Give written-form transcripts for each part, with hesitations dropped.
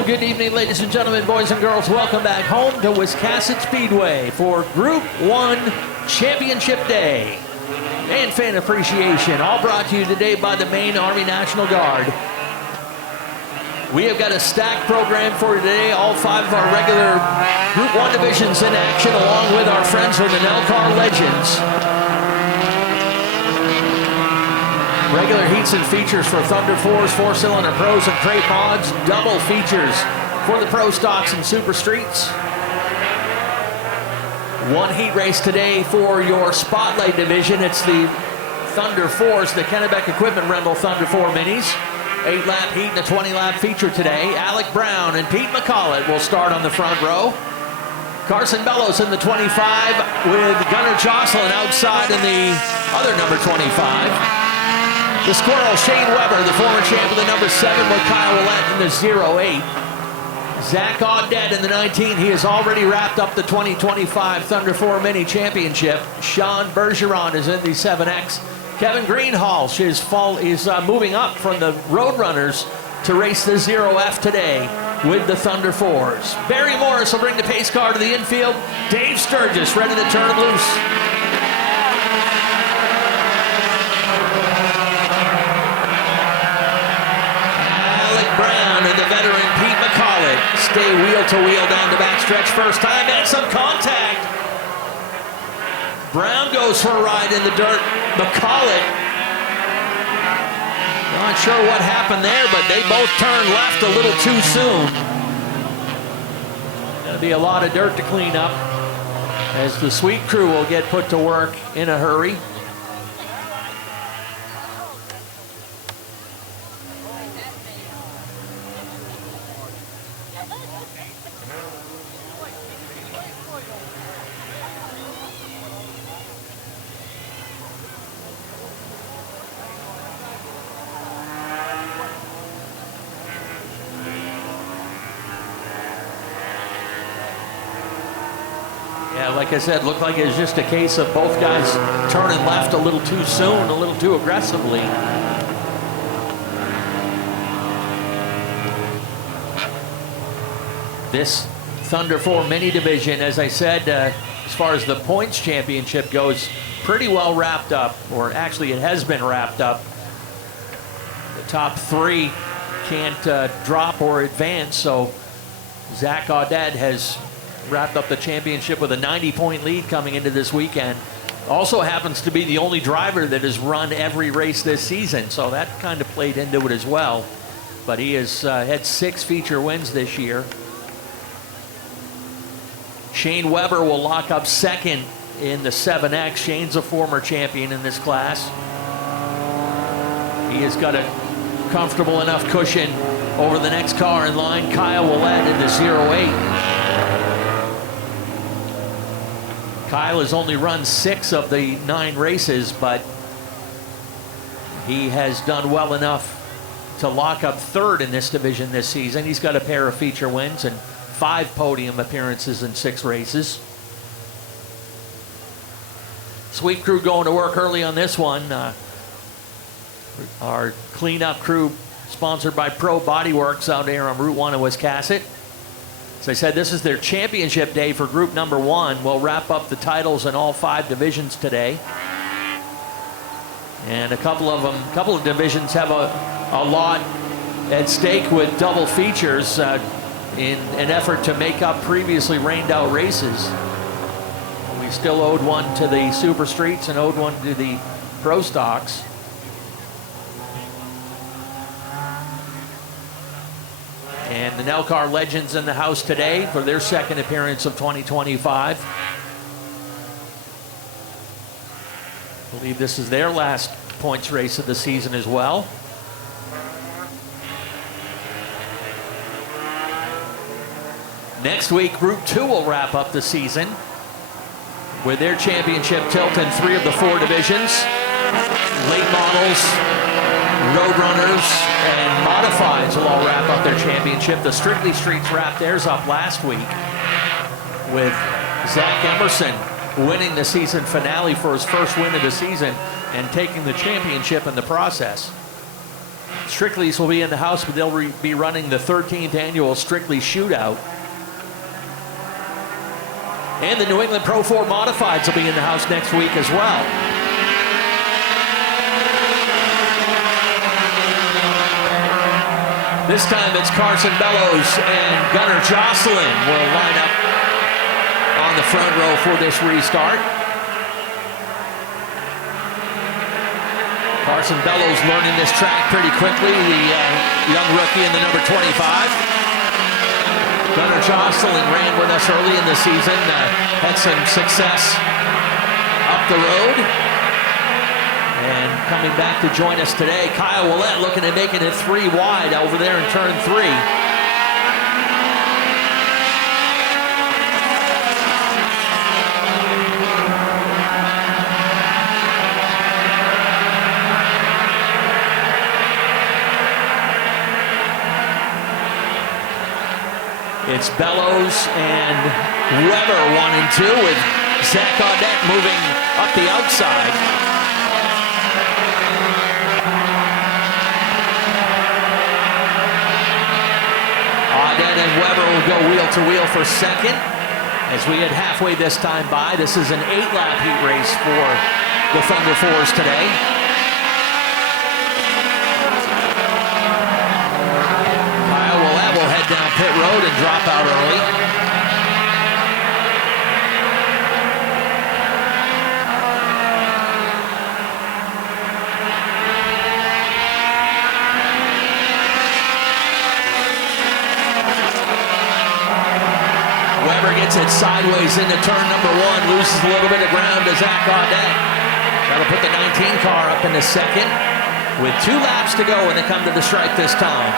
afternoon, good evening, ladies and gentlemen, boys and girls. Welcome back home to Wiscasset Speedway for Group 1 Championship Day and Fan Appreciation. All brought to you today by the Maine Army National Guard. We have got a stacked program for you today. All 5 of our regular Group 1 divisions in action, along with our friends from the Nelcar Legends. Regular heats and features for Thunder 4s, 4-cylinder pros and crate mods. Double features for the Pro Stocks and Super Streets. One heat race today for your Spotlight division. It's the Thunder 4s, the Kennebec Equipment Rental Thunder 4 Minis. 8-lap heat and a 20-lap feature today. Alec Brown and Pete McCollett will start on the front row. Carson Bellows in the 25 with Gunnar Jocelyn outside in the other number 25. The Squirrel, Shane Weber, the former champ of the number 7 with Kyle Willett in the 08. Zach Audet in the 19. He has already wrapped up the 2025 Thunder 4 Mini Championship. Sean Bergeron is in the 7X. Kevin Greenhalgh is moving up from the Roadrunners to race the 0F today with the Thunder 4s. Barry Morris will bring the pace car to the infield. Dave Sturgis ready to turn loose. Brown and the veteran Pete McCollett stay wheel to wheel down the backstretch first time and some contact. Brown goes for a ride in the dirt. McCollett, not sure what happened there, but they both turned left a little too soon. Going to be a lot of dirt to clean up as the sweet crew will get put to work in a hurry. Like I said, looked like it was just a case of both guys turning left a little too soon, a little too aggressively. This Thunder 4 Mini Division, as I said, as far as the points championship goes, pretty well wrapped up, or actually it has been wrapped up. The top 3 can't drop or advance, so Zach Audet has wrapped up the championship with a 90-point lead coming into this weekend. Also happens to be the only driver that has run every race this season, so that kind of played into it as well. But he has had 6 feature wins this year. Shane Weber will lock up second in the 7X. Shane's a former champion in this class. He has got a comfortable enough cushion over the next car in line. Kyle Willett in the 08. Kyle has only run 6 of the 9 races, but he has done well enough to lock up 3rd in this division this season. He's got a pair of feature wins and 5 podium appearances in 6 races. Sweet crew going to work early on this one. Our cleanup crew sponsored by Pro Body Works out there on Route 1 in Wiscasset. As I said, this is their championship day for group number 1. We'll wrap up the titles in all 5 divisions today. And a couple of divisions have a lot at stake with double features in an effort to make up previously rained out races. We still owed one to the Super Streets and owed one to the Pro Stocks. And the Nelcar Legends in the house today for their 2nd appearance of 2025. I believe this is their last points race of the season as well. Next week, Group 2 will wrap up the season with their championship tilt in 3 of the 4 divisions. Late models, Roadrunners, and Modifieds will all wrap up their championship. The Strictly Streets wrapped theirs up last week with Zach Emerson winning the season finale for his first win of the season and taking the championship in the process. Strictly's will be in the house, but they'll be running the 13th annual Strictly Shootout. And the New England Pro 4 Modifieds will be in the house next week as well. This time it's Carson Bellows and Gunnar Jocelyn will line up on the front row for this restart. Carson Bellows learning this track pretty quickly, the young rookie in the number 25. Gunnar Jocelyn ran with us early in the season, had some success up the road. And coming back to join us today, Kyle Willett looking at making it 3 wide over there in turn 3. It's Bellows and Weber 1 and 2 with Zach Audette moving up the outside. Audette and Weber will go wheel to wheel for second. As we head halfway this time by, this is an 8-lap heat race for the Thunder Fours today. Down pit road and drop out early. Weber gets it sideways into turn number 1, loses a little bit of ground to Zach Audette. That'll put the 19 car up in the second with 2 laps to go when they come to the stripe this time.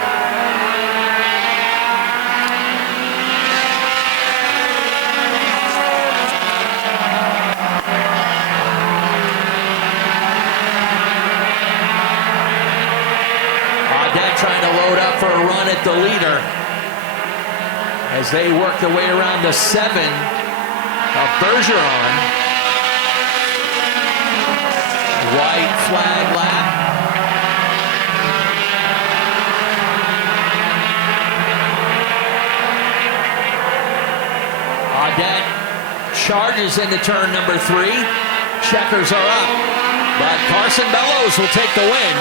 Trying to load up for a run at the leader as they work their way around the 7 of Bergeron. White flag lap. Audette charges into turn number 3. Checkers are up, but Carson Bellows will take the win.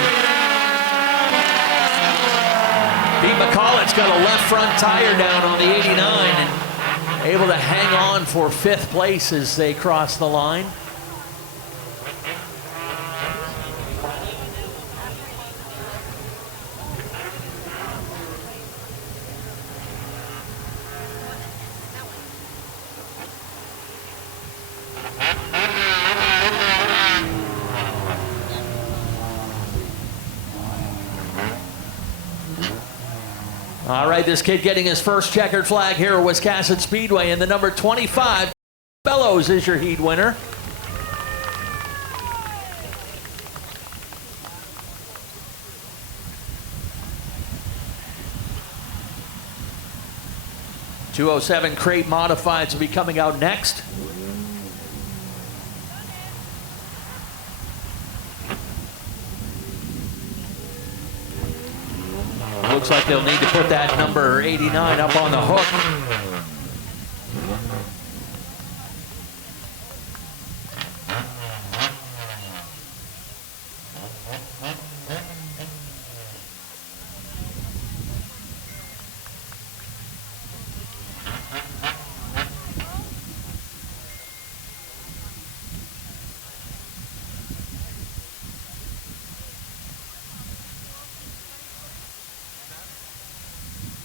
Pete McCulloch's got a left front tire down on the 89 and able to hang on for 5th place as they cross the line. All right, this kid getting his first checkered flag here at Wiscasset Speedway, and the number 25, Bellows, is your heat winner. .207 crate modifieds will be coming out next. Looks like they'll need to put that number 89 up on the hook.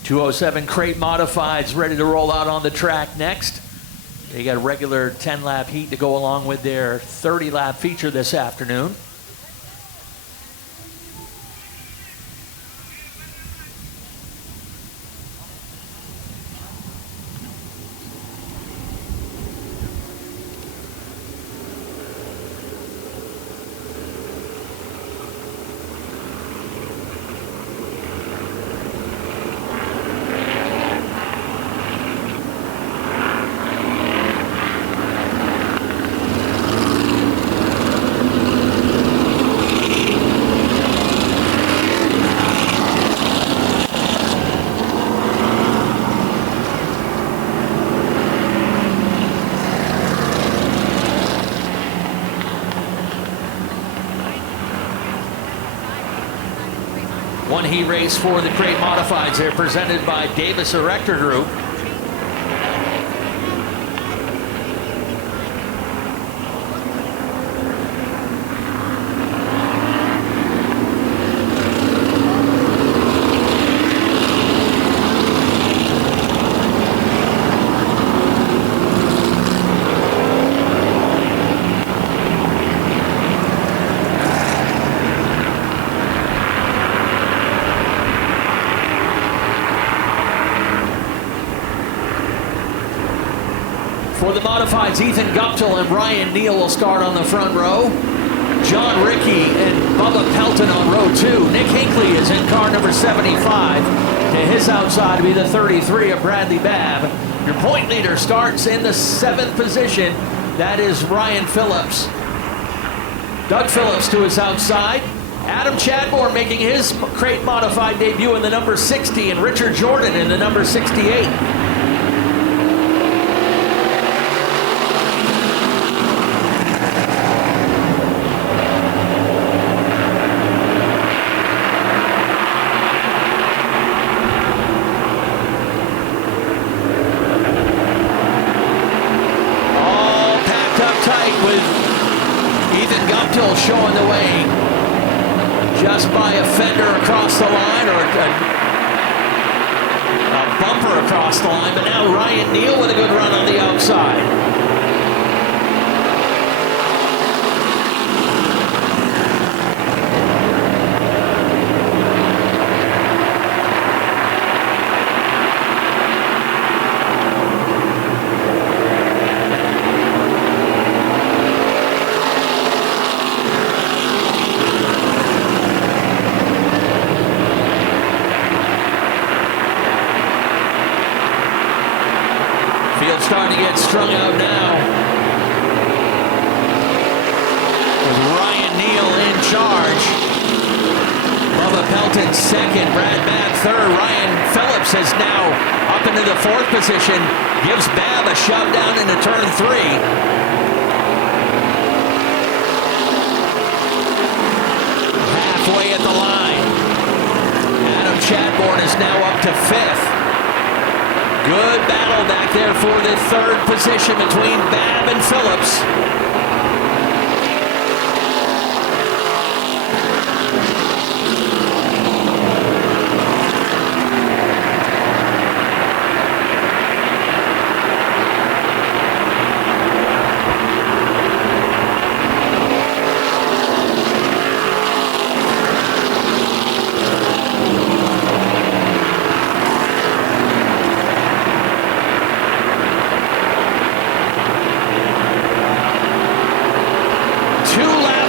.207 crate modifieds ready to roll out on the track next. They got a regular 10-lap heat to go along with their 30-lap feature this afternoon. One heat race for the crate modifieds. They're presented by Davis Erector Group. For the modifieds, Ethan Guptill and Ryan Neal will start on the front row. John Rickey and Bubba Pelton on row 2. Nick Hinckley is in car number 75. To his outside will be the 33 of Bradley Babb. Your point leader starts in the 7th position. That is Ryan Phillips. Doug Phillips to his outside. Adam Chadbourne making his crate modified debut in the number 60, and Richard Jordan in the number 68. Showing the way just by a fender across the line, or a bumper across the line. But now Ryan Neal with a good run on the outside. Starting to get strung out now. With Ryan Neal in charge. Bubba Pelton second, Brad Babb third. Ryan Phillips is now up into the 4th position. Gives Babb a shove down into turn 3. Halfway at the line. Adam Chadbourne is now up to 5th. Good battle back there for the 3rd position between Babb and Phillips.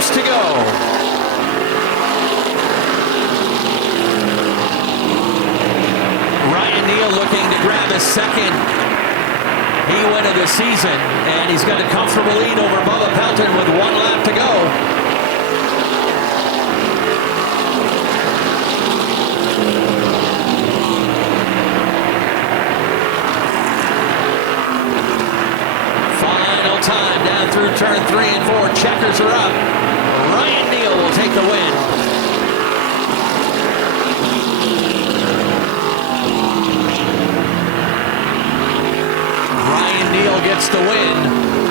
To go. Ryan Neal looking to grab his 2nd win of the season, and he's got a comfortable lead over Bubba Pelton with 1 lap to go. Final time down through turn 3 and 4. Checkers are up. Ryan Neal will take the win. Ryan Neal gets the win.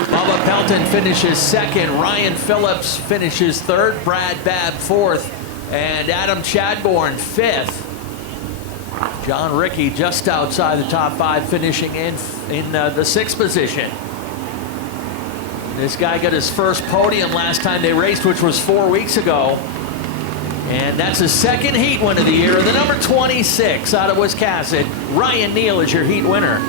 Bubba Pelton finishes 2nd. Ryan Phillips finishes 3rd. Brad Babb 4th. And Adam Chadbourne 5th. John Rickey just outside the top 5, finishing in the 6th position. This guy got his first podium last time they raced, which was 4 weeks ago. And that's his 2nd heat win of the year. The number 26 out of Wiscasset. Ryan Neal is your heat winner.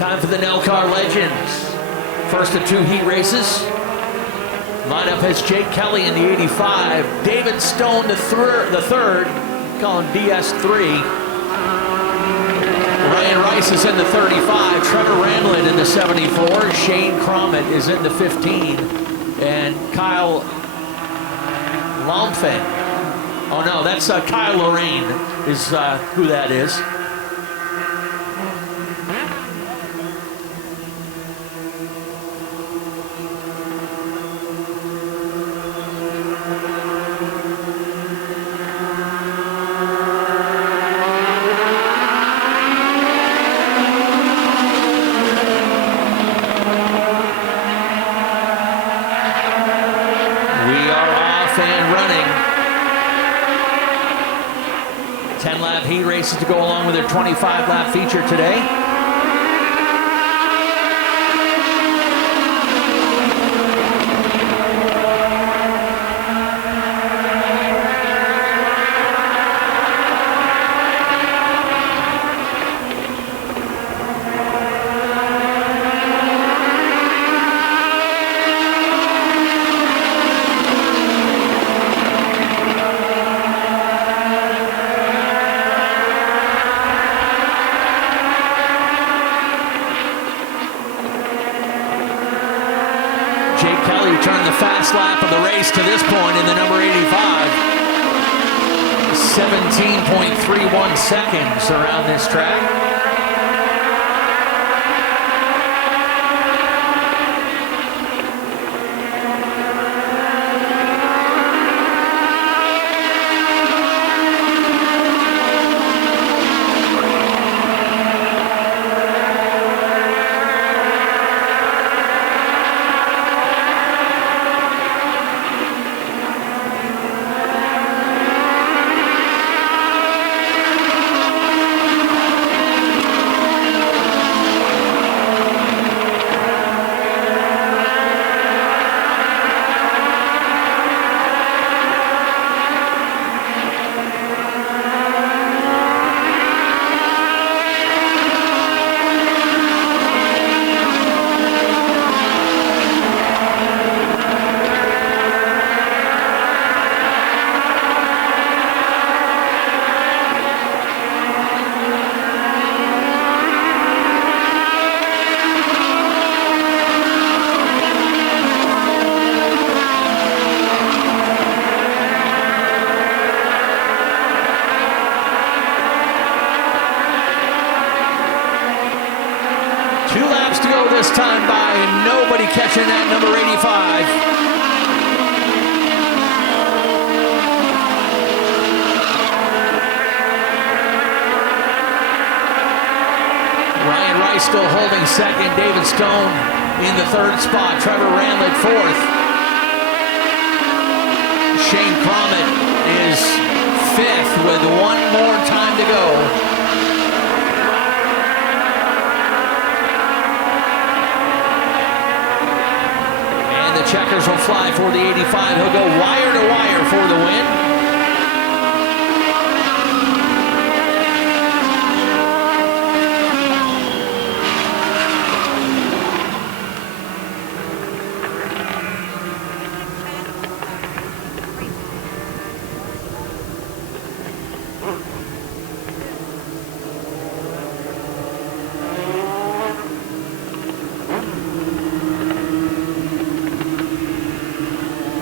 Time for the Nelcar Legends. First of 2 heat races. Lineup has Jake Kelly in the 85, David Stone the third, calling BS3. Ryan Rice is in the 35, Trevor Ramlin in the 74, Shane Crommett is in the 15, and Kyle Lomfen. Oh no, that's Kyle Lorraine is who that is. And running. 10-lap heat races to go along with their 25-lap feature today. Jake Kelly turned the fast lap of the race to this point in the number 85. 17.31 seconds around this track. To go this time by, and nobody catching that number 85. Ryan Rice still holding second, David Stone in the third spot, Trevor Ramlin fourth. Shane Crommett is fifth with one more time to go. The checkers will fly for the 85. He'll go wire to wire for the win.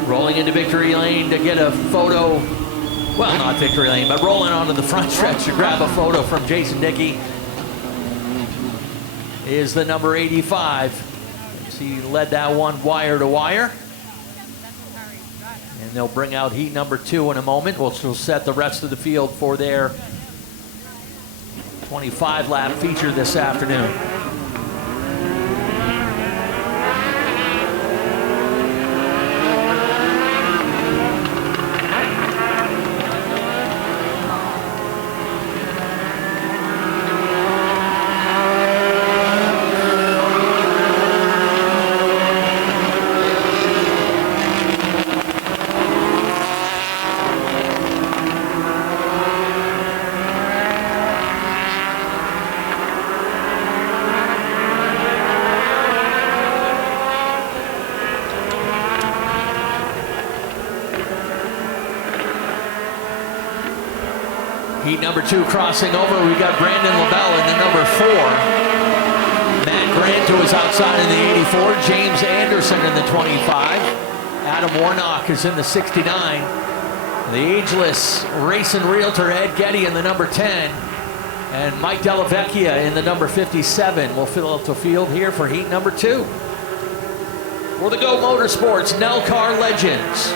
Rolling into victory lane to get a photo. Well, not victory lane, but rolling onto the front stretch to grab a photo from Jason Dickey is the number 85. He led that one wire to wire. And they'll bring out heat number 2 in a moment, which will set the rest of the field for their 25-lap feature this afternoon. Heat number 2 crossing over. We've got Brandon LaBelle in the number 4. Matt Grant to his outside in the 84. James Anderson in the 25. Adam Warnock is in the 69. The ageless racing realtor Ed Getty in the number 10. And Mike Delavecchia in the number 57 will fill up the field here for heat number 2. For the Go Motorsports Nelcar Legends.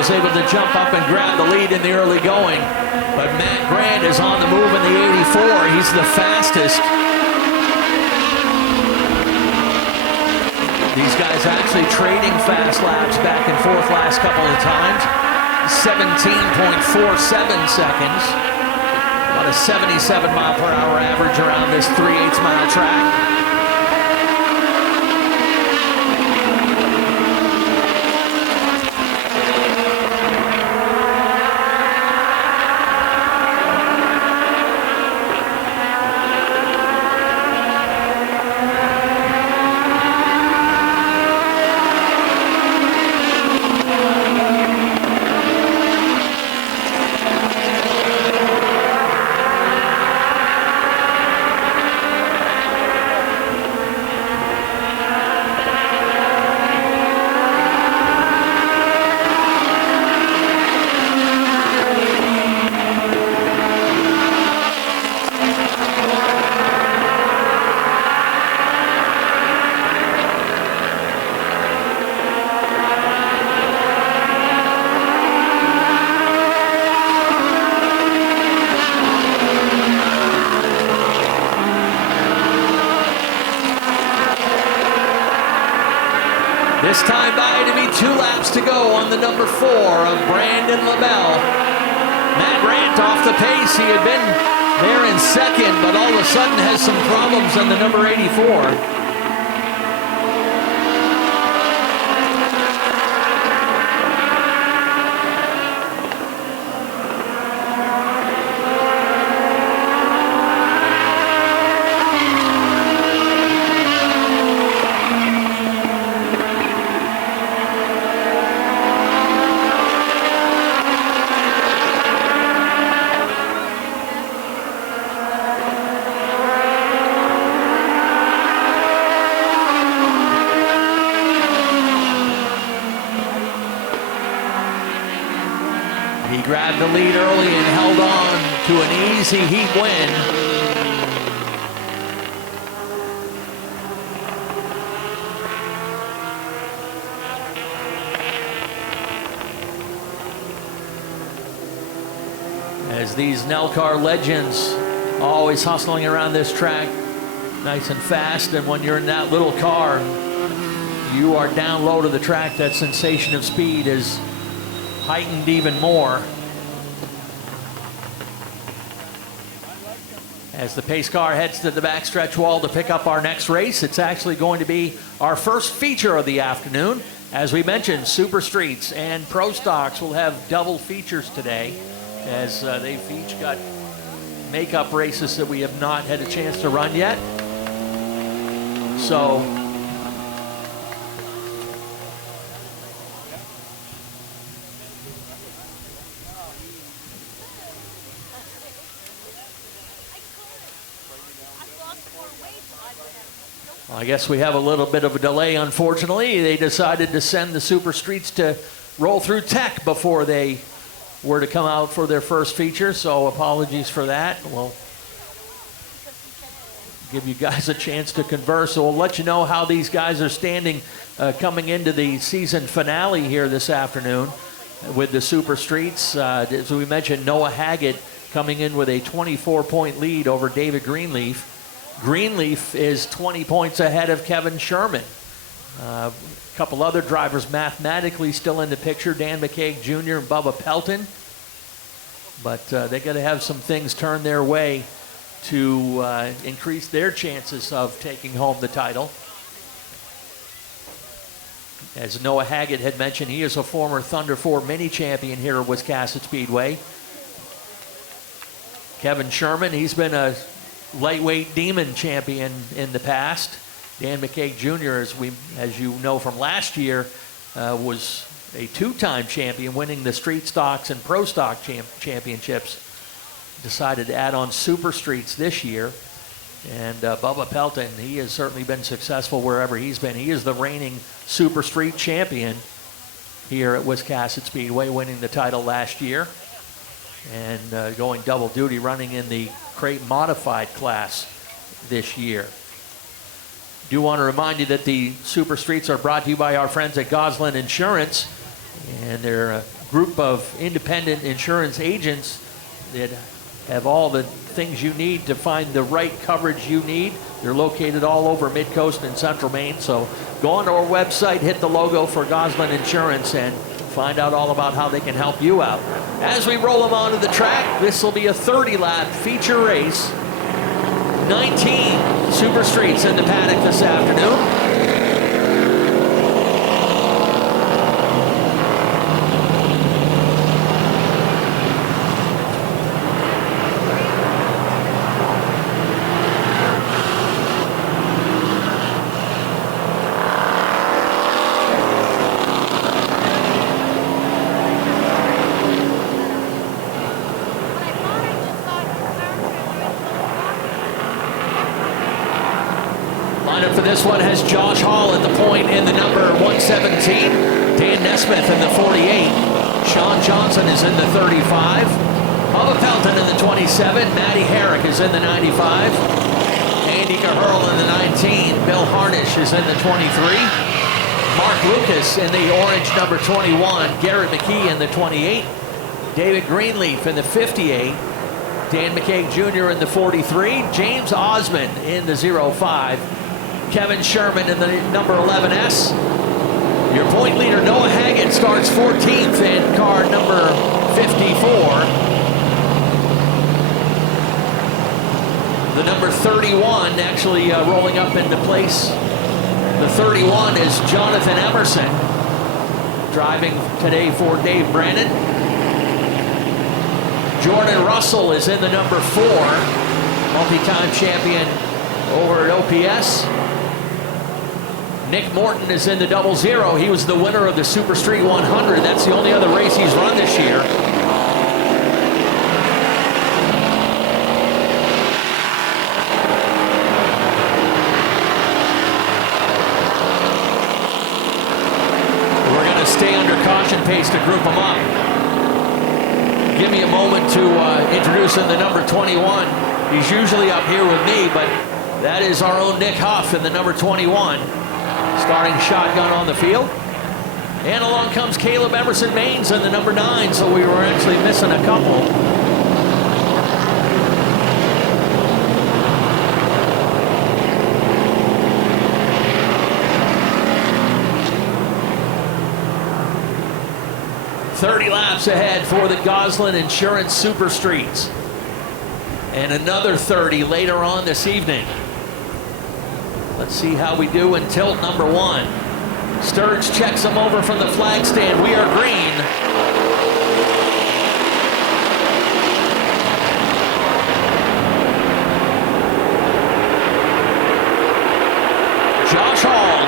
Was able to jump up and grab the lead in the early going, but Matt Grant is on the move in the 84. He's the fastest. These guys actually trading fast laps back and forth last couple of times. 17.47 seconds. About a 77 mile per hour average around this 3/8 mile track. This time by to be 2 laps to go on the number 4 of Brandon LaBelle. Matt Grant off the pace. He had been there in second, but all of a sudden has some problems on the number 84. He grabbed the lead early and held on to an easy heat win. As these Nelcar legends always hustling around this track nice and fast, and when you're in that little car, you are down low to the track, that sensation of speed is heightened even more. As the pace car heads to the backstretch wall to pick up our next race, it's actually going to be our first feature of the afternoon. As we mentioned, Super Streets and Pro Stocks will have double features today, as they've each got makeup races that we have not had a chance to run yet. So I guess we have a little bit of a delay, unfortunately. They decided to send the Super Streets to roll through tech before they were to come out for their first feature, so apologies for that. We'll give you guys a chance to converse. So we'll let you know how these guys are standing coming into the season finale here this afternoon with the Super Streets. As we mentioned, Noah Haggett coming in with a 24-point lead over David Greenleaf. Greenleaf is 20 points ahead of Kevin Sherman. A couple other drivers mathematically still in the picture, Dan McCaig Jr. and Bubba Pelton. But they got to have some things turned their way to increase their chances of taking home the title. As Noah Haggett had mentioned, he is a former Thunder 4 mini champion here at Wiscasset Speedway. Kevin Sherman, he's been a lightweight demon champion in the past. Dan McCaig Jr., as you know from last year, was a two-time champion, winning the Street Stocks and Pro Stock championships. Decided to add on Super Streets this year. And Bubba Pelton, he has certainly been successful wherever he's been. He is the reigning Super Street champion here at Wiscasset Speedway, winning the title last year. And going double duty, running in the crate modified class this year. Do want to remind you that the Super Streets are brought to you by our friends at Goslin Insurance. And they're a group of independent insurance agents that have all the things you need to find the right coverage you need. They're located all over Mid-Coast and Central Maine. So go on to our website, hit the logo for Goslin Insurance, and find out all about how they can help you out. As we roll them onto the track, this will be a 30-lap feature race. 19 Super Streets in the paddock this afternoon. This one has Josh Hall at the point in the number 117. Dan Nesmith in the 48. Sean Johnson is in the 35. Bubba Pelton in the 27. Matty Herrick is in the 95. Andy Caherl in the 19. Bill Harnish is in the 23. Mark Lucas in the orange number 21. Garrett McKee in the 28. David Greenleaf in the 58. Dan McCaig Jr. in the 43. James Osmond in the 05. Kevin Sherman in the number 11S. Your point leader, Noah Haggett, starts 14th in car number 54. The number 31 actually rolling up into place. The 31 is Jonathan Emerson, driving today for Dave Brandon. Jordan Russell is in the number 4, multi-time champion over at OPS. Nick Morton is in the 00. He was the winner of the Super Street 100. That's the only other race he's run this year. We're going to stay under caution pace to group them up. Give me a moment to introduce in the number 21. He's usually up here with me, but that is our own Nick Huff in the number 21. Starting shotgun on the field. And along comes Caleb Emerson Maines in the number 9, so we were actually missing a couple. .30 laps ahead for the Goslin Insurance Super Streets. And another 30 later on this evening. Let's see how we do in tilt number 1. Sturge checks him over from the flag stand. We are green. Josh Hall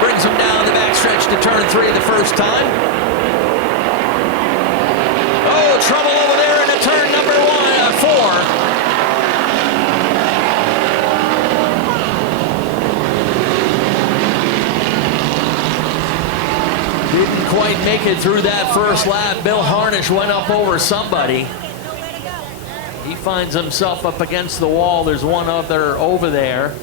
brings him down the backstretch to turn 3 the first time. Oh, trouble over there into turn number 4. Didn't quite make it through that first lap. Bill Harnish went up over somebody. He finds himself up against the wall. There's one other over there.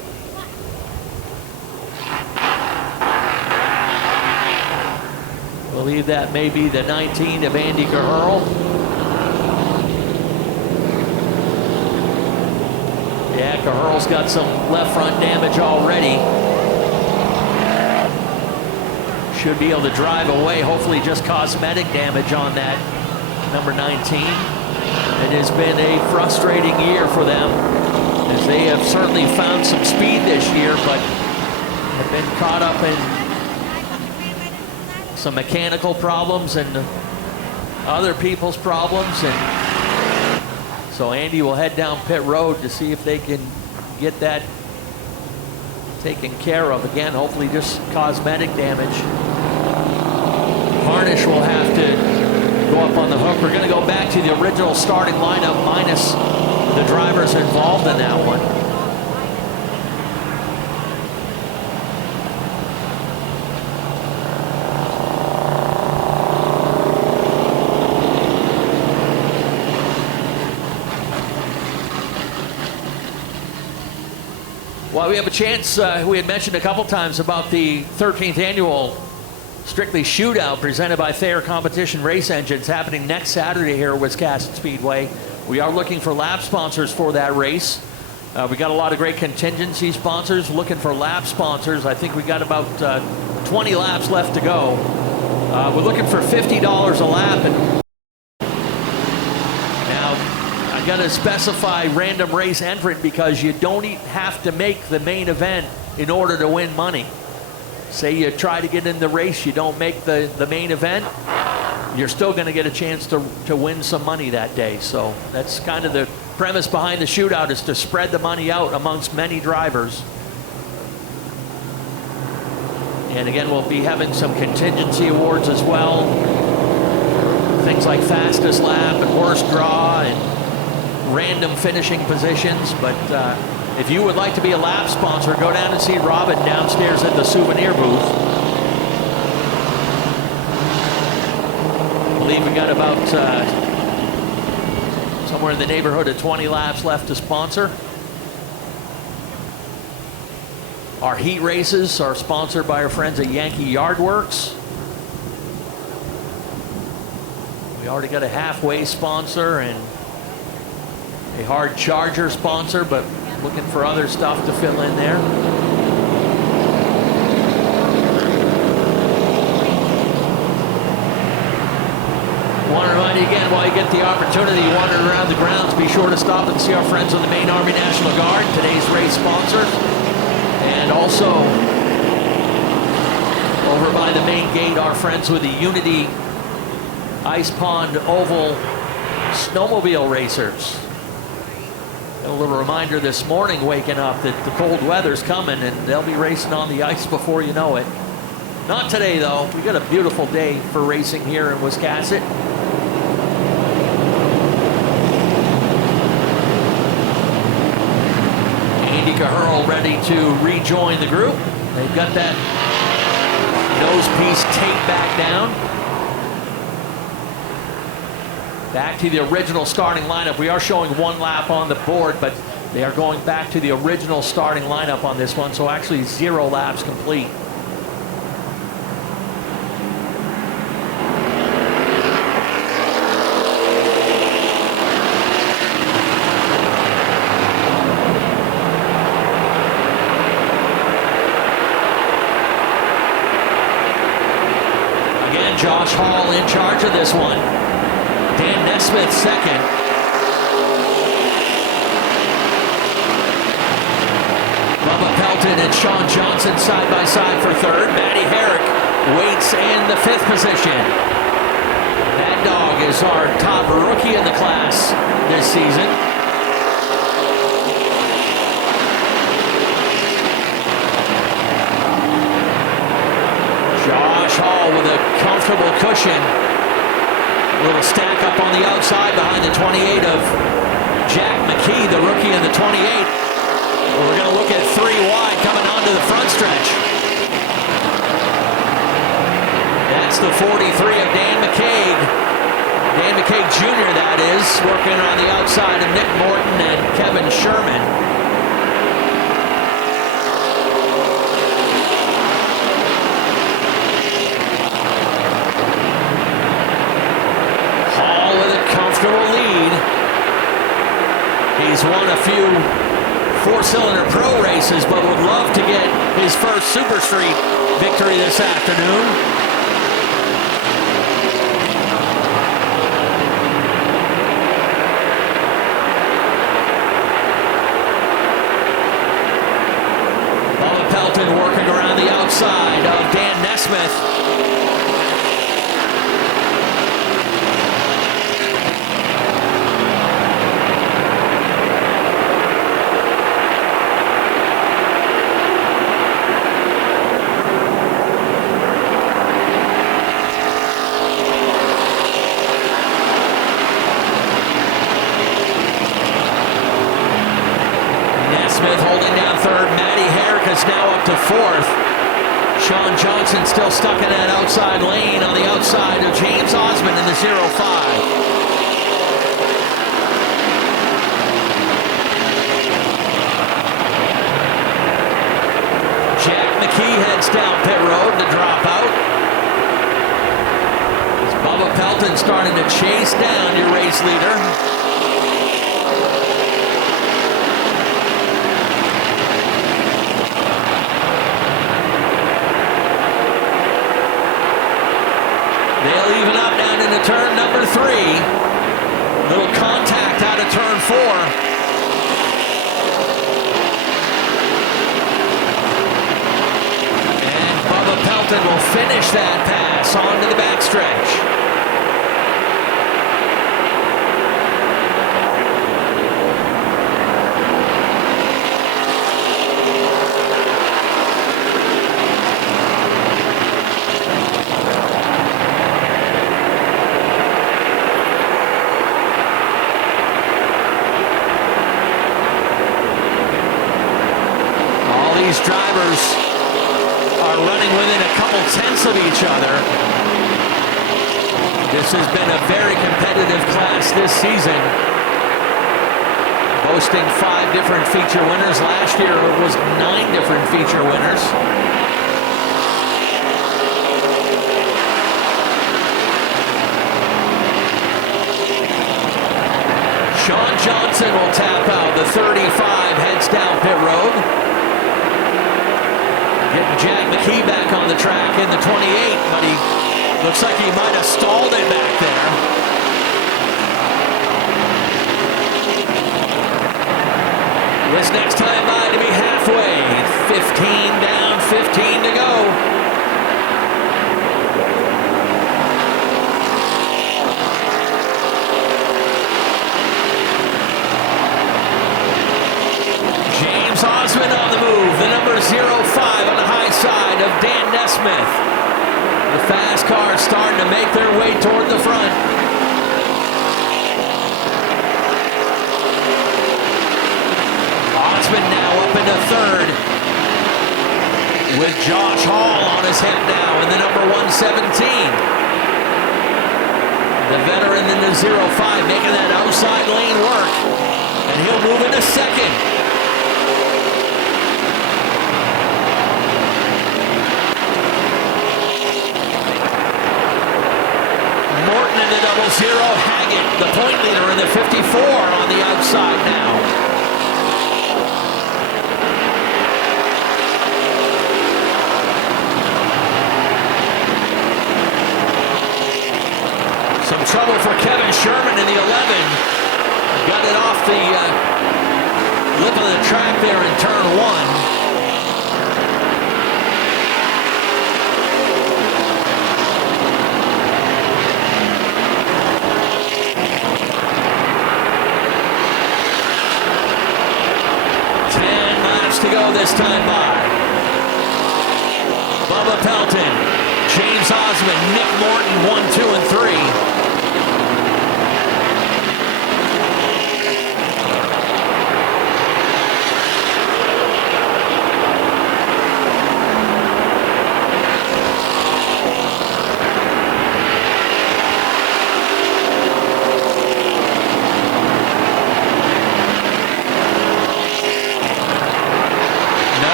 I believe that may be the 19 of Andy Caherl. Yeah, Caherl's got some left front damage already. Should be able to drive away, hopefully just cosmetic damage on that number 19. It has been a frustrating year for them, as they have certainly found some speed this year, but have been caught up in some mechanical problems and other people's problems. And so Andy will head down pit road to see if they can get that taken care of. Again, hopefully just cosmetic damage. Harnish will have to go up on the hook. We're going to go back to the original starting lineup minus the drivers involved in that one. Well, we have a chance, we had mentioned a couple times about the 13th annual Strictly Shootout presented by Thayer Competition Race Engines, happening next Saturday here at Wiscasset Speedway. We are looking for lap sponsors for that race. We got a lot of great contingency sponsors looking for lap sponsors. I think we got about 20 laps left to go. We're looking for $50 a lap. And now I got to specify random race entrant because you don't have to make the main event in order to win money. Say you try to get in the race, you don't make the main event, you're still going to get a chance to win some money that day. So that's kind of the premise behind the shootout, is to spread the money out amongst many drivers. And again, we'll be having some contingency awards as well. Things like fastest lap and worst draw and random finishing positions. But if you would like to be a lap sponsor, go down and see Robin downstairs at the souvenir booth. I believe we got about somewhere in the neighborhood of 20 laps left to sponsor. Our heat races are sponsored by our friends at Yankee Yard Works. We already got a halfway sponsor and a hard charger sponsor, but looking for other stuff to fill in there. Want to remind you again, while you get the opportunity wandering around the grounds, be sure to stop and see our friends of the Maine Army National Guard, today's race sponsor. And also, over by the main gate, our friends with the Unity Ice Pond Oval Snowmobile Racers. A little reminder this morning, waking up, that the cold weather's coming and they'll be racing on the ice before you know it. Not today, though. We got a beautiful day for racing here in Wiscasset. Andy Caherl ready to rejoin the group. They've got that nose piece taped back down. Back to the original starting lineup. We are showing one lap on the board, but they are going back to the original starting lineup on this one, so actually 0 laps complete. Again, Josh Hall in charge of this one. Dan Nesmith second. Bubba Pelton and Sean Johnson side by side for third. Matty Herrick waits in the 5th position. That dog is our top rookie in the class this season. Josh Hall with a comfortable cushion. A little stack up on the outside behind the 28 of Jack McKee, the rookie in the 28. We're going to look at 3 wide coming onto the front stretch. That's the 43 of Dan McCaig. Dan McCaig Jr., that is, working on the outside. outside of Nick Morton and Kevin Sherman. Hall with a comfortable lead. He's won a few four-cylinder pro races, but would love to get his first Super Street victory this afternoon. Working around the outside of Dan Nesmith. Nesmith holding down third. Matty Herrick is now up to fourth. Sean Johnson still stuck in that outside lane on the outside of James Osmond in the 0-5. Jack McKee heads down pit road to drop out. As Bubba Pelton starting to chase down your race leader. They'll even up down into turn number 3. Little contact out of turn 4. And Bubba Pelton will finish that pass onto the backstretch. These drivers are running within a couple tenths of each other. This has been a very competitive class this season, boasting 5 different feature winners. Last year it was 9 different feature winners. Sean Johnson will tap out. The 35 heads down pit road. Getting Jack McKee back on the track in the 28, but he looks like he might have stalled it back there. This next time by to be halfway. 15 down, 15 to go. Osmond on the move, the number 05 on the high side of Dan Nesmith. The fast cars starting to make their way toward the front. Osmond now up into third with Josh Hall on his hip now in the number 117. The veteran in the 05 making that outside lane work, and he'll move into second. The 00 Haggett, the point leader in the 54 on the outside now. Some trouble for Kevin Sherman in the 11. Got it off the lip of the track there in turn 1. To go this time by. Bubba Pelton, James Osmond, Nick Morton, 1, 2, and 3.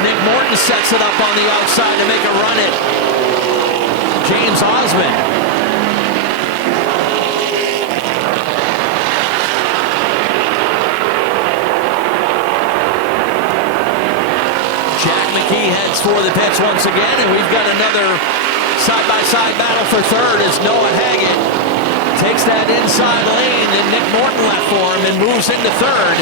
Nick Morton sets it up on the outside to make a run at James Osmond. Jack McKee heads for the pits once again, and we've got another side-by-side battle for third as Noah Haggett takes that inside lane, and Nick Morton left for him and moves into third.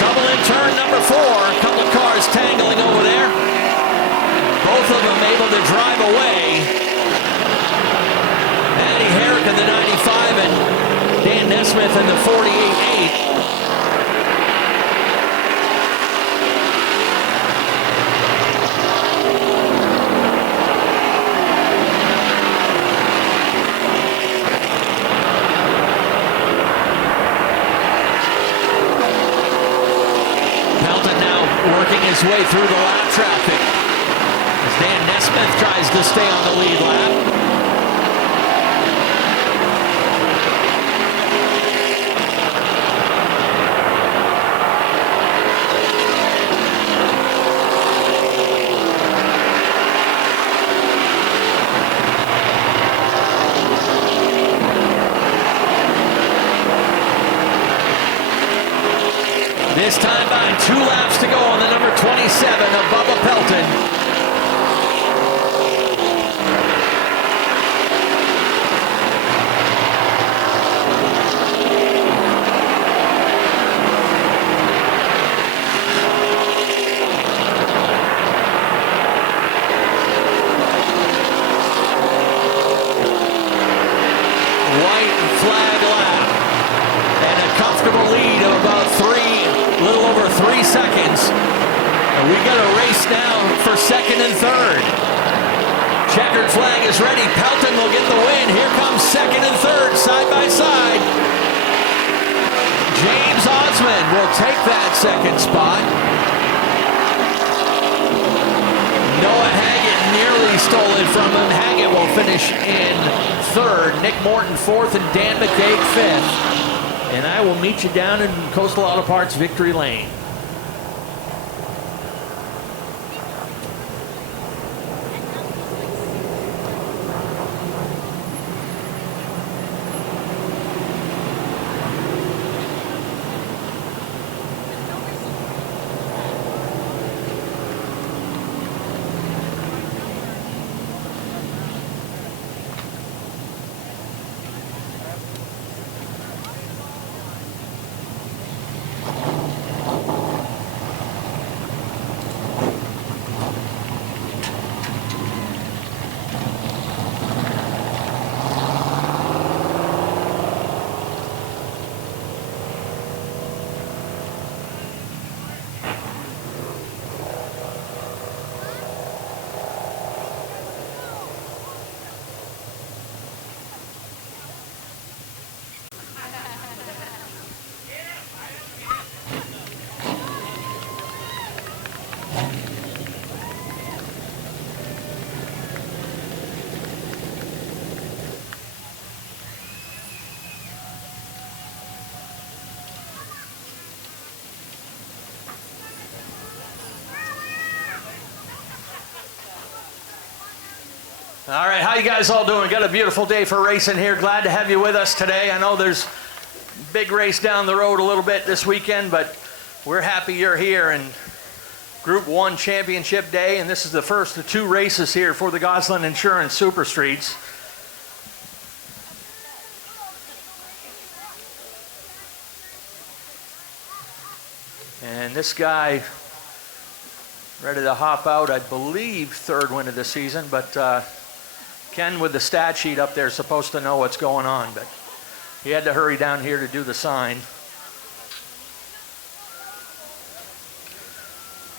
Trouble in turn number 4. A couple of cars tangling over there. Both of them able to drive away. Matty Herrick in the 95 and Dan Nesmith in the 48-8. His way through the lap traffic as Dan Nesmith tries to stay on the lead lap. This time by 2 laps to go on the number 27 of Bubba Pelton. White flag lap and a comfortable lead of about 3 seconds. And we got a race now for second and third. Checkered flag is ready. Pelton will get the win. Here comes second and third, side by side. James Osmond will take that second spot. Noah Haggett nearly stole it from him. Haggett will finish in third. Nick Morton fourth and Dan McCabe fifth. And I will meet you down in Coastal Auto Parts Victory Lane. All right, how you guys all doing? Got a beautiful day for racing here. Glad to have you with us today. I know there's a big race down the road a little bit this weekend, but we're happy you're here. And Group 1 Championship Day, and this is the first of 2 races here for the Gosselin Insurance Super Streets. And this guy ready to hop out, I believe, third win of the season, but Ken with the stat sheet up there is supposed to know what's going on, but he had to hurry down here to do the sign.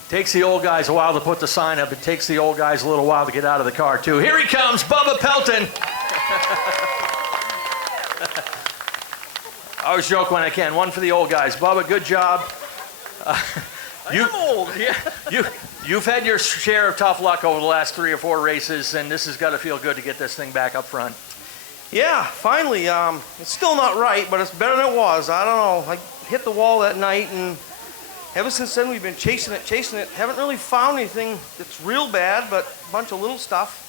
Takes the old guys a while to put the sign up. It takes the old guys a little while to get out of the car, too. Here he comes, Bubba Pelton. I always joke when I can. One for the old guys. Bubba, good job. I'm old, yeah. You've had your share of tough luck over the last 3 or 4 races, and this has got to feel good to get this thing back up front. Yeah, finally. It's still not right, but it's better than it was. I don't know. I hit the wall that night, and ever since then we've been chasing it. Haven't really found anything that's real bad, but a bunch of little stuff.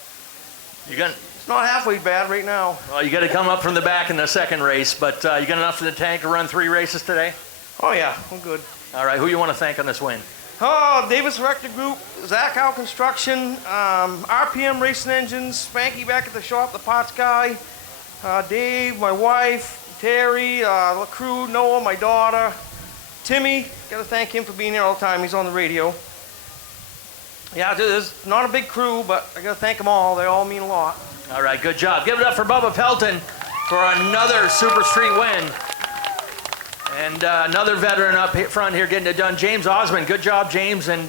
It's not halfway bad right now. Well, you got to come up from the back in the second race, but you got enough in the tank to run 3 races today? Oh yeah, I'm good. All right, who you want to thank on this win? Oh, Davis Rector Group, Zach Howe Construction, RPM Racing Engines, Spanky back at the shop, the parts guy, Dave, my wife, Terry, the crew, Noah, my daughter, Timmy. Got to thank him for being here all the time. He's on the radio. Yeah, there's not a big crew, but I got to thank them all. They all mean a lot. All right, good job. Give it up for Bubba Pelton for another Super Street win. And another veteran up front here getting it done, James Osmond. Good job, James. And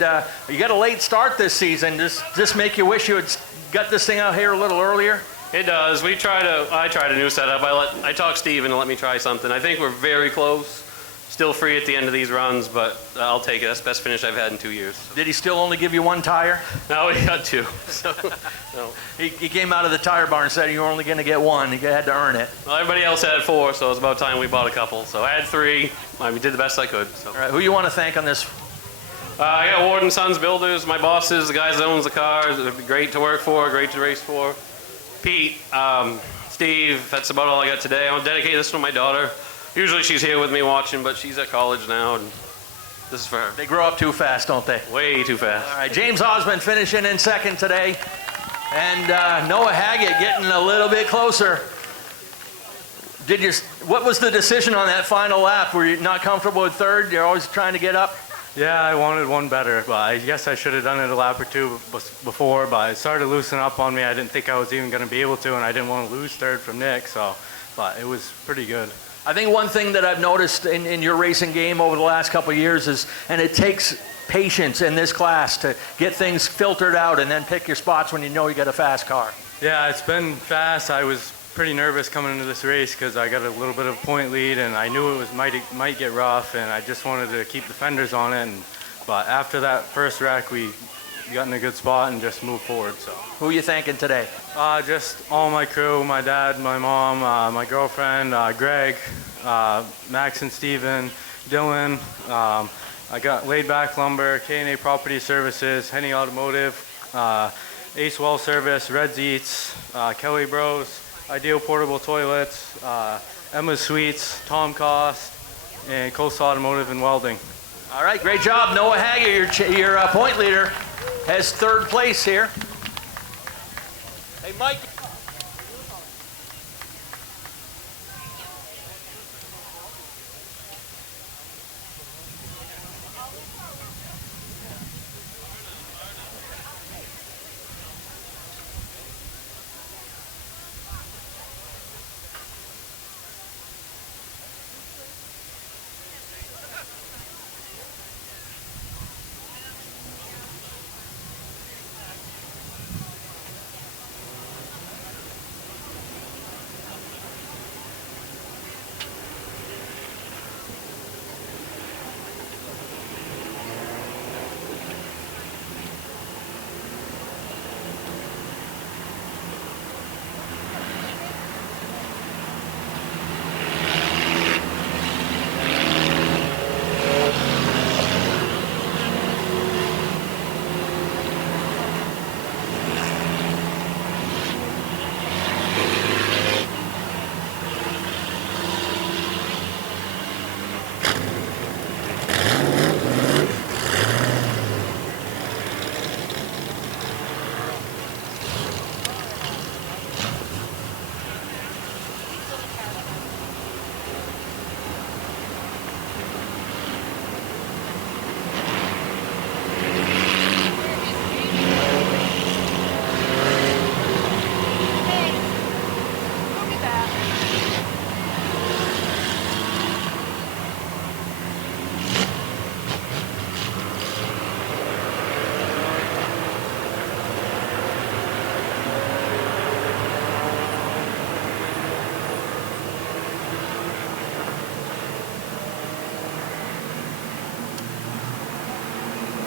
you got a late start this season. Does this make you wish you had got this thing out here a little earlier? It does. I tried a new setup. I talked Steven to let me try something. I think we're very close. Still free at the end of these runs, but I'll take it. That's the best finish I've had in 2 years. Did he still only give you 1 tire? No, he got 2. So, no. He came out of the tire barn and said you were only going to get 1. You had to earn it. Well, everybody else had 4, so it was about time we bought a couple. So I had 3. I did the best I could. So. All right, who you want to thank on this? I got Ward & Sons Builders, my bosses, the guys that owns the cars. They're great to work for, great to race for. Pete, Steve, that's about all I got today. I want to dedicate this to my daughter. Usually she's here with me watching, but she's at college now, and this is for her. They grow up too fast, don't they? Way too fast. All right, James Osmond finishing in second today, and Noah Haggett getting a little bit closer. What was the decision on that final lap? Were you not comfortable with third? You're always trying to get up? Yeah, I wanted one better, but I guess I should have done it a lap or 2 before, but it started loosening up on me. I didn't think I was even going to be able to, and I didn't want to lose third from Nick, but it was pretty good. I think one thing that I've noticed in your racing game over the last couple of years is, and it takes patience in this class to get things filtered out and then pick your spots when you know you got a fast car. Yeah, it's been fast. I was pretty nervous coming into this race because I got a little bit of a point lead, and I knew it might get rough, and I just wanted to keep the fenders on it. But after that first wreck, we got in a good spot and just moved forward. So. Who are you thanking today? Just all my crew, my dad, my mom, my girlfriend, Greg, Max and Steven, Dylan. I got Laid Back Lumber, K&A Property Services, Henny Automotive, Ace Well Service, Red's Eats, Kelly Bros, Ideal Portable Toilets, Emma's Sweets, Tom Cost, and Coast Automotive and Welding. All right, great job. Noah Haggett, your point leader, has 3rd place here. Hey, Mike.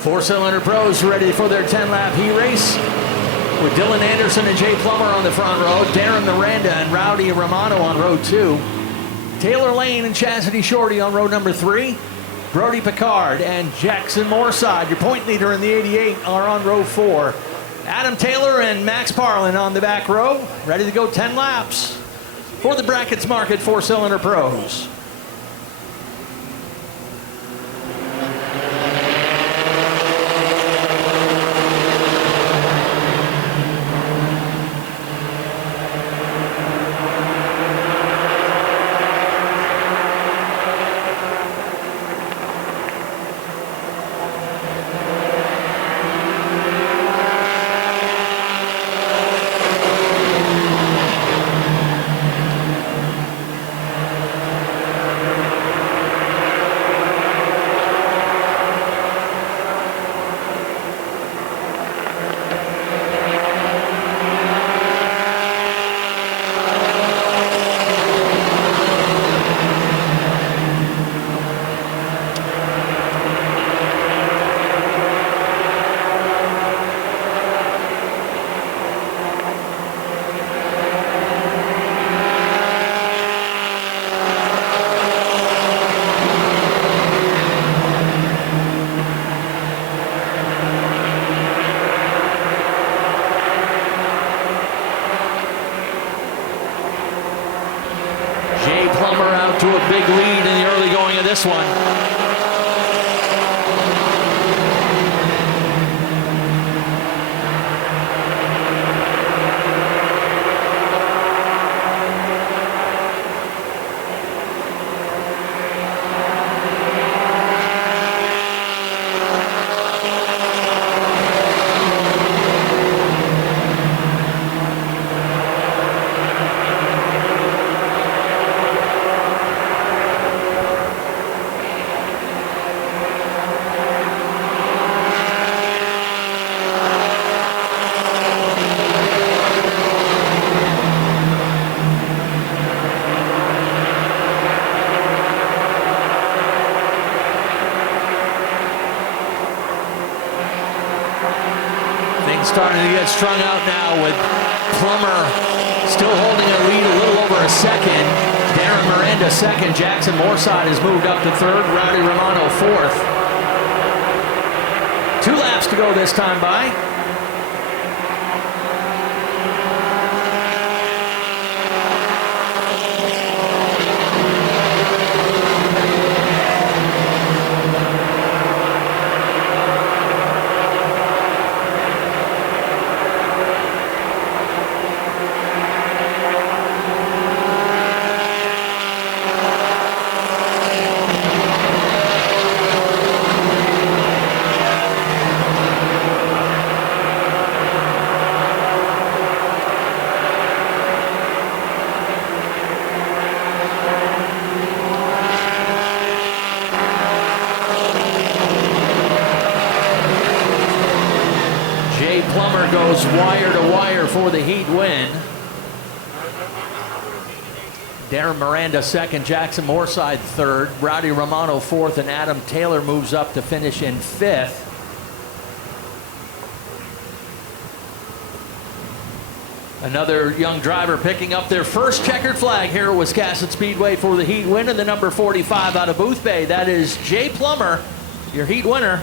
Four-cylinder pros ready for their 10-lap heat race. with Dylan Anderson and Jay Plummer on the front row, Darren Miranda and Rowdy Romano on row 2, Taylor Lane and Chastity Shorty on row number 3, Brody Picard and Jackson Moorside, your point leader in the 88, are on row 4. Adam Taylor and Max Parlin on the back row, ready to go 10 laps for the Brackets Market 4-cylinder pros. To a big lead in the early going of this one. Starting to get strung out now with Plummer still holding a lead a little over a second. Darren Miranda second. Jackson Moorside has moved up to third. Rowdy Romano fourth. 2 laps to go this time by. Plummer goes wire to wire for the heat win. Darren Miranda second, Jackson Moorside third, Rowdy Romano fourth, and Adam Taylor moves up to finish in fifth. Another young driver picking up their first checkered flag here at Wiscasset Speedway for the heat win, and the number 45 out of Booth Bay. That is Jay Plummer, your heat winner.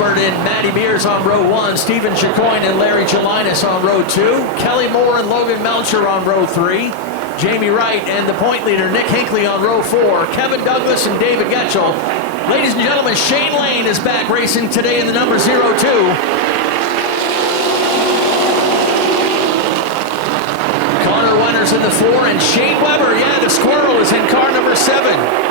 Gilbert and Matty Mears on row 1. Stephen Chicoine and Larry Gelinas on row 2. Kelly Moore and Logan Melcher on row 3. Jamie Wright and the point leader Nick Hinckley on row 4. Kevin Douglas and David Getchell. Ladies and gentlemen, Shane Lane is back racing today in the number 02. Connor Wenner's in the 4, and Shane Weber, the squirrel, is in car number 7.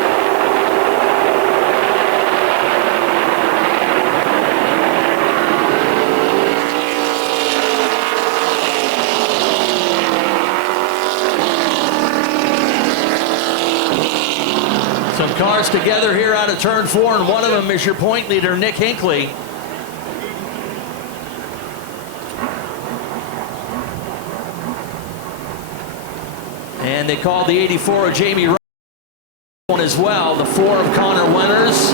Some cars together here out of turn 4, and one of them is your point leader, Nick Hinckley. And they called the 84 of Jamie Wright as well, the 4 of Connor Wenners.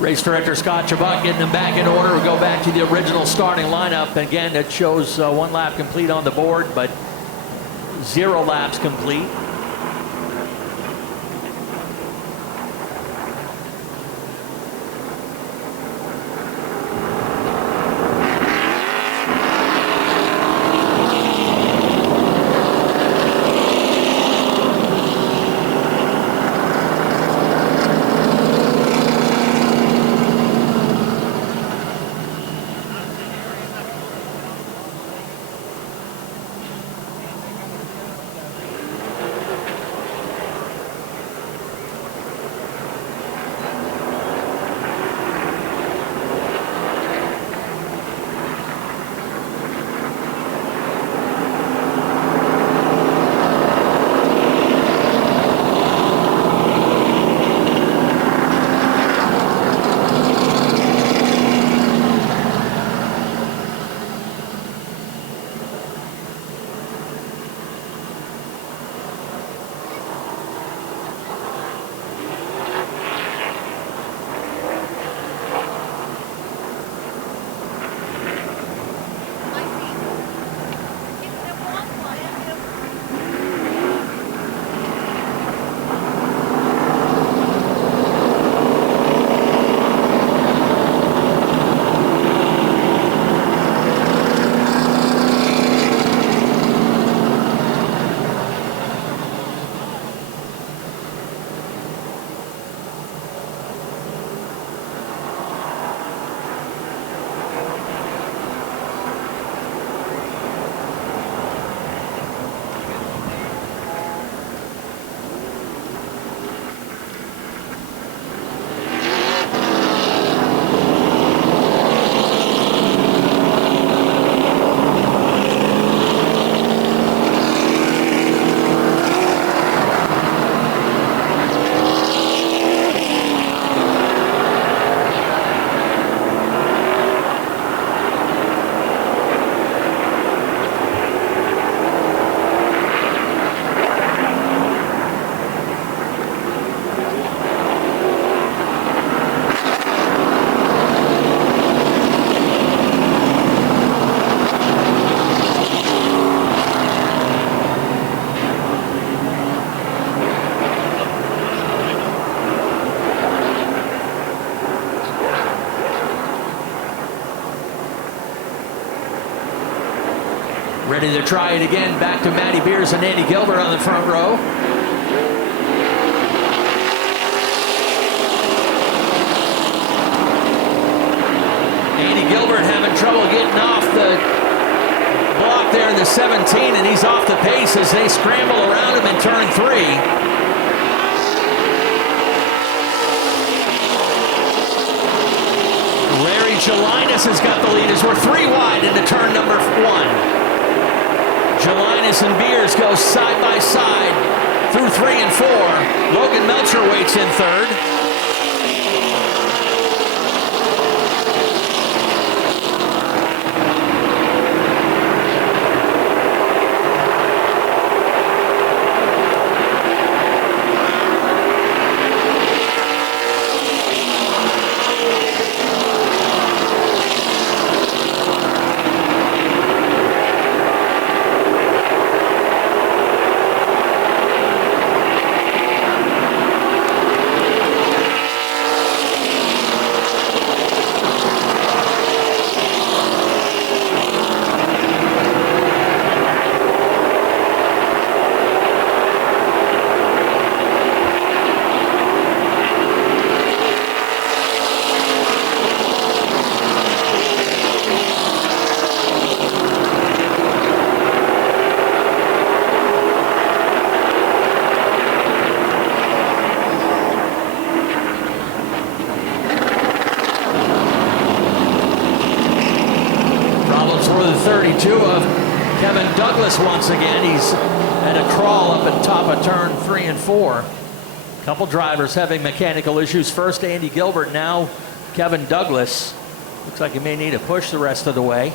Race director Scott Chabot getting them back in order. We'll go back to the original starting lineup. Again, it shows 1 lap complete on the board, but 0 laps complete. Ready to try it again. Back to Matty Mears and Andy Gilbert on the front row. Andy Gilbert having trouble getting off the block there in the 17, and he's off the pace as they scramble around him in turn 3. Jelinus has got the lead as we're 3 wide into turn number 1. Jelinus and Beers go side by side through 3 and 4. Logan Melcher waits in third. For the 32 of Kevin Douglas once again. He's at a crawl up at top of turn 3 and 4. Couple drivers having mechanical issues. First Andy Gilbert, now Kevin Douglas. Looks like he may need a push the rest of the way.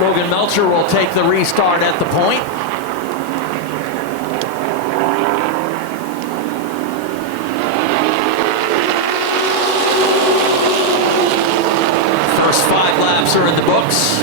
Logan Melcher will take the restart at the point. First 5 laps are in the books.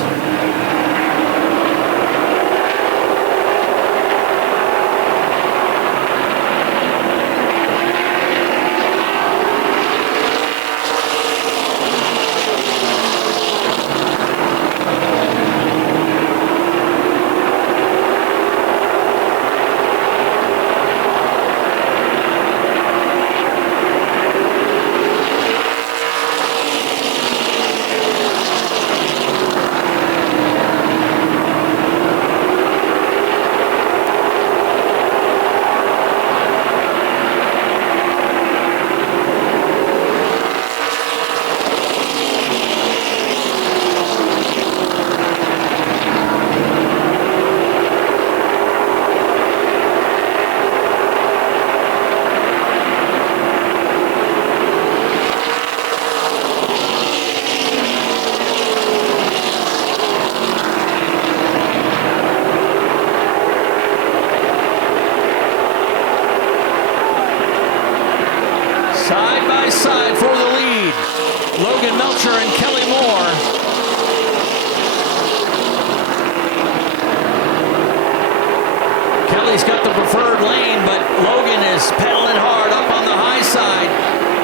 Logan is pedaling hard up on the high side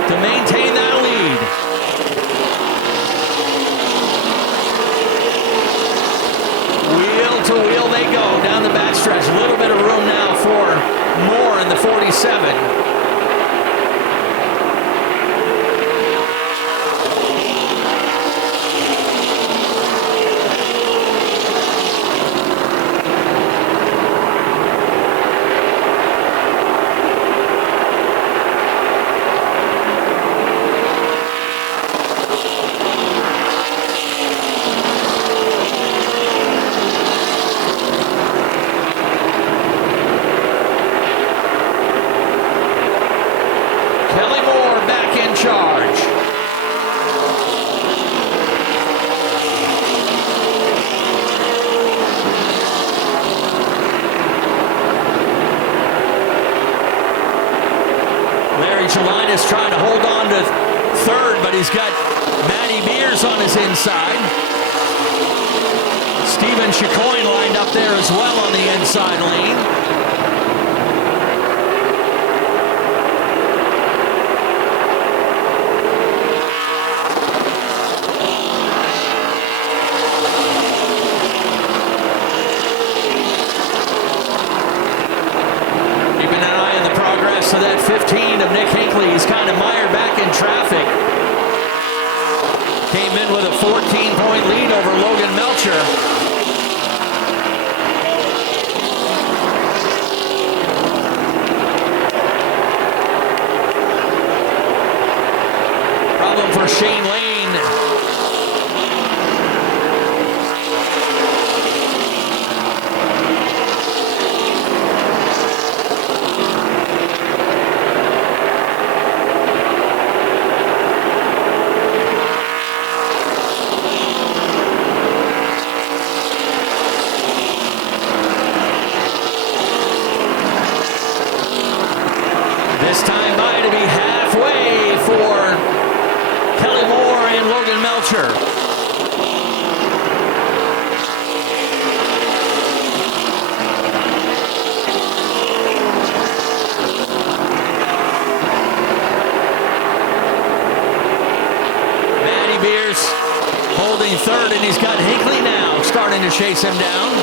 to maintain that lead. Wheel to wheel they go down the backstretch. A little bit of room now for Moore in the 47. Is trying to hold on to third, but he's got Matty Beers on his inside. Stephen Chicoine lined up there as well on the inside lane. So that 15 of Nick Hinckley is kind of mired back in traffic. Came in with a 14-point lead over Logan Melcher. Problem for Shane Lane. This time by to be halfway for Kelly Moore and Logan Melcher. Matty Beers holding third, and he's got Hinckley now starting to chase him down.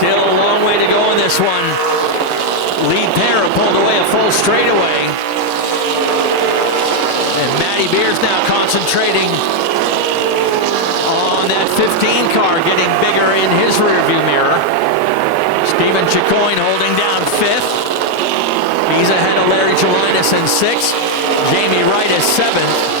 Still a long way to go in this one. Lead pair pulled away a full straightaway. And Matty Beers now concentrating on that 15 car, getting bigger in his rearview mirror. Stephen Chicoine holding down fifth. He's ahead of Larry Gelinas in sixth. Jamie Wright is seventh.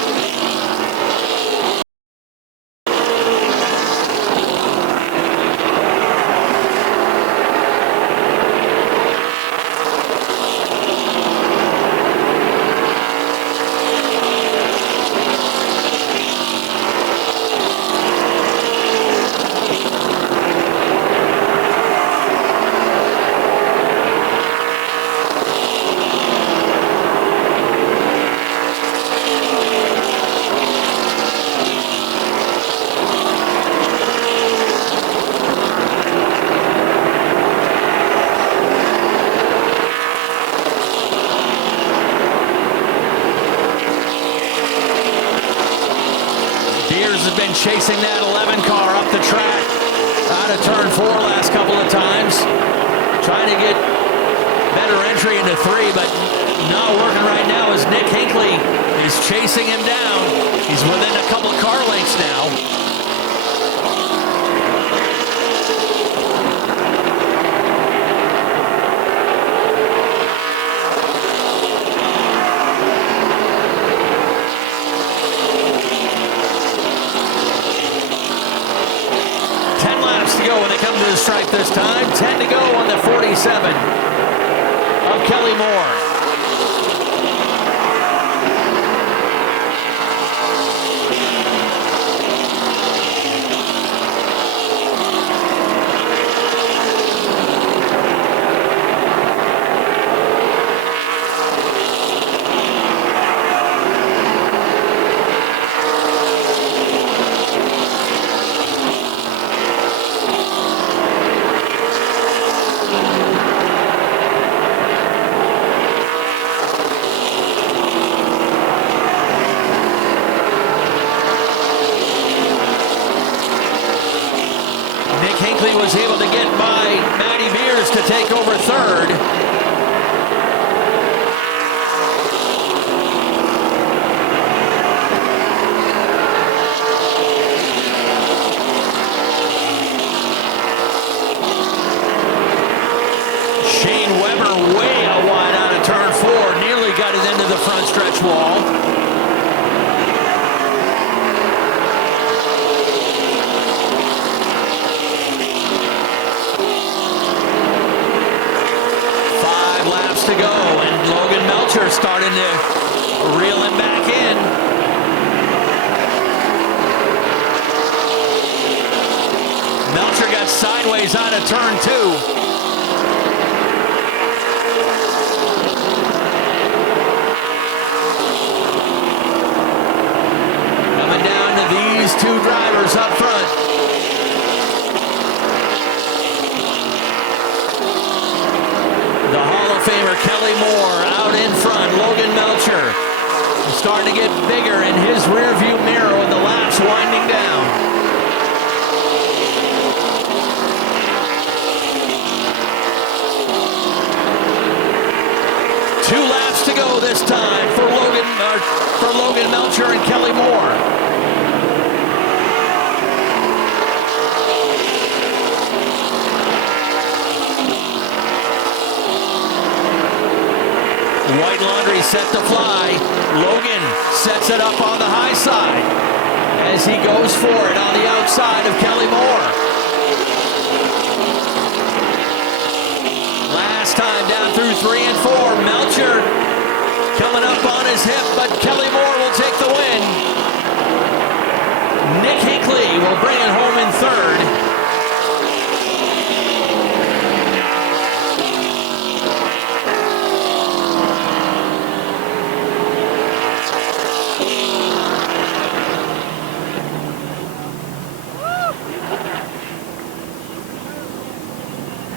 Has been chasing that 11 car up the track out of turn 4 last couple of times, trying to get better entry into 3, but not working right now as Nick Hinckley is chasing him down. He's within a couple car lengths now. To the stripe this time. 10 to go on the 47 of Kelly Moore. was able to get by Matty Mears to take over third. Shane Weber way out wide out of turn 4, nearly got it into the front stretch wall. To go, and Logan Melcher starting to reel him back in. Melcher got sideways out of turn 2. Coming down to these two drivers up front. Famer Kelly Moore out in front. Logan Melcher is starting to get bigger in his rear view mirror with the laps winding down. Two laps to go this time for Logan Melcher and Kelly Moore. White laundry set to fly. Logan sets it up on the high side as he goes for it on the outside of Kelly Moore. Last time down through 3 and 4. Melcher coming up on his hip, but Kelly Moore will take the win. Nick Hinckley will bring it home in third.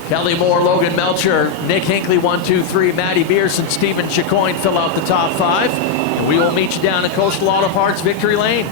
Kelly Moore, Logan Melcher, Nick Hinckley, 1, 2, 3. Matty Mears and Stephen Chicoine fill out the top 5. And we will meet you down at Coastal Auto Parts Victory Lane.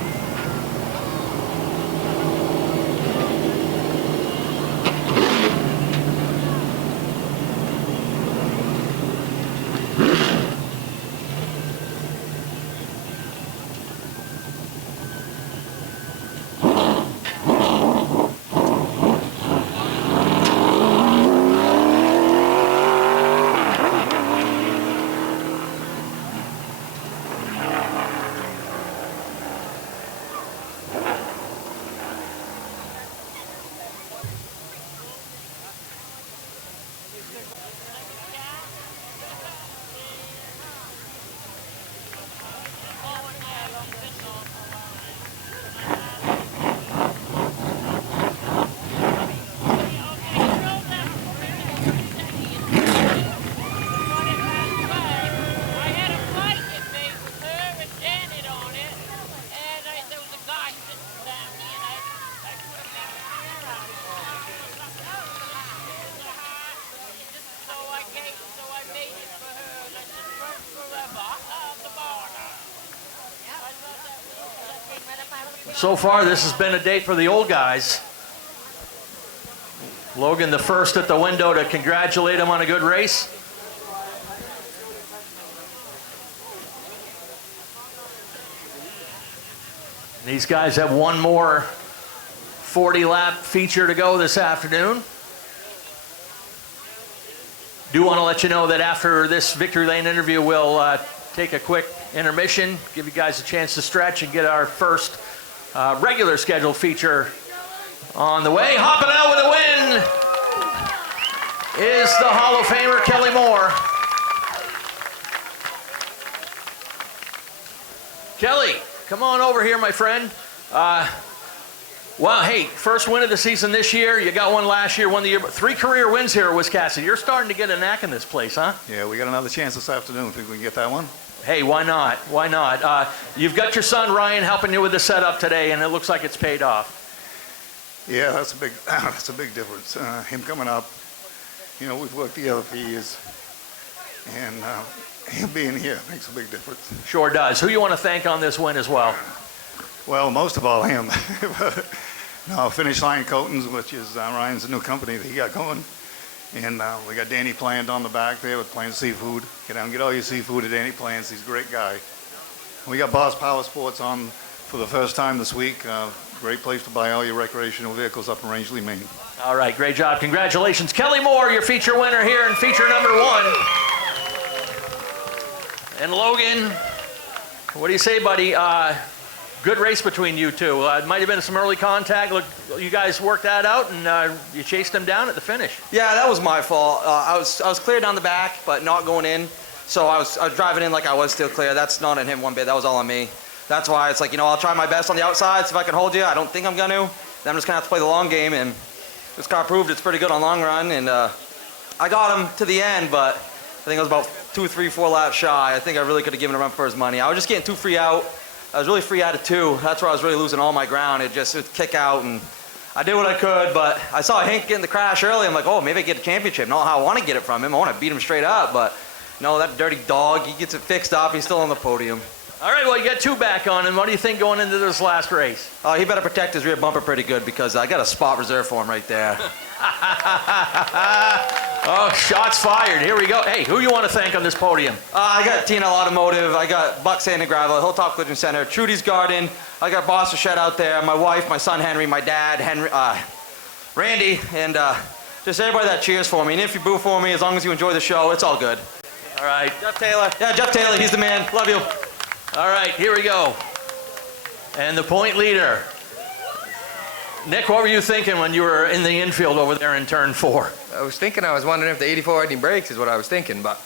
So far, this has been a day for the old guys. Logan the first at the window to congratulate him on a good race. These guys have one more 40-lap feature to go this afternoon. Do want to let you know that after this Victory Lane interview, we'll take a quick intermission, give you guys a chance to stretch and get our first regular scheduled feature on the way. Hopping out with a win is the Hall of Famer Kelly Moore. Kelly, come on over here, my friend. Well, hey, first win of the season this year. You got one last year, one the year, but 3 career wins here at Wiscasset. You're starting to get a knack in this place, huh? Yeah, we got another chance this afternoon. Think we can get that one? Hey, why not? Why not? You've got your son Ryan helping you with the setup today, and it looks like it's paid off. Yeah, that's a big difference. Him coming up, you know, we've worked together for years, and him being here makes a big difference. Sure does. Who you want to thank on this win as well? Well, most of all him. Finish Line Coatings, which is Ryan's new company that he got going. And we got Danny Plant on the back there with Plant Seafood. Get down and get all your seafood at Danny Plant's. He's a great guy. We got Boss Power Sports on for the first time this week. Great place to buy all your recreational vehicles up in Rangeley, Maine. All right, great job. Congratulations. Kelly Moore, your feature winner here in feature number 1. And Logan, what do you say, buddy? Good race between you two. It might have been some early contact. Look, you guys worked that out, and you chased them down at the finish. Yeah, that was my fault. I was clear down the back, but not going in. So I was driving in like I was still clear. That's not on him one bit. That was all on me. That's why it's like, I'll try my best on the outside, see if I can hold you. I don't think I'm going to. Then I'm just going to have to play the long game, and this car proved it's pretty good on long run, and I got him to the end, but I think I was about 2, 3, 4 laps shy. I think I really could have given him a run for his money. I was just getting too free out. I was really free out of 2. That's where I was really losing all my ground. It would kick out, and I did what I could, but I saw Hank getting the crash early. I'm like, oh, maybe I get a championship. Not how I want to get it from him. I want to beat him straight up, but no, that dirty dog, he gets it fixed up. He's still on the podium. All right, well, you got 2 back on him. What do you think going into this last race? He better protect his rear bumper pretty good because I got a spot reserved for him right there. Oh, shots fired. Here we go. Hey, who you want to thank on this podium? I got TNL Automotive. I got Buck Sand and Gravel, Hilltop Collision Center, Trudy's Garden. I got Boss Shed out there, my wife, my son Henry, my dad, Randy, and just everybody that cheers for me. And if you boo for me, as long as you enjoy the show, it's all good. All right. Jeff Taylor. Yeah, Jeff Taylor, he's the man. Love you. All right, here we go. And the point leader. Nick, what were you thinking when you were in the infield over there in turn 4? I was wondering if the 84 had any brakes is what I was thinking, but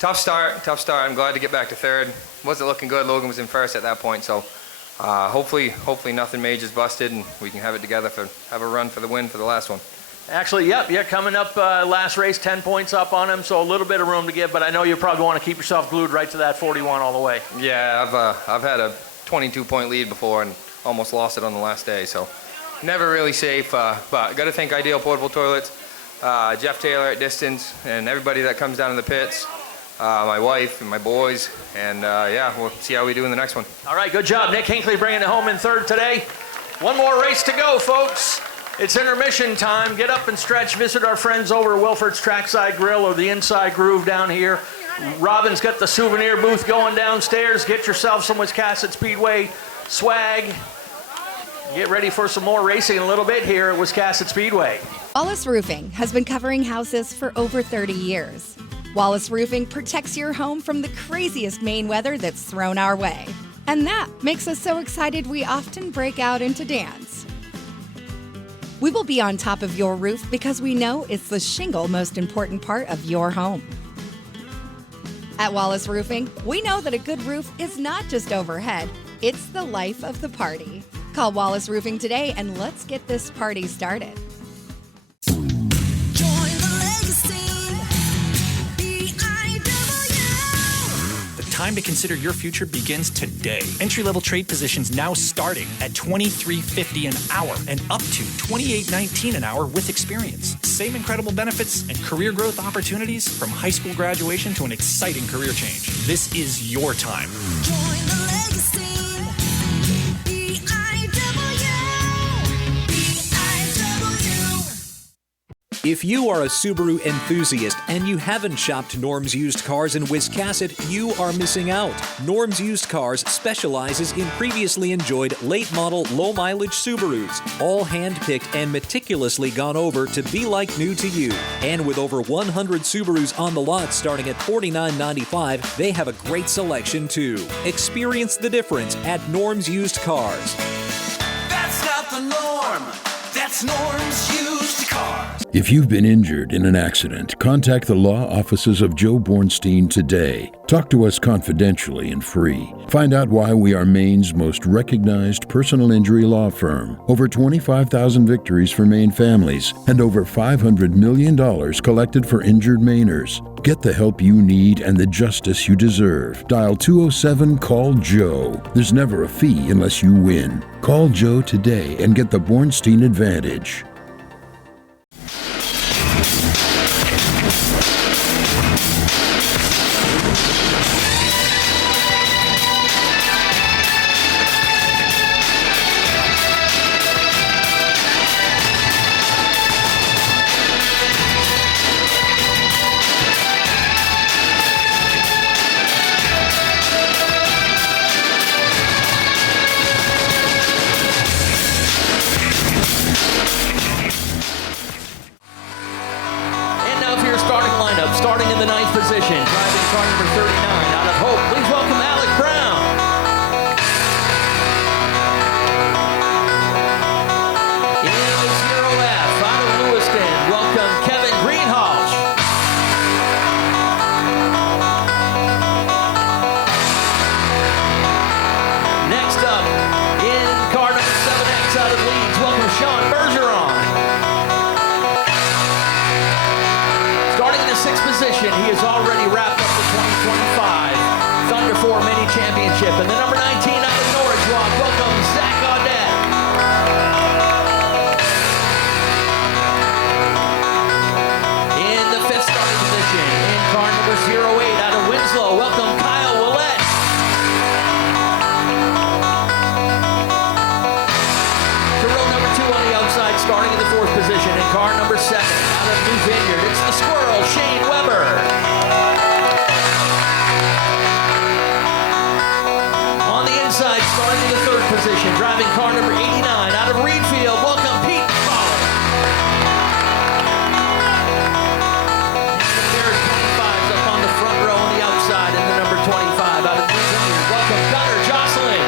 tough start. I'm glad to get back to 3rd. Wasn't looking good. Logan was in 1st at that point, so hopefully nothing major's busted and we can have it together have a run for the win for the last one. Actually, yep, coming up last race, 10 points up on him, so a little bit of room to give, but I know you probably want to keep yourself glued right to that 41 all the way. Yeah, I've had a 22-point lead before and almost lost it on the last day, so never really safe, but got to thank Ideal Portable Toilets, Jeff Taylor at Distance, and everybody that comes down to the pits, my wife and my boys, and yeah, we'll see how we do in the next one. All right, good job. Nick Hinckley bringing it home in 3rd today. One more race to go, folks. It's intermission time. Get up and stretch. Visit our friends over at Wilford's Trackside Grill or the Inside Groove down here. Robin's got the souvenir booth going downstairs. Get yourself some Wiscasset Speedway swag. Get ready for some more racing in a little bit here at Wiscasset Speedway. Wallace Roofing has been covering houses for over 30 years. Wallace Roofing protects your home from the craziest Maine weather that's thrown our way. And that makes us so excited we often break out into dance. We will be on top of your roof because we know it's the shingle most important part of your home. At Wallace Roofing, we know that a good roof is not just overhead, it's the life of the party. Call Wallace Roofing today and let's get this party started. Time to consider your future begins today. Entry-level trade positions now starting at $23.50 an hour and up to $28.19 an hour with experience. Same incredible benefits and career growth opportunities from high school graduation to an exciting career change. This is your time. Join the legacy. If you are a Subaru enthusiast and you haven't shopped Norm's Used Cars in Wiscasset, you are missing out. Norm's Used Cars specializes in previously enjoyed late-model, low-mileage Subarus, all hand-picked and meticulously gone over to be like new to you. And with over 100 Subarus on the lot starting at $49.95, they have a great selection too. Experience the difference at Norm's Used Cars. That's not the norm. That's Norm's Used Cars. If you've been injured in an accident, contact the law offices of Joe Bornstein today. Talk to us confidentially and free. Find out why we are Maine's most recognized personal injury law firm. Over 25,000 victories for Maine families and over $500 million collected for injured Mainers. Get the help you need and the justice you deserve. Dial 207-CALL-JOE. There's never a fee unless you win. Call Joe today and get the Bornstein advantage. starting in the 9th position, driving car number 39 out of Hope. Please welcome Alec Brown. In the 0F out of Lewiston, welcome Kevin Greenhalgh. Next up, in car number 7X out of Leeds, welcome Sean Bergeron. Starting in the 6th position, he has already wrapped up the 2025 Thunder 4 Mini Championship. And the number 19 out of Norwich Walk, welcome Zach Audette. In the 5th starting position, in car number 08 out of Winslow, welcome Kyle Willett. To row number 2 on the outside, starting in the 4th position, in car number 7 out of New Vineyard, it's the Squirrel, Shane Weber. On the inside, starting in the 3rd position, driving car number 89 out of Reedfield, welcome Pete Fowler. There's 25s up on the front row on the outside, and the number 25 out of New Vineyard, welcome Gunnar Jocelyn.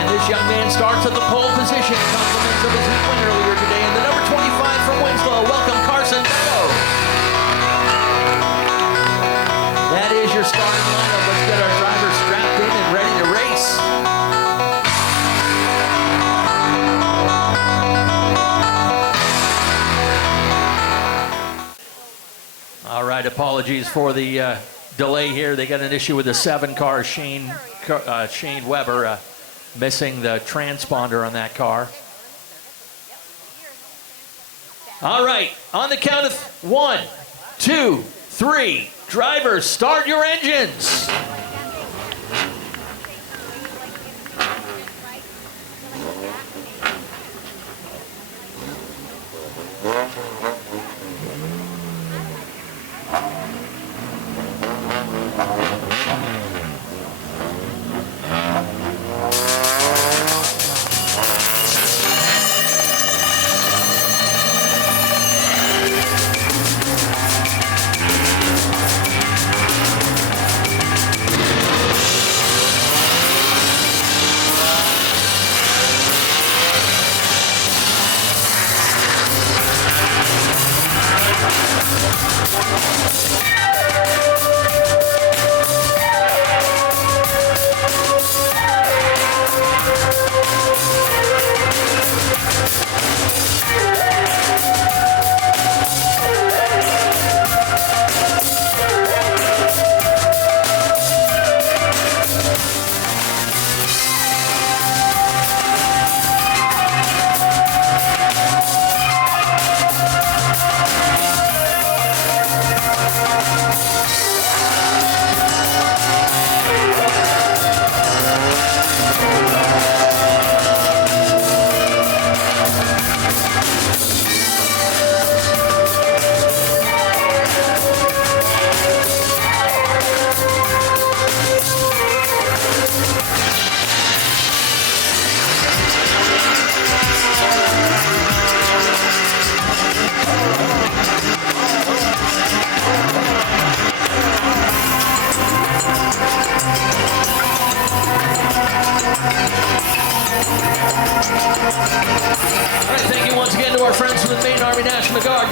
And this young man starts at the pole position, compliments of his heat win earlier today, and the number 25 from Winslow, welcome Carson Bello. That is your starting lineup. Let's get our drivers strapped in and ready to race. All right, apologies for the delay here. They got an issue with the 7 car, Shane Weber, missing the transponder on that car. All right, on the count of 1, 2, 3. Drivers, start your engines.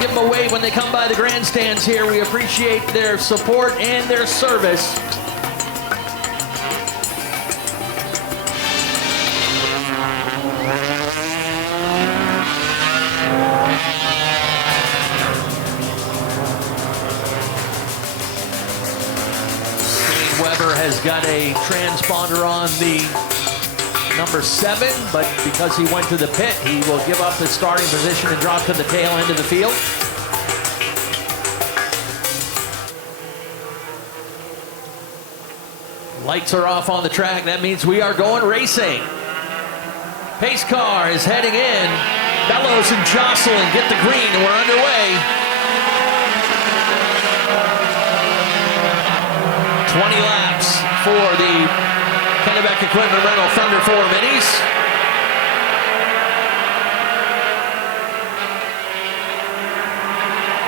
Give them a wave when they come by the grandstands here. We appreciate their support and their service. Weber has got a transponder on the number 7, but because he went to the pit, he will give up the starting position and drop to the tail end of the field. Lights are off on the track. That means we are going racing. Pace car is heading in. Bellows and Jocelyn get the green, and we're underway. 20 laps for the Kennebec Equipment Rental Thunder 4 Minis.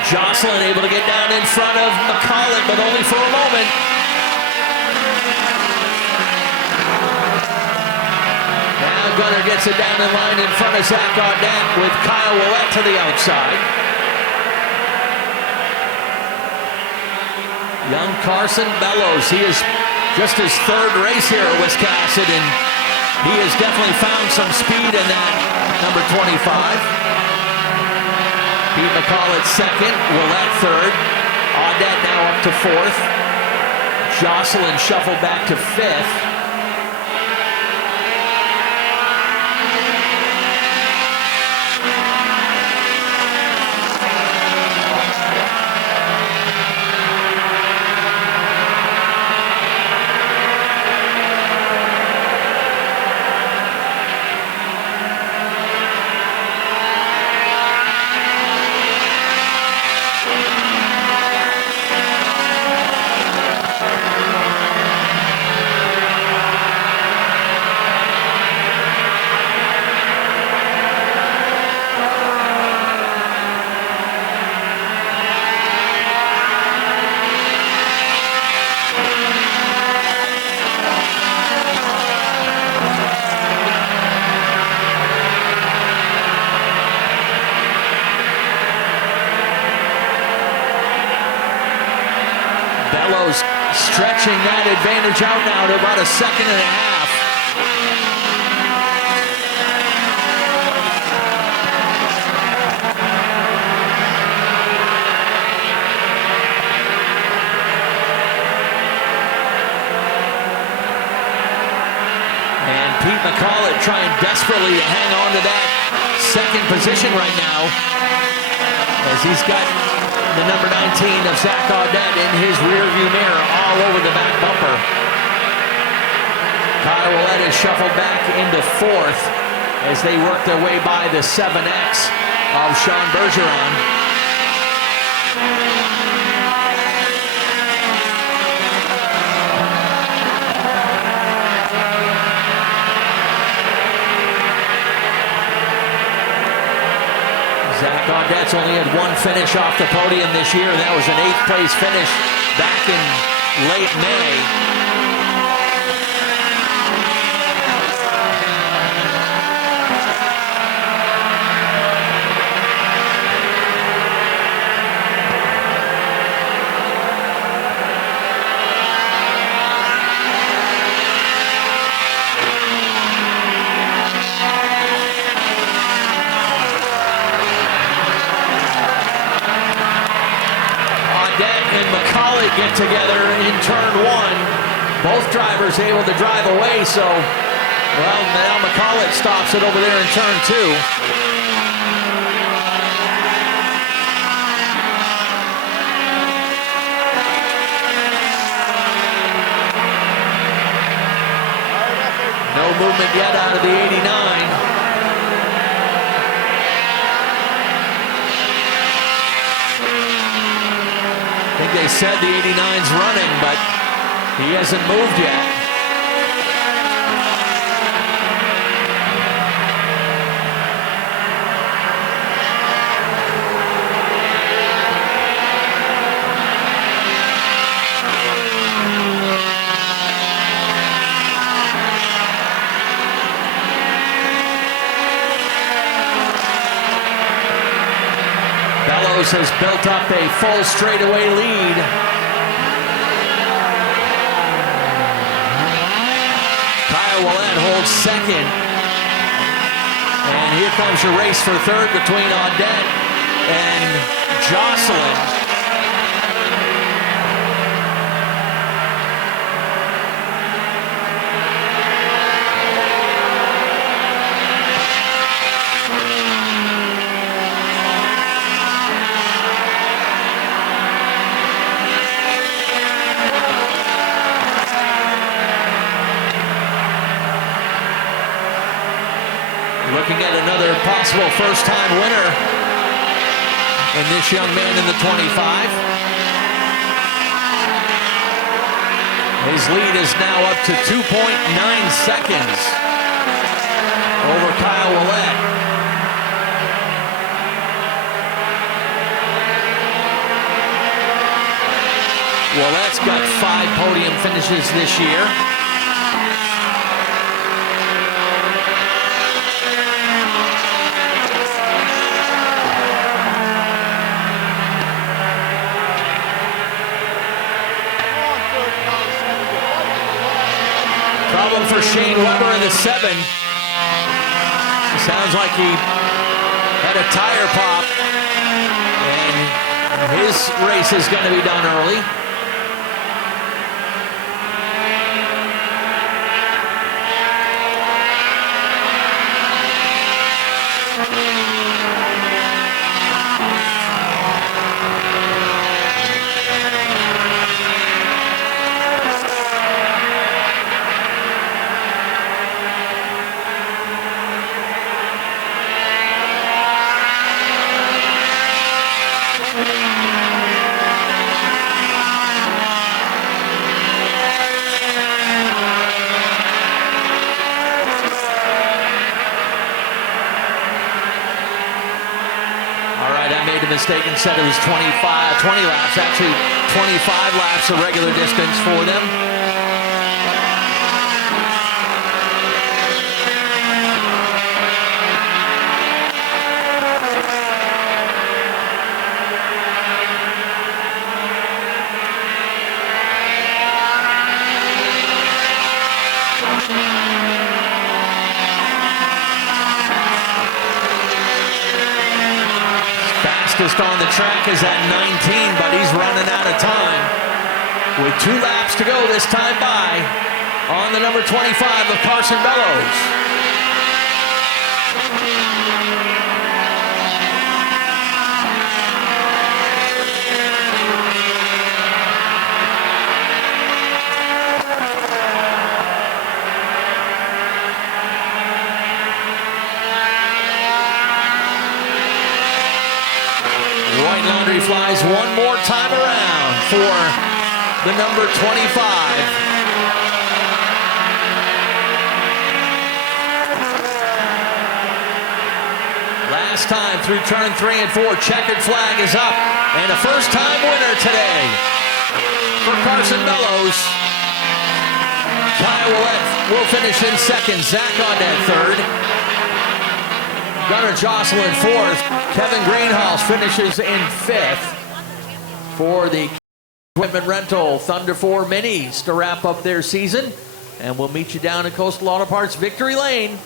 Jocelyn able to get down in front of McCollett, but only for a moment. Now Gunner gets it down in line in front of Zach Audette with Kyle Willett to the outside. Young Carson Bellows, he is just his third race here at Wiscasset, and he has definitely found some speed in that number 25. Pete McCollett second, Willett third. Audette now up to fourth. Jocelyn shuffled back to fifth. Bellows stretching that advantage out now to about a second and a half. And Pete McCollett trying desperately to hang on to that second position right now, as he's got the number 19 of Zach Audette in his rearview mirror all over the back bumper. Kyle Willett is shuffled back into fourth as they work their way by the 7X of Sean Bergeron. Zach Audette's only had one finish off the podium this year. That was an 8th place finish back in late May. Get together in turn one. Both drivers able to drive away, so, well, now McCollett stops it over there in turn two. No movement yet out of the 89. They said the 89's running, but he hasn't moved yet. Bellows has built up a full straightaway lead. Kyle Willett holds second. And here comes your race for third between Audette and Jocelyn. Looking at another possible first-time winner in this young man in the 25. His lead is now up to 2.9 seconds over Kyle Willett. Willette's got 5 podium finishes this year. Problem for Shane Weber in the 7. Sounds like he had a tire pop, and his race is going to be done early. Mistake and said it was 20 laps, actually 25 laps of regular distance for them. Fastest on the track is at 19, but he's running out of time. With 2 laps to go this time by on the number 25 of Carson Bellows. Laundry flies one more time around for the number 25. Last time through turn 3 and 4, checkered flag is up, and a first-time winner today for Carson Bellows. Kyle Willette will finish in second, Zach Audette third. Gunnar Jocelyn fourth. Kevin Greenhalgh finishes in 5th for the equipment rental Thunder 4 Minis to wrap up their season. And we'll meet you down at Coastal Auto Parts Victory Lane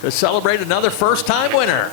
to celebrate another first-time winner.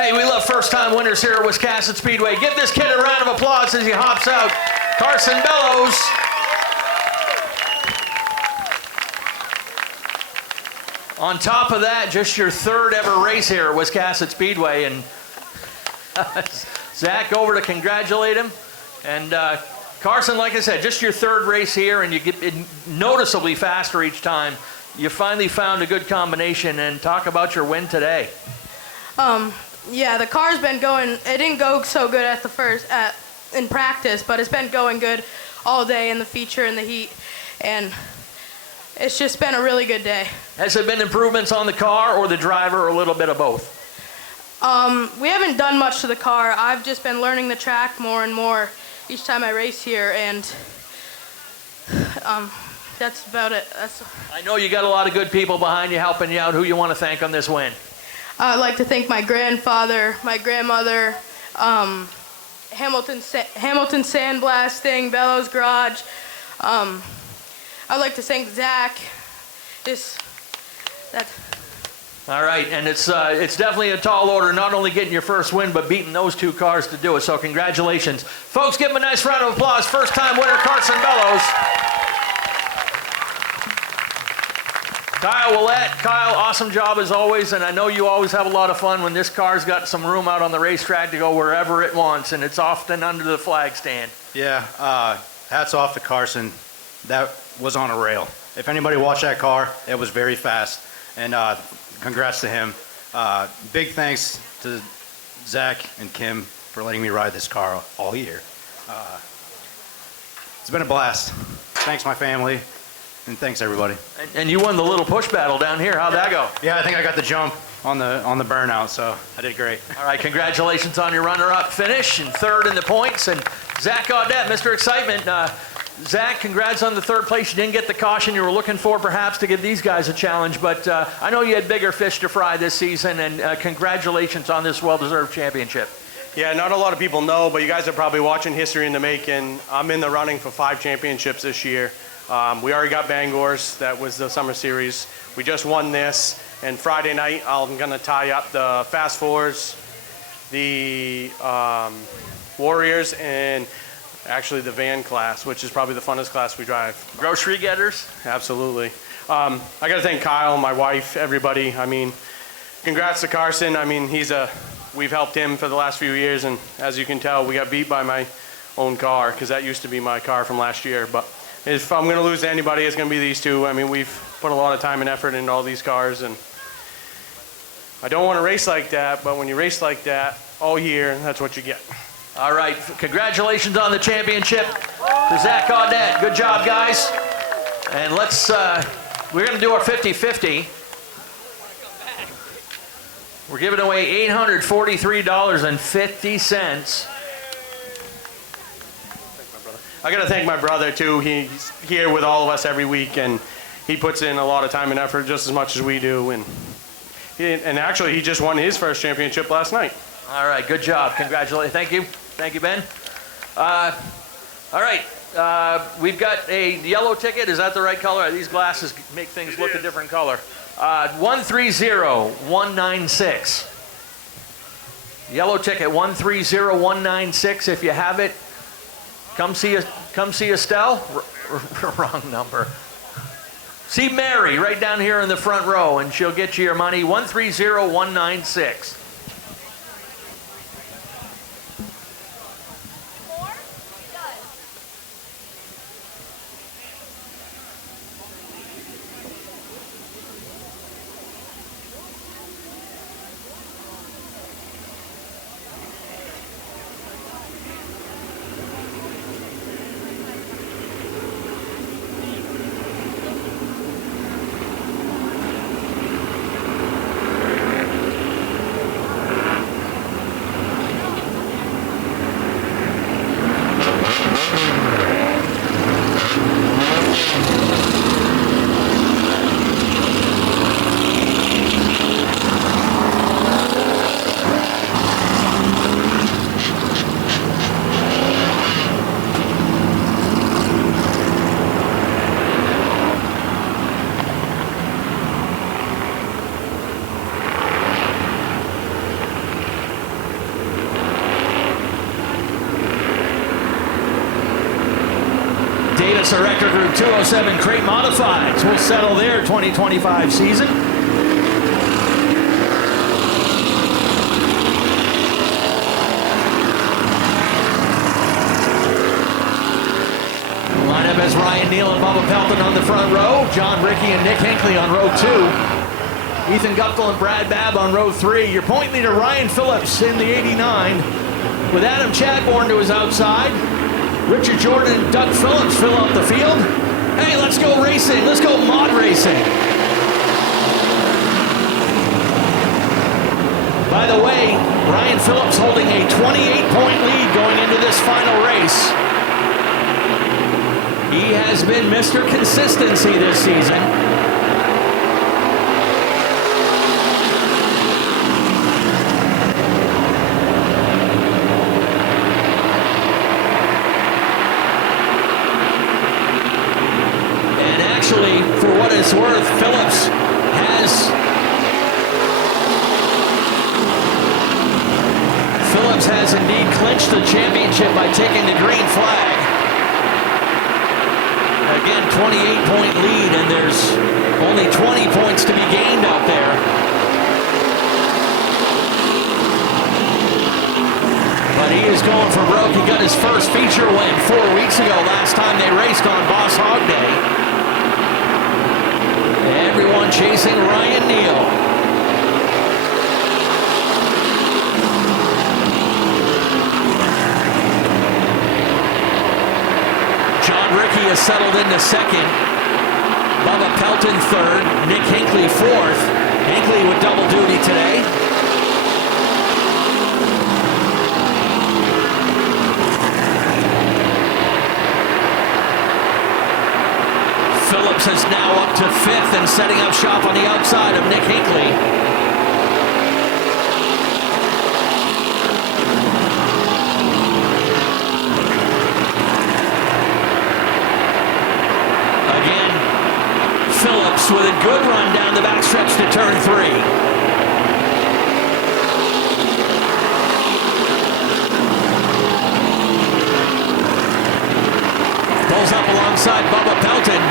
Hey, we love first-time winners here at Wiscasset Speedway. Give this kid a round of applause as he hops out. Carson Bellows. On top of that, just your third ever race here at Wiscasset Speedway. And Zach, over to congratulate him. And Carson, like I said, just your third race here, and you get noticeably faster each time. You finally found a good combination, and talk about your win today. Yeah, the car's been going, it didn't go so good at the first, in practice, but it's been going good all day in the feature and the heat, and it's just been a really good day. Has there been improvements on the car or the driver, or a little bit of both? We haven't done much to the car. I've just been learning the track more and more each time I race here, and that's about it. I know you got a lot of good people behind you helping you out. Who you want to thank on this win? I'd like to thank my grandfather, my grandmother, Hamilton Sandblasting, Bellows Garage. I'd like to thank Zach. All right, and it's definitely a tall order, not only getting your first win, but beating those two cars to do it, so congratulations. Folks, give him a nice round of applause. First-time winner, Carson Bellows. Kyle Willett. Kyle, awesome job as always, and I know you always have a lot of fun when this car's got some room out on the racetrack to go wherever it wants, and it's often under the flag stand. Yeah, hats off to Carson. That was on a rail. If anybody watched that car, it was very fast, and congrats to him. Big thanks to Zach and Kim for letting me ride this car all year. It's been a blast. Thanks, my family. And thanks, everybody. And you won the little push battle down here. How'd that go? Yeah, I think I got the jump on the burnout, so I did great. All right, congratulations on your runner-up finish and third in the points. And Zach Gaudette, Mr. Excitement. Zach, congrats on the third place. You didn't get the caution you were looking for, perhaps, to give these guys a challenge, but I know you had bigger fish to fry this season, and congratulations on this well-deserved championship. Yeah, not a lot of people know, but you guys are probably watching history in the making. I'm in the running for 5 championships this year. We already got Bangor's. That was the summer series. We just won this, and Friday night I'm going to tie up the Fast Fours, the Warriors, and actually the van class, which is probably the funnest class we drive. Grocery getters? Absolutely. I got to thank Kyle, my wife, everybody. I mean, congrats to Carson. I mean, we've helped him for the last few years, and as you can tell, we got beat by my own car, because that used to be my car from last year. But if I'm going to lose to anybody, it's going to be these two. I mean, we've put a lot of time and effort into all these cars, and I don't want to race like that, but when you race like that all year, that's what you get. All right, congratulations on the championship to Zach Gaudette. Good job, guys. And we're going to do our 50-50. We're giving away $843.50. I got to thank my brother, too. He's here with all of us every week, and he puts in a lot of time and effort just as much as we do. And actually, he just won his first championship last night. All right, good job. Congratulations. Thank you. Thank you, Ben. All right, we've got a yellow ticket. Is that the right color? These glasses make things look a different color. 130196. Yellow ticket 130196. If you have it, come see Estelle. Wrong number. See Mary right down here in the front row, and she'll get you your money. 130196. 207 Crate Modifieds will settle their 2025 season. Lineup has Ryan Neal and Bubba Pelton on the front row, John Rickey and Nick Hinckley on row 2, Ethan Guptill and Brad Babb on row 3. Your point leader Ryan Phillips in the 89, with Adam Chadbourne to his outside. Richard Jordan and Doug Phillips fill out the field. Hey, let's go racing. Let's go mod racing. By the way, Ryan Phillips holding a 28-point lead going into this final race. He has been Mr. Consistency this season. And actually, for what it's worth, Phillips has indeed clinched the championship by taking the green flag. Again, 28-point lead, and there's only 20 points to be gained out there. But he is going for broke. He got his first feature win 4 weeks ago, last time they raced on Boss Hog Day. Everyone chasing Ryan Neal. Rickey has settled into second. Bubba Pelton third. Nick Hinckley fourth. Hinckley with double duty today. Phillips is now up to fifth and setting up shop on the outside of Nick Hinckley. Phillips with a good run down the backstretch to turn 3. Pulls up alongside Bubba Pelton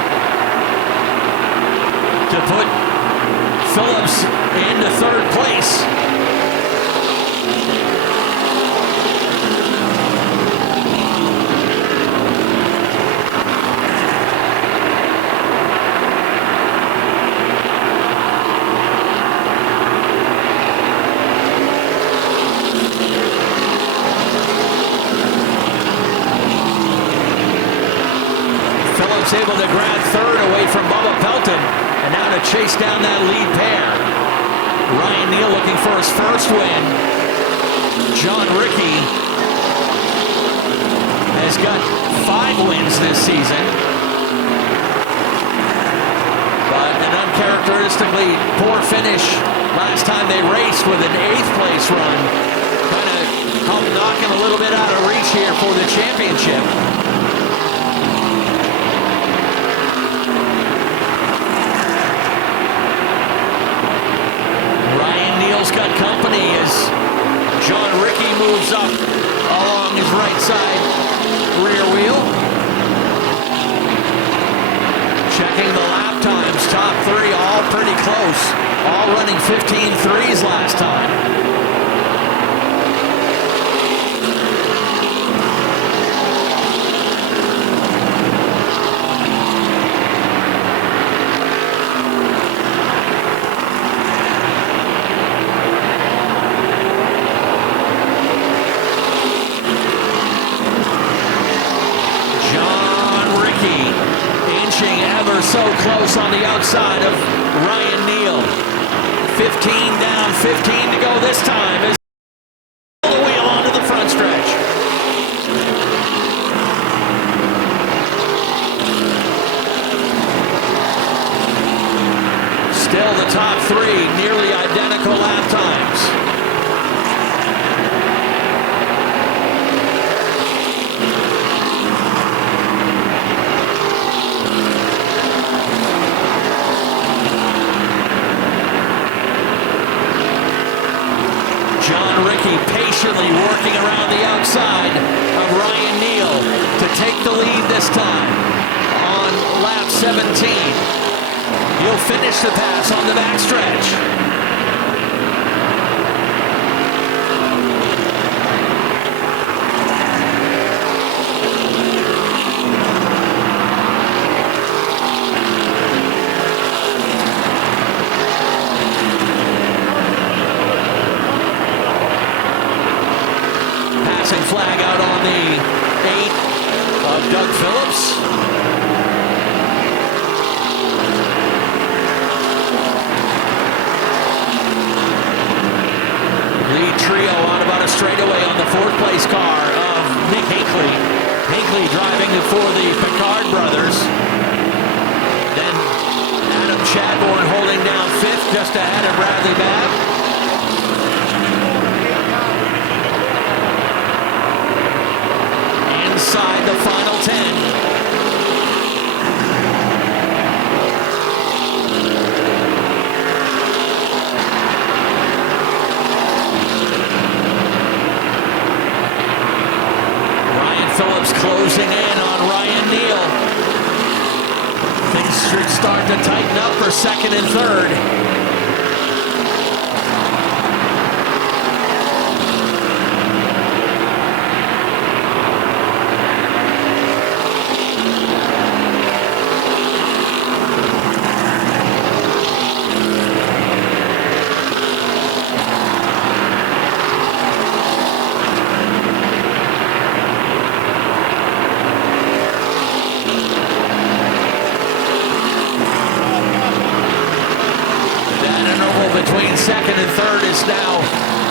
to put Phillips into third place. Able to grab third away from Bubba Pelton, and now to chase down that lead pair. Ryan Neal looking for his first win. John Rickey has got 5 wins this season, but an uncharacteristically poor finish last time they raced with an 8th place run. Kind of helped knock him a little bit out of reach here for the championship. Got company as John Rickey moves up along his right side rear wheel. Checking the lap times, top 3 all pretty close, all running 15.3s last time. So close on the outside of Ryan Neal. 15 down, 15 to go this time as the wheel onto the front stretch. Still the top 3, nearly identical lap times. Patiently working around the outside of Ryan Neal to take the lead this time on lap 17. He'll finish the pass on the backstretch. Passing flag out on the 8 of Doug Phillips. Lead trio on about a straightaway on the 4th place car of Nick Hinckley. Hinckley driving for the Picard brothers. Then Adam Chadbourne holding down 5th just ahead of Bradley Babb. Inside the final 10. Ryan Phillips closing in on Ryan Neal. Things should start to tighten up for 2nd and 3rd. Between 2nd and 3rd is now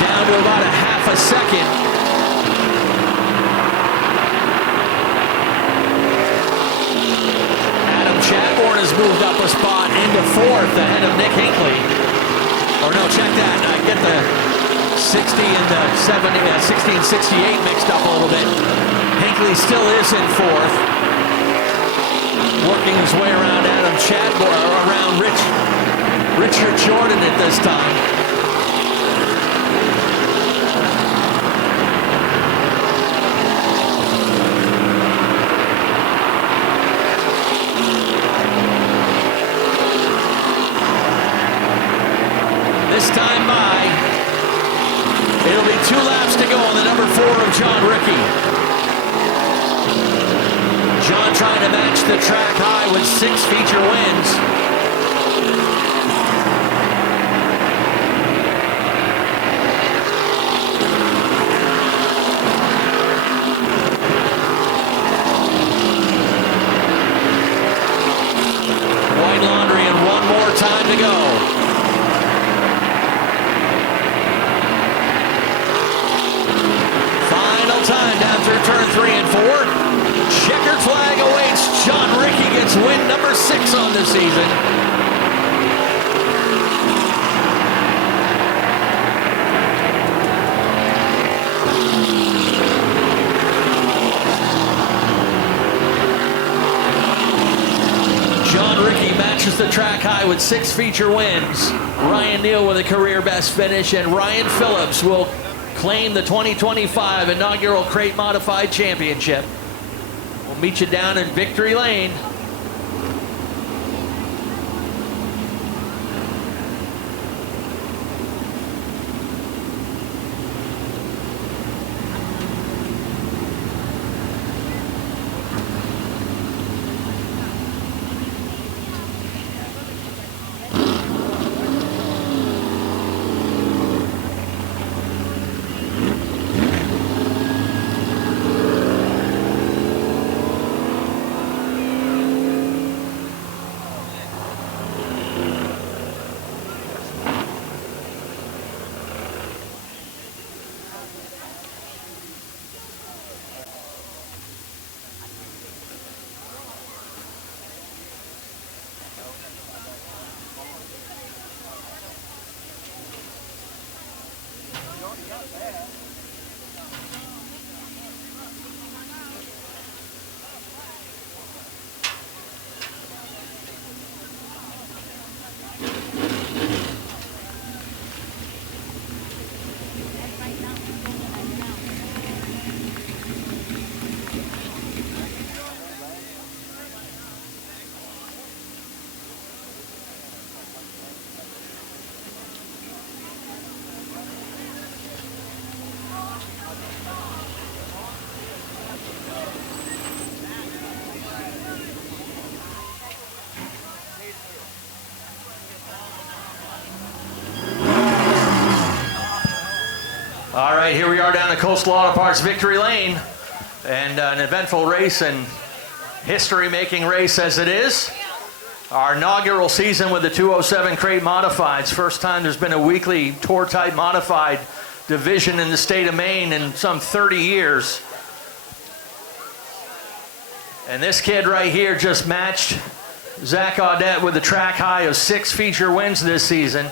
down to about a half a second. Adam Chadbourne has moved up a spot into 4th ahead of Nick Hinckley. Or no, check that. I get the 60 and the 70, 60 and 68 mixed up a little bit. Hinckley still is in 4th. Working his way around Adam Chadbourne, around Richard Jordan at this time. This time by, it'll be 2 laps to go on the number 4 of John Rickey. John trying to match the track high with 6 feature wins. Time to go. Final time down through turn 3 and 4. Checkered flag awaits. John Rickey gets win number 6 on the season. John Rickey matches the track high with 6 feature wins. Ryan Neal with a career best finish, and Ryan Phillips will claim the 2025 inaugural Crate Modified Championship. We'll meet you down in Victory Lane. right, here we are down at Coastal Auto Parts Victory Lane, and an eventful race and history-making race as it is. Our inaugural season with the 207 Crate Modifieds. First time there's been a weekly tour-type modified division in the state of Maine in some 30 years. And this kid right here just matched Zach Audette with a track high of 6 feature wins this season.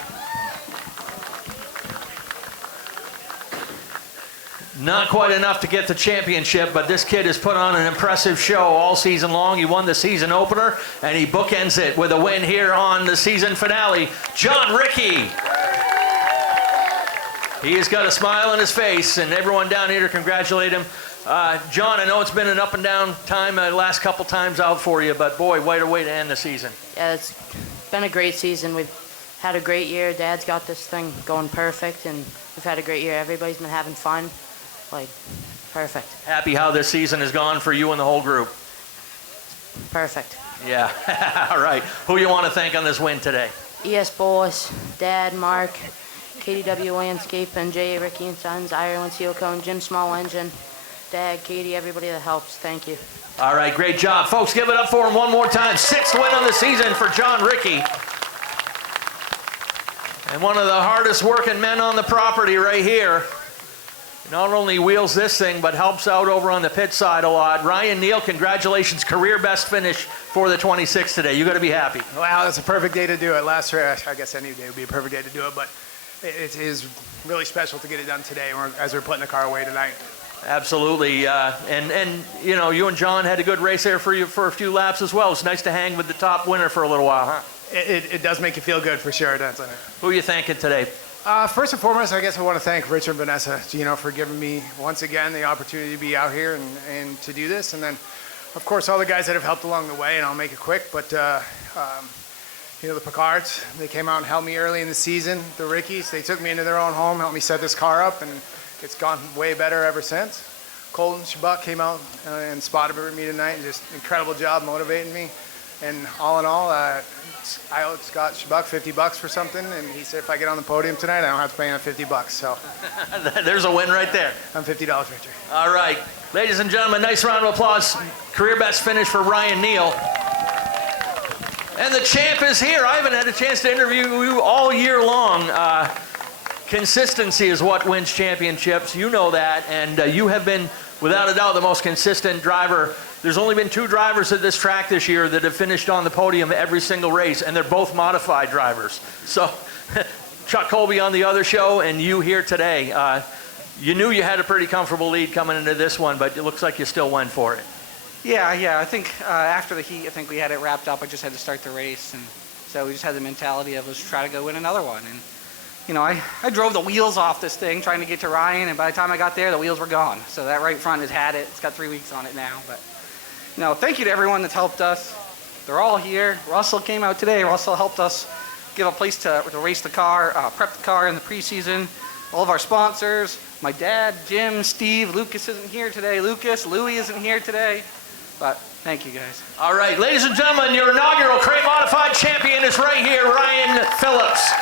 Not quite enough to get the championship, but this kid has put on an impressive show all season long. He won the season opener, and he bookends it with a win here on the season finale. John Rickey. He's got a smile on his face, and everyone down here to congratulate him. John, I know it's been an up and down time the last couple times out for you, but boy, what a way to end the season. Yeah, it's been a great season. We've had a great year. Dad's got this thing going perfect, and we've had a great year. Everybody's been having fun. Like, perfect. Happy how this season has gone for you and the whole group. Perfect. Yeah, all right. Who you want to thank on this win today? ES Boas, Dad, Mark, KDW Landscape, and J. Ricky and Sons, Ireland Seal Cone, Jim Small Engine, Dad, Katie, everybody that helps. Thank you. All right, great job. Folks, give it up for him one more time. 6th win of the season for John Rickey. And one of the hardest working men on the property right here. Not only wheels this thing, but helps out over on the pit side a lot. Ryan Neal, congratulations. Career best finish for the 26 today. You got to be happy. Wow, it's a perfect day to do it. Last year, I guess any day would be a perfect day to do it, but it is really special to get it done today as we're putting the car away tonight. Absolutely. And you know, you and John had a good race there for you for a few laps as well. It's nice to hang with the top winner for a little while, huh? It does make you feel good for sure, doesn't it? Who are you thanking today? First and foremost, I guess I want to thank Richard and Vanessa, for giving me once again the opportunity to be out here and to do this. And then, of course, all the guys that have helped along the way, and I'll make it quick, but the Picards, they came out and helped me early in the season. The Rickies, they took me into their own home, helped me set this car up, and it's gone way better ever since. Colton Shabak came out and spotted me tonight, and just incredible job motivating me. And all in all, I owed Scott Shabak $50 for something, and he said if I get on the podium tonight, I don't have to pay him $50. So there's a win right there. I'm $50 victor. All right, ladies and gentlemen, nice round of applause. Career best finish for Ryan Neal. And the champ is here. I haven't had a chance to interview you all year long. Consistency is what wins championships. You know that, and you have been, without a doubt, the most consistent driver. There's only been 2 drivers at this track this year that have finished on the podium every single race, and they're both modified drivers. So Chuck Colby on the other show, and you here today. You knew you had a pretty comfortable lead coming into this one, but it looks like you still went for it. Yeah. I think after the heat, I think we had it wrapped up. I just had to start the race, and so we just had the mentality of let's try to go win another one. And I drove the wheels off this thing trying to get to Ryan, and by the time I got there, the wheels were gone. So that right front has had it. It's got 3 weeks on it now, but. Thank you to everyone that's helped us. They're all here. Russell came out today. Russell helped us give a place to race the car, prep the car in the preseason. All of our sponsors, my dad, Jim, Steve, Lucas isn't here today. Louie isn't here today. But thank you guys. All right, ladies and gentlemen, your inaugural Crate Modified champion is right here, Ryan Phillips.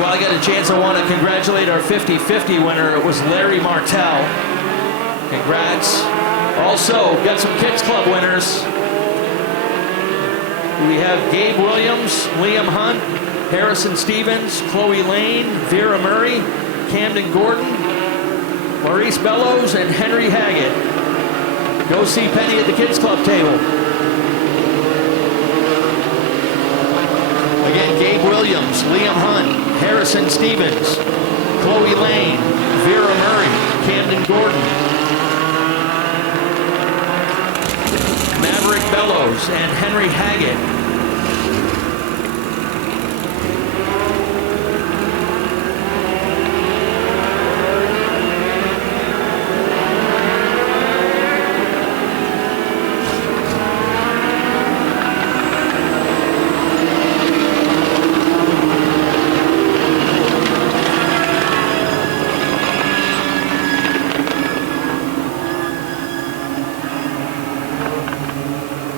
While I get a chance, I want to congratulate our 50-50 winner. It was Larry Martell. Congrats. Also, got some Kids Club winners. We have Gabe Williams, Liam Hunt, Harrison Stevens, Chloe Lane, Vera Murray, Camden Gordon, Maurice Bellows, and Henry Haggett. Go see Penny at the Kids Club table. Again, Gabe Williams, Liam Hunt, Harrison Stevens, Chloe Lane, Vera Murray, Camden Gordon, Maverick Bellows, and Henry Haggett.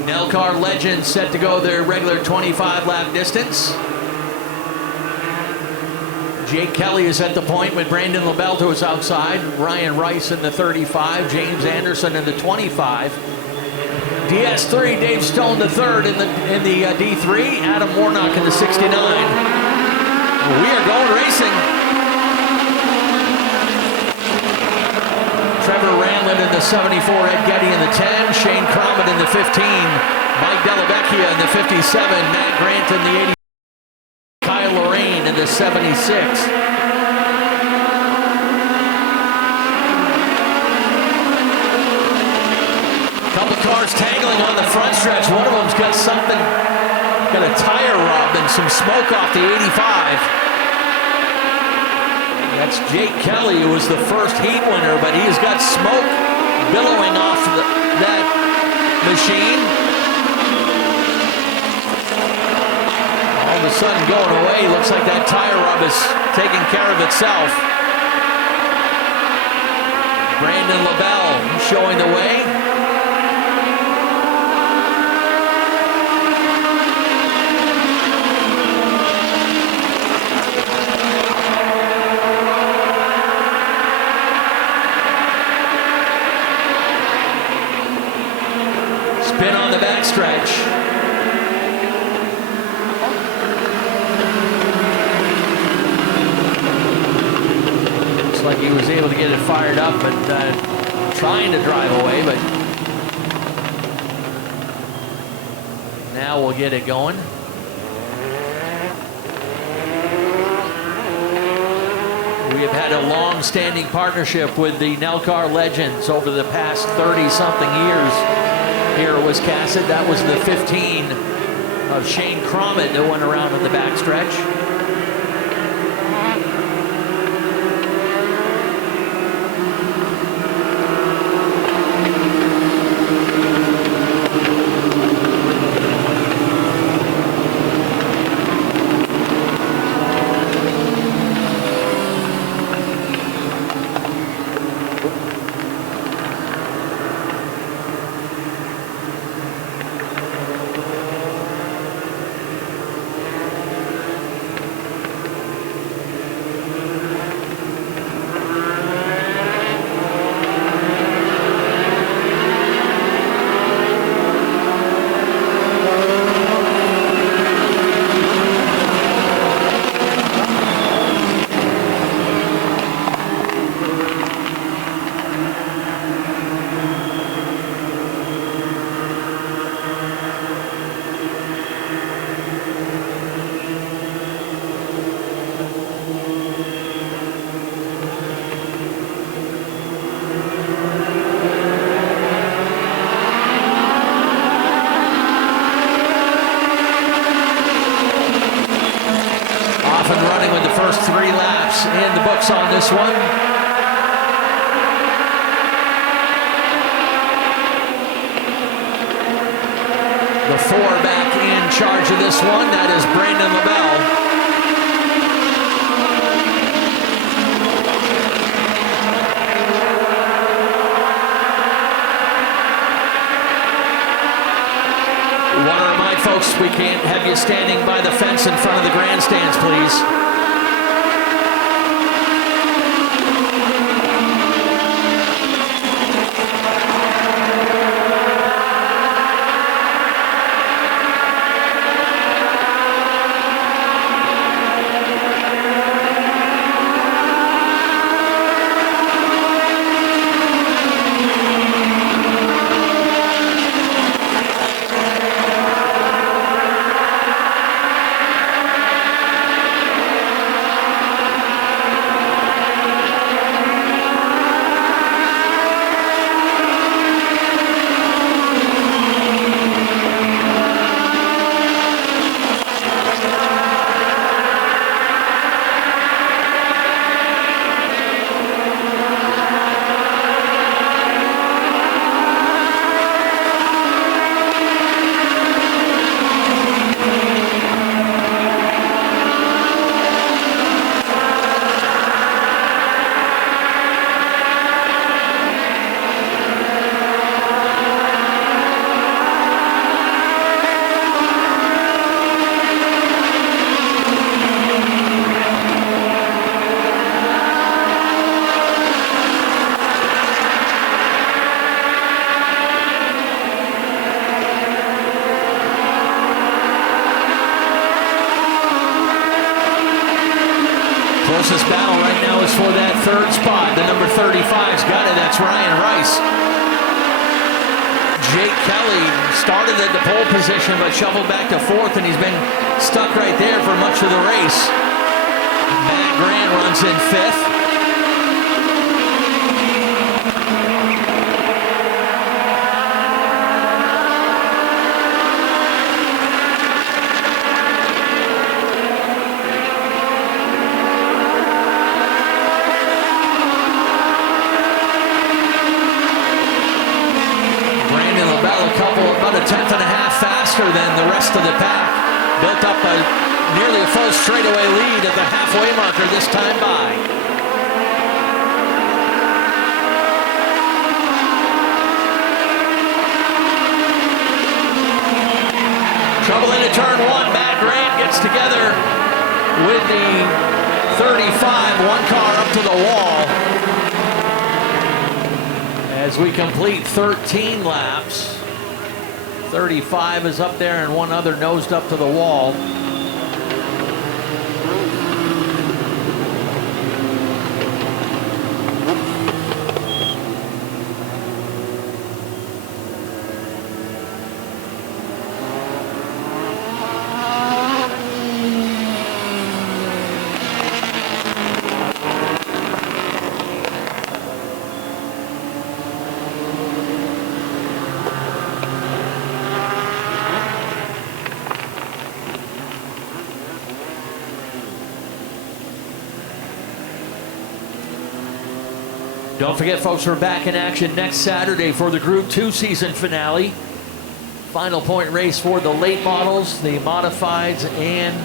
Nelcar Legends set to go their regular 25-lap distance. Jake Kelly is at the point with Brandon LaBelle is outside. Ryan Rice in the 35. James Anderson in the 25. DS3, Dave Stone the third in the D3. Adam Warnock in the 69. We are going racing. Trevor Ranlin in the 74, Ed Getty in the 10, Shane Crommett in the 15, Mike Dellavecchia in the 57, Matt Grant in the 80, Kyle Lorraine in the 76. Couple cars tangling on the front stretch. One of them's got something, got a tire rub and some smoke off the 85. That's Jake Kelly, who was the first heat winner, but he's got smoke billowing off that machine. All of a sudden going away. Looks like that tire rub is taking care of itself. Brandon LaBelle showing the way. Spin on the backstretch. Looks like he was able to get it fired up, but trying to drive away, but now we'll get it going. We have had a long-standing partnership with the Nelcar Legends over the past 30-something years. Here at Wiscasset. That was the 15 of Shane Crommett that went around in the backstretch. In the books on this one. The 4 back in charge of this one. That is Brandon LaBelle. We want to remind folks we can't have you standing by the fence in front of the grandstands, please. 35's got it. That's Ryan Rice. Jake Kelly started at the pole position but shoveled back to fourth, and he's been stuck right there for much of the race. Matt Grant runs in fifth. Than the rest of the pack. Built up nearly a full straightaway lead at the halfway marker this time by. Trouble into turn one. Matt Grant gets together with the 35. One car up to the wall. As we complete 13 laps. 35 is up there and one other nosed up to the wall. Don't forget, folks, we're back in action next Saturday for the Group 2 season finale. Final point race for the late models, the modifieds, and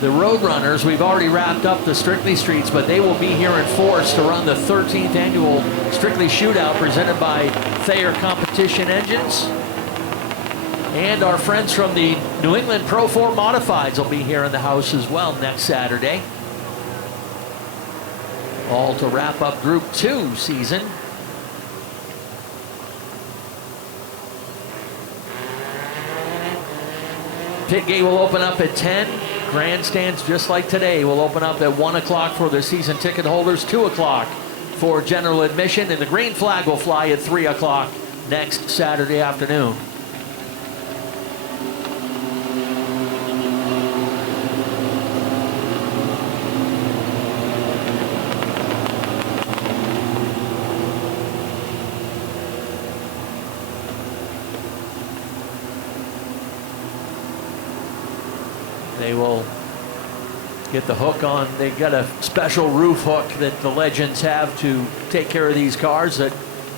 the road runners. We've already wrapped up the Strictly Streets, but they will be here in force to run the 13th annual Strictly Shootout presented by Thayer Competition Engines. And our friends from the New England Pro 4 Modifieds will be here in the house as well next Saturday. All to wrap up Group 2 season. Pit gate will open up at 10. Grandstands, just like today, will open up at 1 o'clock for the season ticket holders, 2 o'clock for general admission, and the green flag will fly at 3 o'clock next Saturday afternoon. They will get the hook on. They've got a special roof hook that the Legends have to take care of these cars, that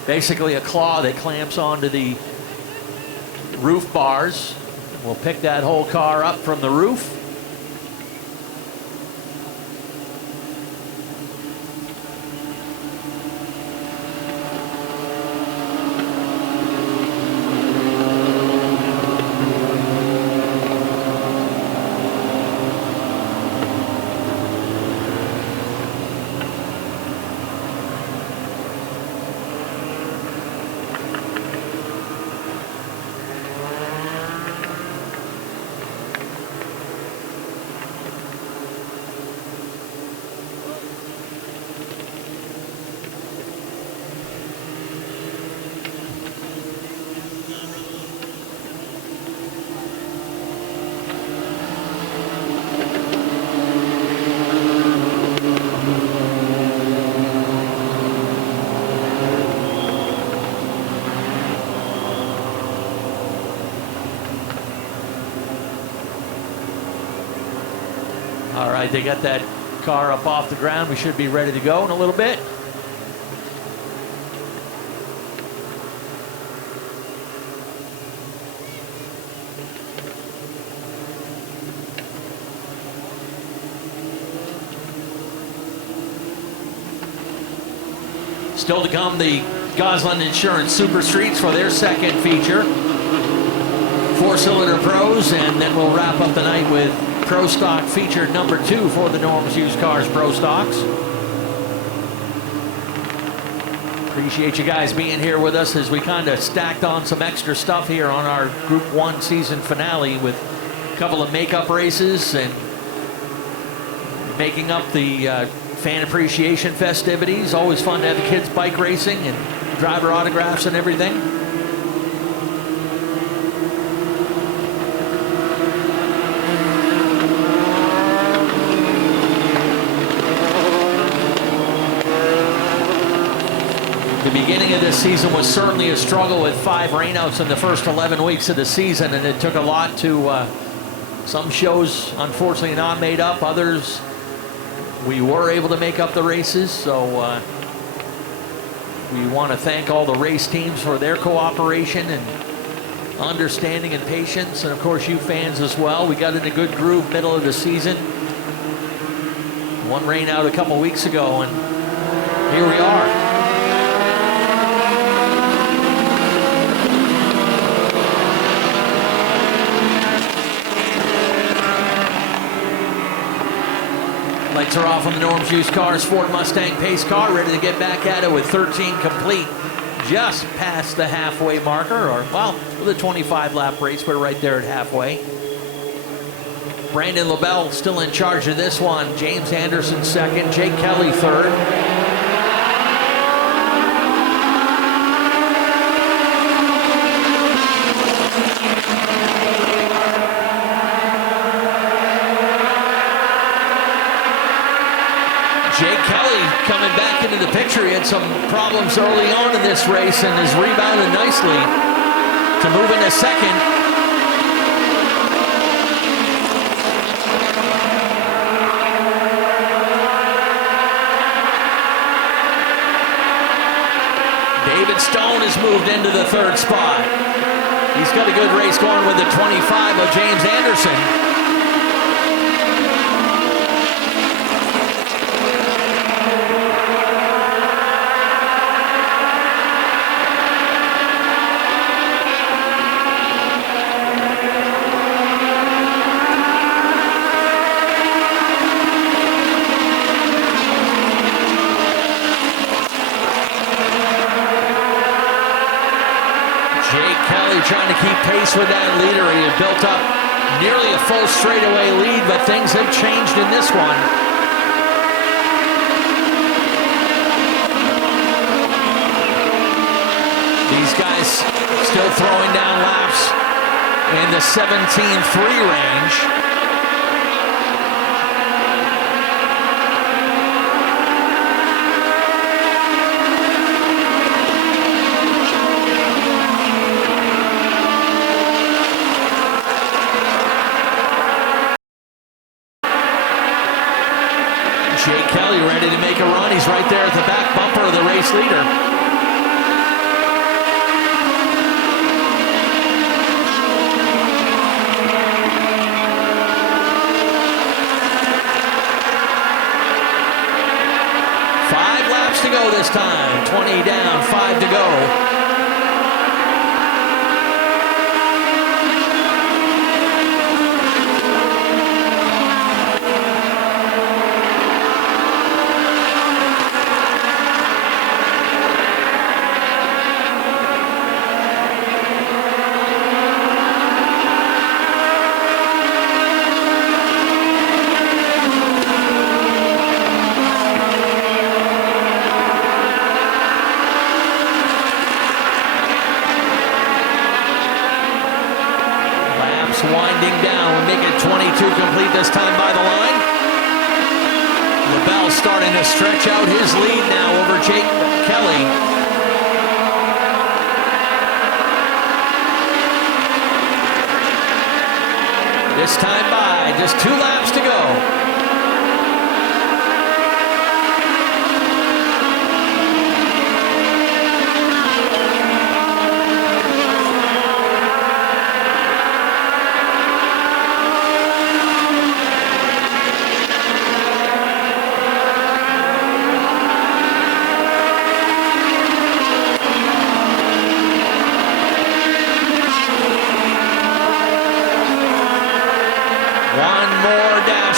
basically a claw that clamps onto the roof bars. We'll pick that whole car up from the roof. All right, they got that car up off the ground. We should be ready to go in a little bit. Still to come, the Gosselin Insurance Super Streets for their second feature. 4-cylinder pros, and then we'll wrap up the night with Pro Stock feature number 2 for the Norm's Used Cars Pro Stocks. Appreciate you guys being here with us as we kind of stacked on some extra stuff here on our Group 1 season finale with a couple of makeup races and making up the fan appreciation festivities. Always fun to have the kids bike racing and driver autographs and everything. The beginning of this season was certainly a struggle with 5 rainouts in the first 11 weeks of the season, and it took a lot to, some shows unfortunately not made up, others we were able to make up the races, so we want to thank all the race teams for their cooperation and understanding and patience, and of course you fans as well. We got in a good groove middle of the season. One rain out a couple weeks ago, and here we are. Lights are off on the Norms Used Cars Ford Mustang pace car, ready to get back at it with 13 complete, just past the halfway marker, or well, with a 25-lap race, we're right there at halfway. Brandon LaBelle still in charge of this one. James Anderson second, Jake Kelly third. Jake Kelly coming back into the picture. He had some problems early on in this race and has rebounded nicely to move into second. David Stone has moved into the third spot. He's got a good race going with the 25 of James Anderson. Trying to keep pace with that leader. He had built up nearly a full straightaway lead, but things have changed in this one. These guys still throwing down laps in the 17.3 range. Jake Kelly ready to make a run. He's right there at the back bumper of the race leader. Five laps to go this time. 20 down, 5 to go. Winding down, we make it 22 complete this time by the line. LaBelle starting to stretch out his lead now over Jake Kelly. This time by, just 2 laps to go.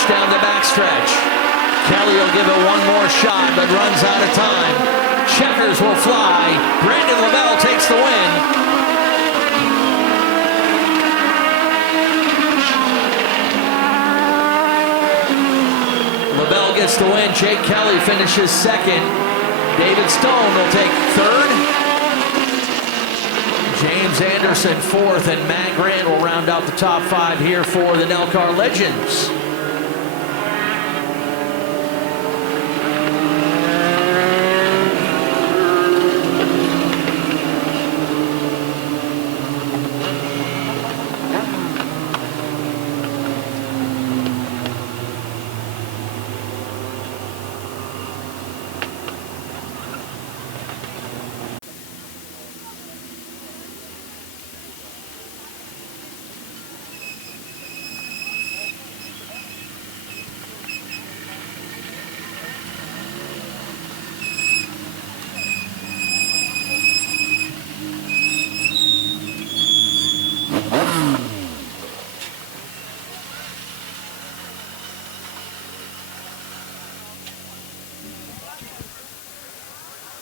Down the backstretch. Kelly will give it one more shot, but runs out of time. Checkers will fly. Brandon LaBelle takes the win. LaBelle gets gets the win. Jake Kelly finishes second. David Stone will take third. James Anderson fourth, and Matt Grant will round out the top five here for the Nelcar Legends.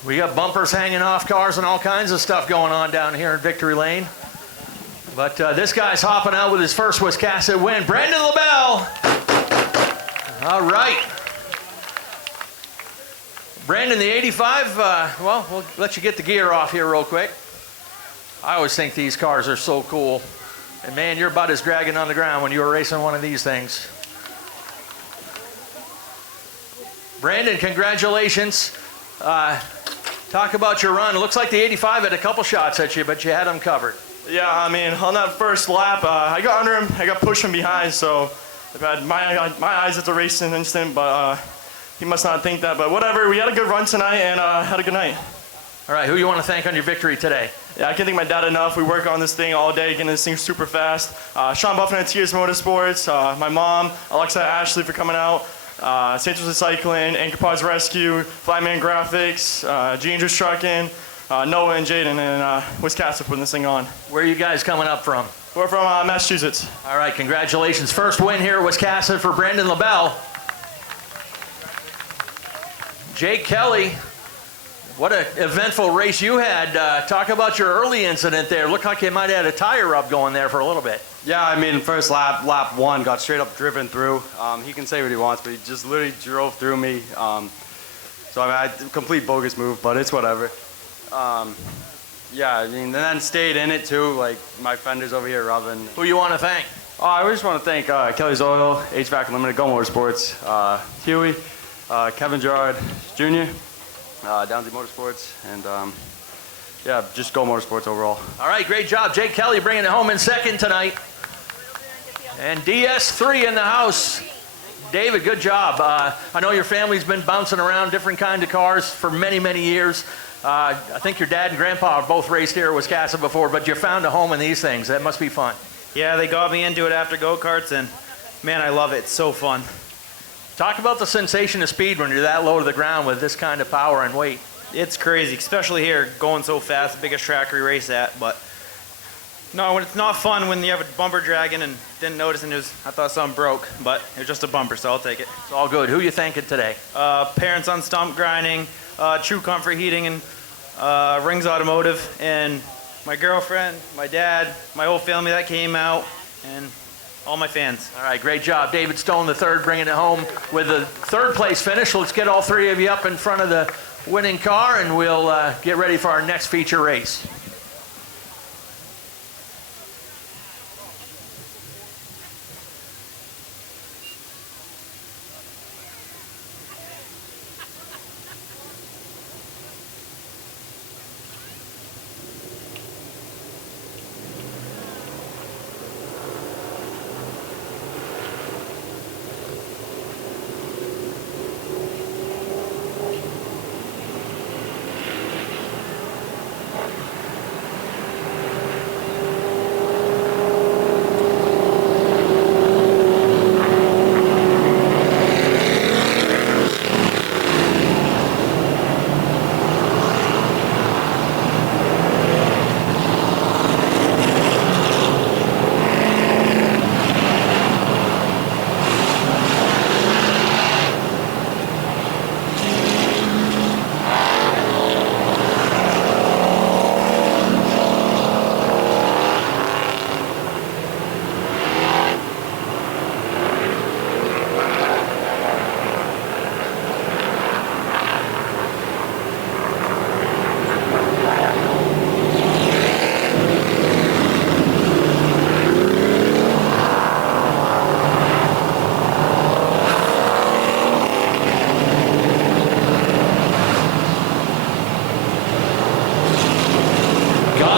We got bumpers hanging off cars and all kinds of stuff going on down here in Victory Lane. But this guy's hopping out with his first Wiscasset win. Brandon LaBelle. All right. Brandon, the 85, well, we'll let you get the gear off here real quick. I always think these cars are so cool. And man, your butt is dragging on the ground when you were racing one of these things. Brandon, congratulations. Talk about your run. It looks like the 85 had a couple shots at you, but you had them covered. Yeah, I mean, on that first lap, I got under him. I got pushed from behind, so I've had my eyes at the racing instant, but he must not think that. But whatever, we had a good run tonight and had a good night. All right, who you want to thank on your victory today? Yeah, I can't thank my dad enough. We work on this thing all day, getting this thing super fast. Sean Buffin at TS Motorsports, my mom, Alexa Ashley for coming out. Santos Recycling, Anchor Pods Rescue, Flyman Graphics, Gingers Trucking, Noah and Jaden, and Wiscasset putting this thing on. Where are you guys coming up from? We're from Massachusetts. All right, congratulations. First win here at Wiscasset for Brandon LaBelle. Jake Kelly, what an eventful race you had. Talk about your early incident there. Looked like you might have had a tire rub going there for a little bit. Yeah, I mean, first lap one, got straight up driven through. He can say what he wants, but he just literally drove through me. So I mean, complete bogus move, but it's whatever. Yeah, I mean, and then stayed in it too, like my fenders over here rubbing. Who you want to thank? I just want to thank Kelly's Oil, HVAC Unlimited, Go Motorsports, Huey, Kevin Gerard Jr., Downsy Motorsports, and yeah, just Go Motorsports overall. All right, great job. Jake Kelly bringing it home in second tonight. And DS3 in the house. David, good job. I know your family's been bouncing around different kinds of cars for many, many years. I think your dad and grandpa have both raced here at Wiscasset before, but you found a home in these things. That must be fun. Yeah, they got me into it after go-karts, and man, I love it. It's so fun. Talk about the sensation of speed when you're that low to the ground with this kind of power and weight. It's crazy, especially here, going so fast, the biggest track we race at, but no, it's not fun when you have a bumper dragging and didn't notice and I thought something broke, but it was just a bumper, so I'll take it. It's all good. Who you thanking today? Parents on Stump Grinding, True Comfort Heating, and Rings Automotive, and my girlfriend, my dad, my whole family that came out, and all my fans. All right, great job. David Stone, the third, bringing it home with a third place finish. Let's get all three of you up in front of the winning car, and we'll get ready for our next feature race.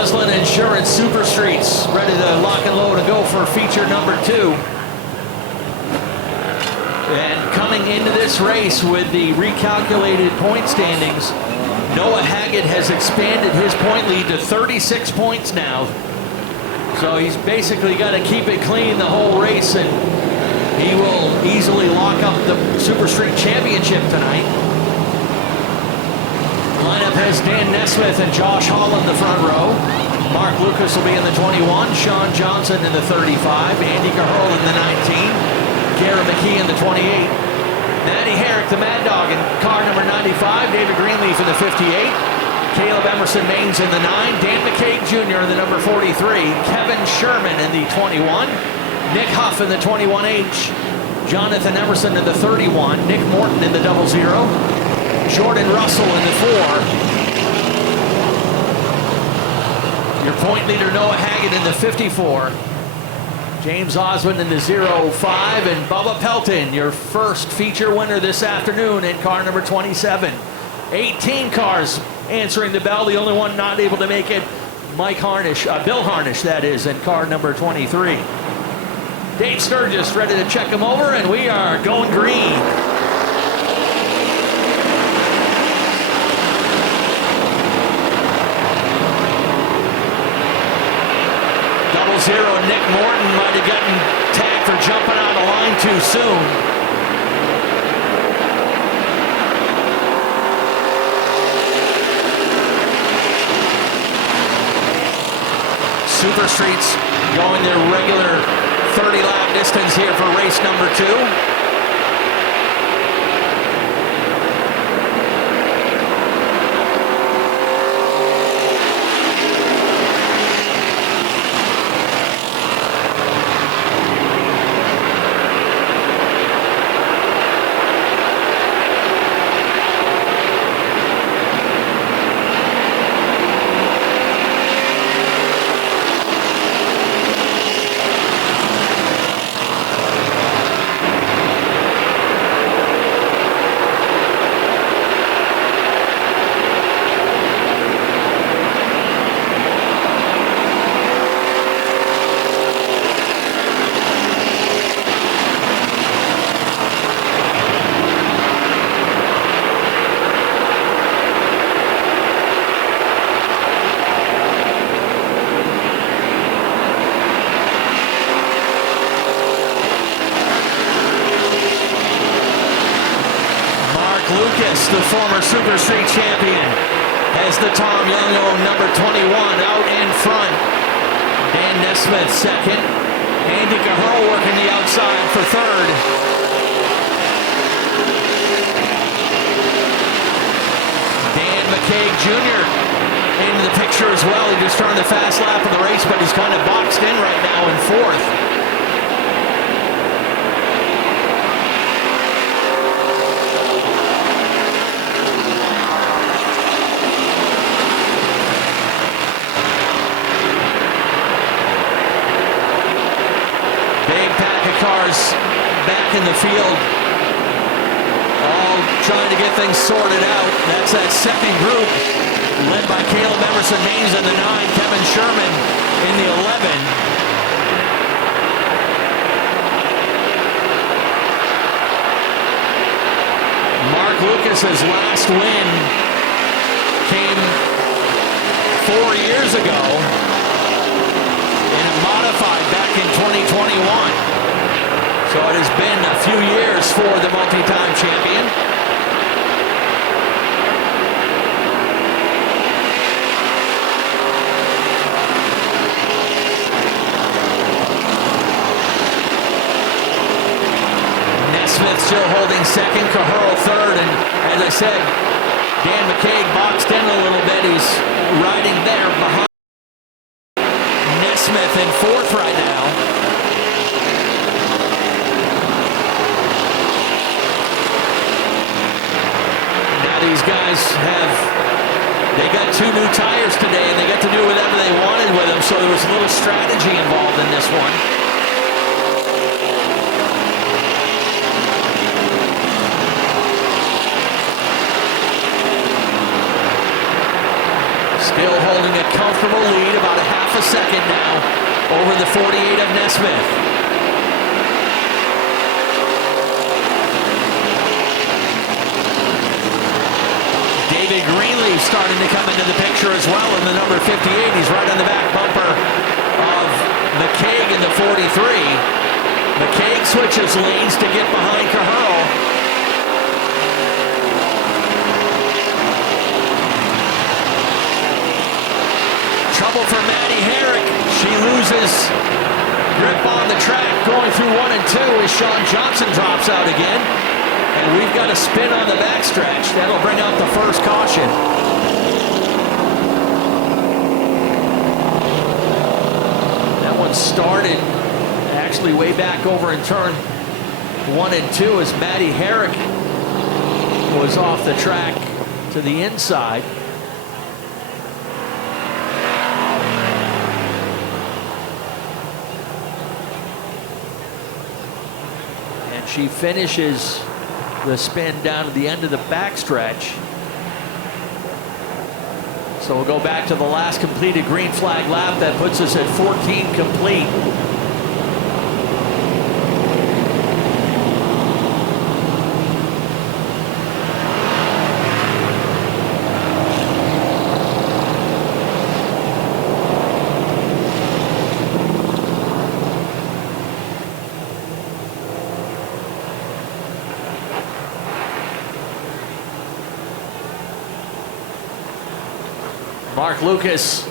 Goslin Insurance Super Streets ready to lock and load and go for feature number 2. And coming into this race with the recalculated point standings, Noah Haggett has expanded his point lead to 36 points now. So he's basically got to keep it clean the whole race, and he will easily lock up the Super Street Championship tonight. Lineup has Dan Nesmith and Josh Hall in the front row. Mark Lucas will be in the 21, Sean Johnson in the 35, Andy Carroll in the 19, Garrett McKee in the 28, Matty Herrick, the Mad Dog, in car number 95, David Greenleaf in the 58, Caleb Emerson Maines in the 9, Dan McCaig Jr. in the number 43, Kevin Sherman in the 21, Nick Huff in the 21H, Jonathan Emerson in the 31, Nick Morton in the 00, Jordan Russell in the 4. Your point leader Noah Haggett in the 54. James Osmond in the 05, and Bubba Pelton, your first feature winner this afternoon in car number 27. 18 cars answering the bell. The only one not able to make it, Bill Harnish, that is, in car number 23. Dave Sturgis ready to check him over, and we are going green. 00, Nick Morton might have gotten tagged for jumping out of line too soon. Super Streets going their regular 30-lap distance here for race number 2. The former Super Street champion has the Tom Young-owned number 21 out in front. Dan Nesmith second. Andy Carroll working the outside for third. Dan McCaig Jr. into the picture as well. He just turned the fast lap of the race, but he's kind of boxed in right now in fourth. Cars back in the field, all trying to get things sorted out. That's that second group led by Caleb Emerson Maines in the 9, Kevin Sherman in the 11. Mark Lucas's last win came 4 years ago and modified back in 2021. So it has been a few years for the multi-time champion. Nesmith still holding second, Carroll third, and as I said, Dan McCaig boxed in a little bit. He's riding there behind Nesmith in fourth right now. These guys they got 2 new tires today, and they got to do whatever they wanted with them, so there was a little strategy involved in this one. Still Still holding a comfortable lead, about a half a second now, over the 48 of Nesmith. David Greenleaf starting to come into the picture as well in the number 58. He's right on the back bumper of McCaig in the 43. McCaig switches lanes to get behind Caherl. Trouble for Maddie Herrick. She loses grip on the track going through 1 and 2 as Sean Johnson drops out again. And we've got a spin on the backstretch. That'll bring out the first caution. That one started actually way back over in turn 1 and 2 as Maddie Herrick was off the track to the inside. And she finishes the spin down to the end of the backstretch. So we'll go back to the last completed green flag lap. That puts us at 14 complete. Mark Lucas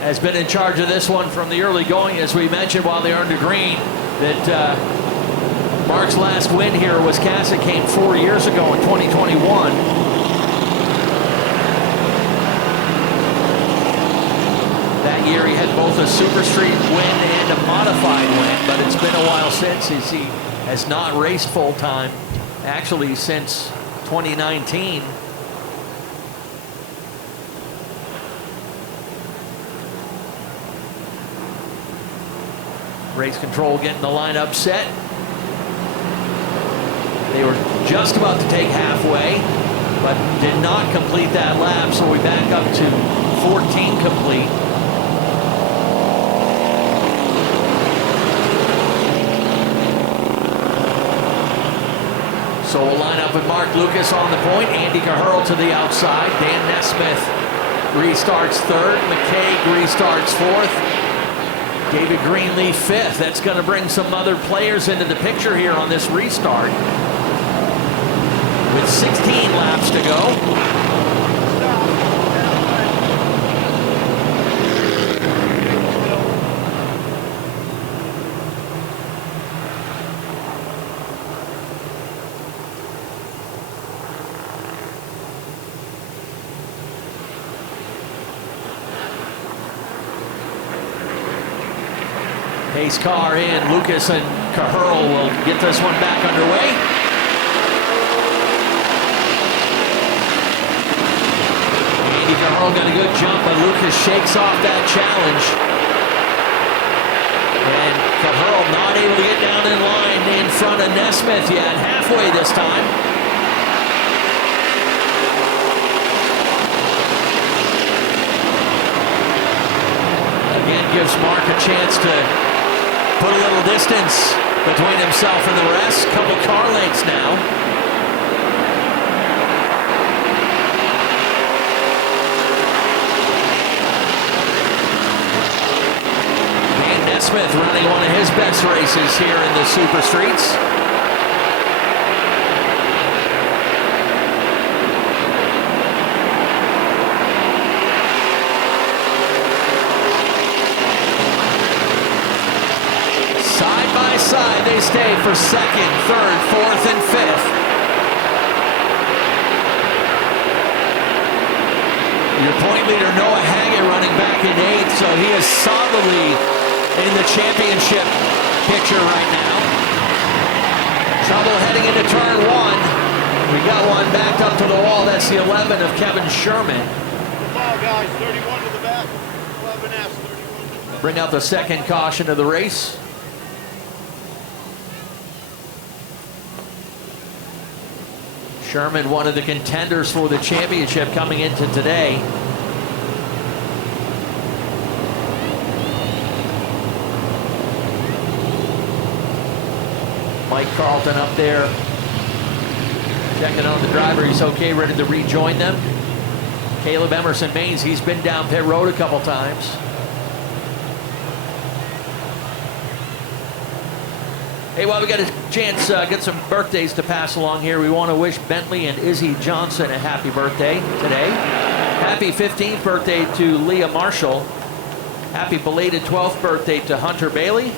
has been in charge of this one from the early going, as we mentioned while they're under green, that Mark's last win here at Wiscasset came 4 years ago in 2021. That year he had both a Super Street win and a modified win, but it's been a while since, as he has not raced full-time, actually since 2019. Race control getting the lineup set. They were just about to take halfway, but did not complete that lap, so we back up to 14 complete. So we'll line up with Mark Lucas on the point, Andy Caherl to the outside, Dan Nesmith restarts third, McCaig restarts fourth, David Greenleaf fifth. That's going to bring some other players into the picture here on this restart. With 16 laps to go. Pace car in. Lucas and Caherl will get this one back underway. Andy Caherl got a good jump, but Lucas shakes off that challenge. And Caherl not able to get down in line in front of Nesmith yet. Halfway this time. Again, gives Mark a chance to put a little distance between himself and the rest. Couple car lengths now. Dan Nesmith running one of his best races here in the Super Streets. Side they stay for second, third, fourth, and fifth. Your point leader Noah Haggett running back in eighth, so he is solidly in the championship picture right now. Trouble heading into turn one. We got one backed up to the wall. That's the 11 of Kevin Sherman. The ball, guys, 31 to the back. 11S, 31. Bring out the second caution of the race. Sherman, one of the contenders for the championship coming into today. Carlton up there checking on the driver. He's okay, ready to rejoin them. Caleb Emerson Maines, he's been down pit road a couple times. Hey, while we got a chance, get some birthdays to pass along here. We want to wish Bentley and Izzy Johnson a happy birthday today. Happy 15th birthday to Leah Marshall. Happy belated 12th birthday to Hunter Bailey.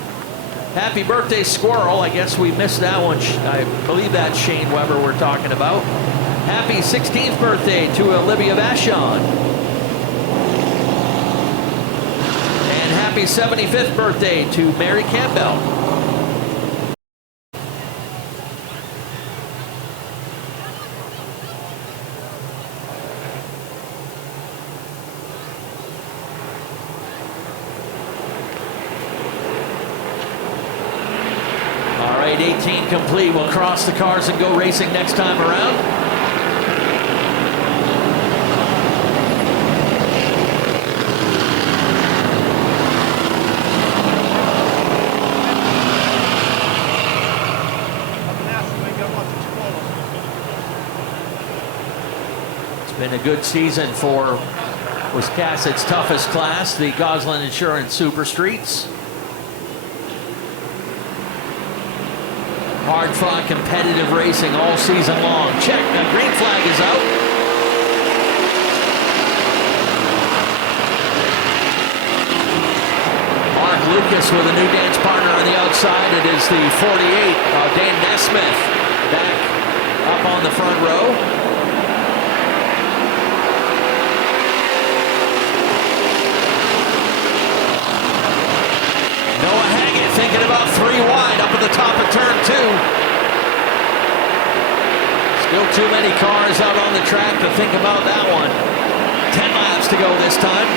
Happy birthday, Squirrel. I guess we missed that one. I believe that's Shane Weber we're talking about. Happy 16th birthday to Olivia Vachon. And happy 75th birthday to Mary Campbell. All right, 18 complete. We'll cross the cars and go racing next time around. Been a good season for Wiscasset's toughest class, the Goslin Insurance Super Streets. Hard-fought competitive racing all season long. Check, the green flag is out. Mark Lucas with a new dance partner on the outside. It is the 48, Dan Nesmith, back up on the front row. Thinking about 3 wide up at the top of turn 2. Still too many cars out on the track to think about that one. 10 laps to go this time.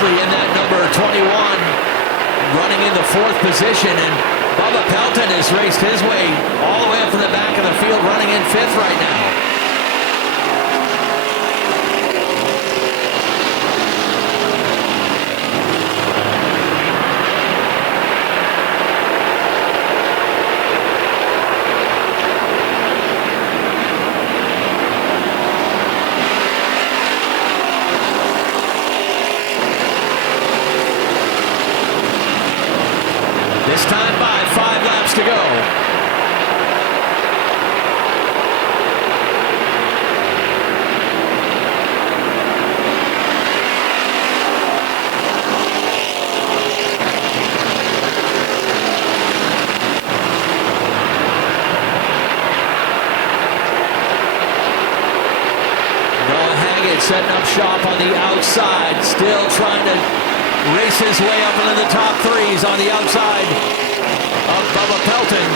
In that number 21, running in the 4th position, and Bubba Pelton has raced his way all the way up from the back of the field, running in 5th right now. This time by 5 laps to go. Noah Haggett setting up shop on the outside, still trying to race his way up into the top 3s on the outside of Bubba Pelton.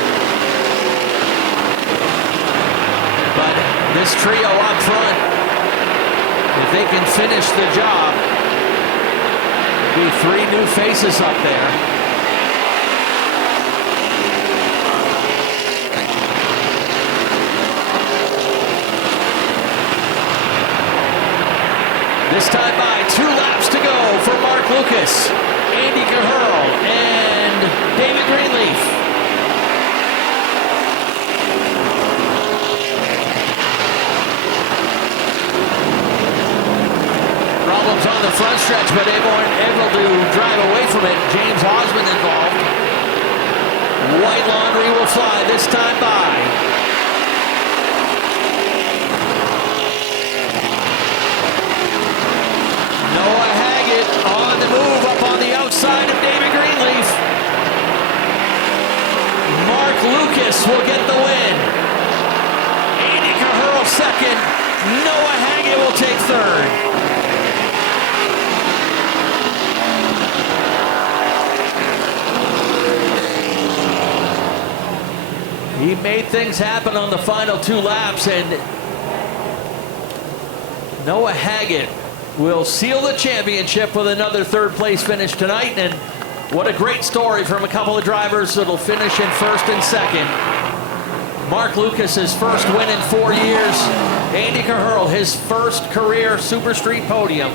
But this trio up front, if they can finish the job, be 3 new faces up there. This time by 2 laps to go for Mark Lucas, Andy Caherl, and David Greenleaf. Problems on the front stretch, but they weren't able to drive away from it. James Osmond involved. White laundry will fly this time by. Noah Haggett on the move up on the outside of David Greenleaf. Mark Lucas will get the win. Andy Caherl second. Noah Haggett will take third. He made things happen on the final 2 laps, and Noah Haggett will seal the championship with another third-place finish tonight. And what a great story from a couple of drivers that'll finish in first and second. Mark Lucas's first win in 4 years. Andy Caherl, his first career Super Street podium.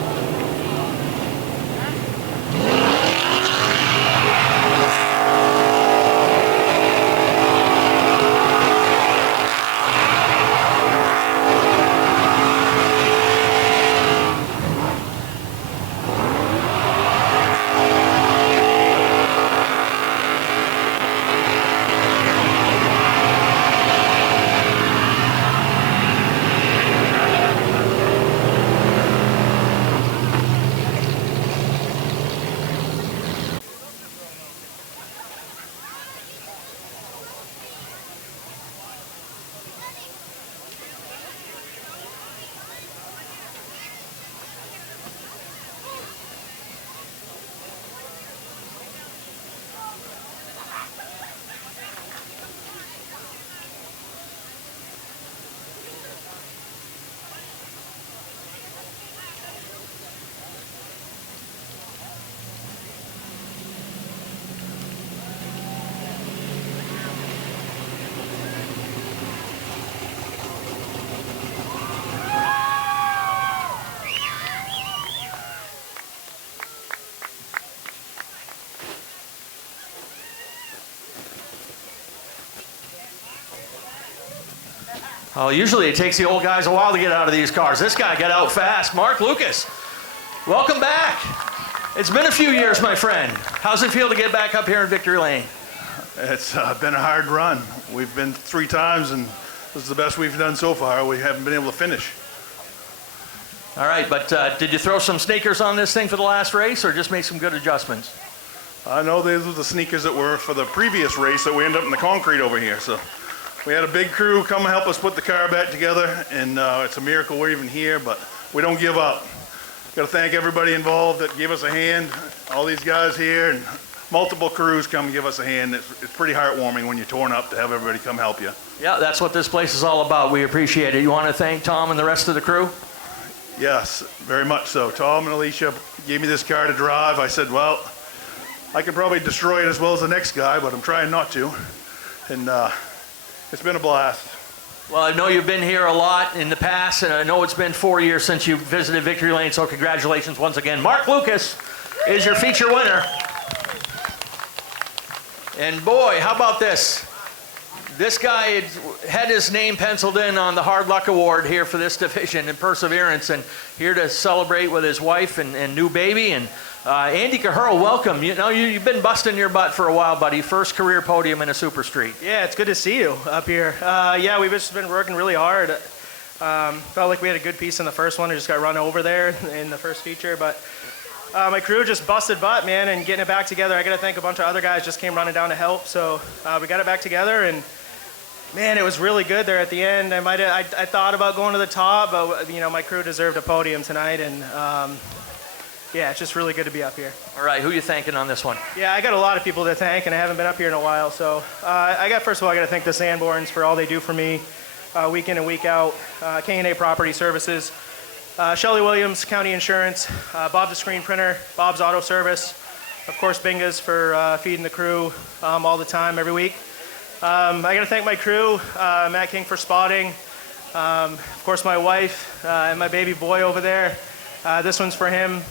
Oh, usually it takes the old guys a while to get out of these cars. This guy got out fast. Mark Lucas, welcome back. It's been a few years, my friend. How's it feel to get back up here in Victory Lane? It's been a hard run. We've been 3 times, and this is the best we've done so far. We haven't been able to finish. All right, but did you throw some sneakers on this thing for the last race, or just make some good adjustments? I know these were the sneakers that were for the previous race that we ended up in the concrete over here. So we had a big crew come and help us put the car back together, and it's a miracle we're even here, but we don't give up. Got to thank everybody involved that gave us a hand, all these guys here, and multiple crews come and give us a hand. It's pretty heartwarming when you're torn up to have everybody come help you. Yeah, that's what this place is all about. We appreciate it. You want to thank Tom and the rest of the crew? Yes, very much so. Tom and Alicia gave me this car to drive. I said, well, I could probably destroy it as well as the next guy, but I'm trying not to. And it's been a blast. Well, I know you've been here a lot in the past, and I know it's been 4 years since you visited Victory Lane, so congratulations once again. Mark Lucas is your feature winner. And boy, how about this? This guy had his name penciled in on the Hard Luck Award here for this division in Perseverance, and here to celebrate with his wife and new baby. And Andy Caherl, welcome. You know, you've been busting your butt for a while, buddy. First career podium in a Super Street. Yeah, it's good to see you up here. Yeah, we've just been working really hard. Felt like we had a good piece in the first one. We just got run over there in the first feature, but my crew just busted butt, man, and getting it back together. I got to thank a bunch of other guys just came running down to help, so we got it back together, and man, it was really good there at the end. I thought about going to the top, but you know, my crew deserved a podium tonight, and yeah, it's just really good to be up here. All right, who are you thanking on this one? Yeah, I got a lot of people to thank, and I haven't been up here in a while. So first of all, I got to thank the Sanborns for all they do for me week in and week out. K&A Property Services, Shelley Williams, County Insurance, Bob the Screen Printer, Bob's Auto Service, of course, Bingas for feeding the crew all the time, every week. I got to thank my crew, Matt King for spotting, of course my wife and my baby boy over there. This one's for him.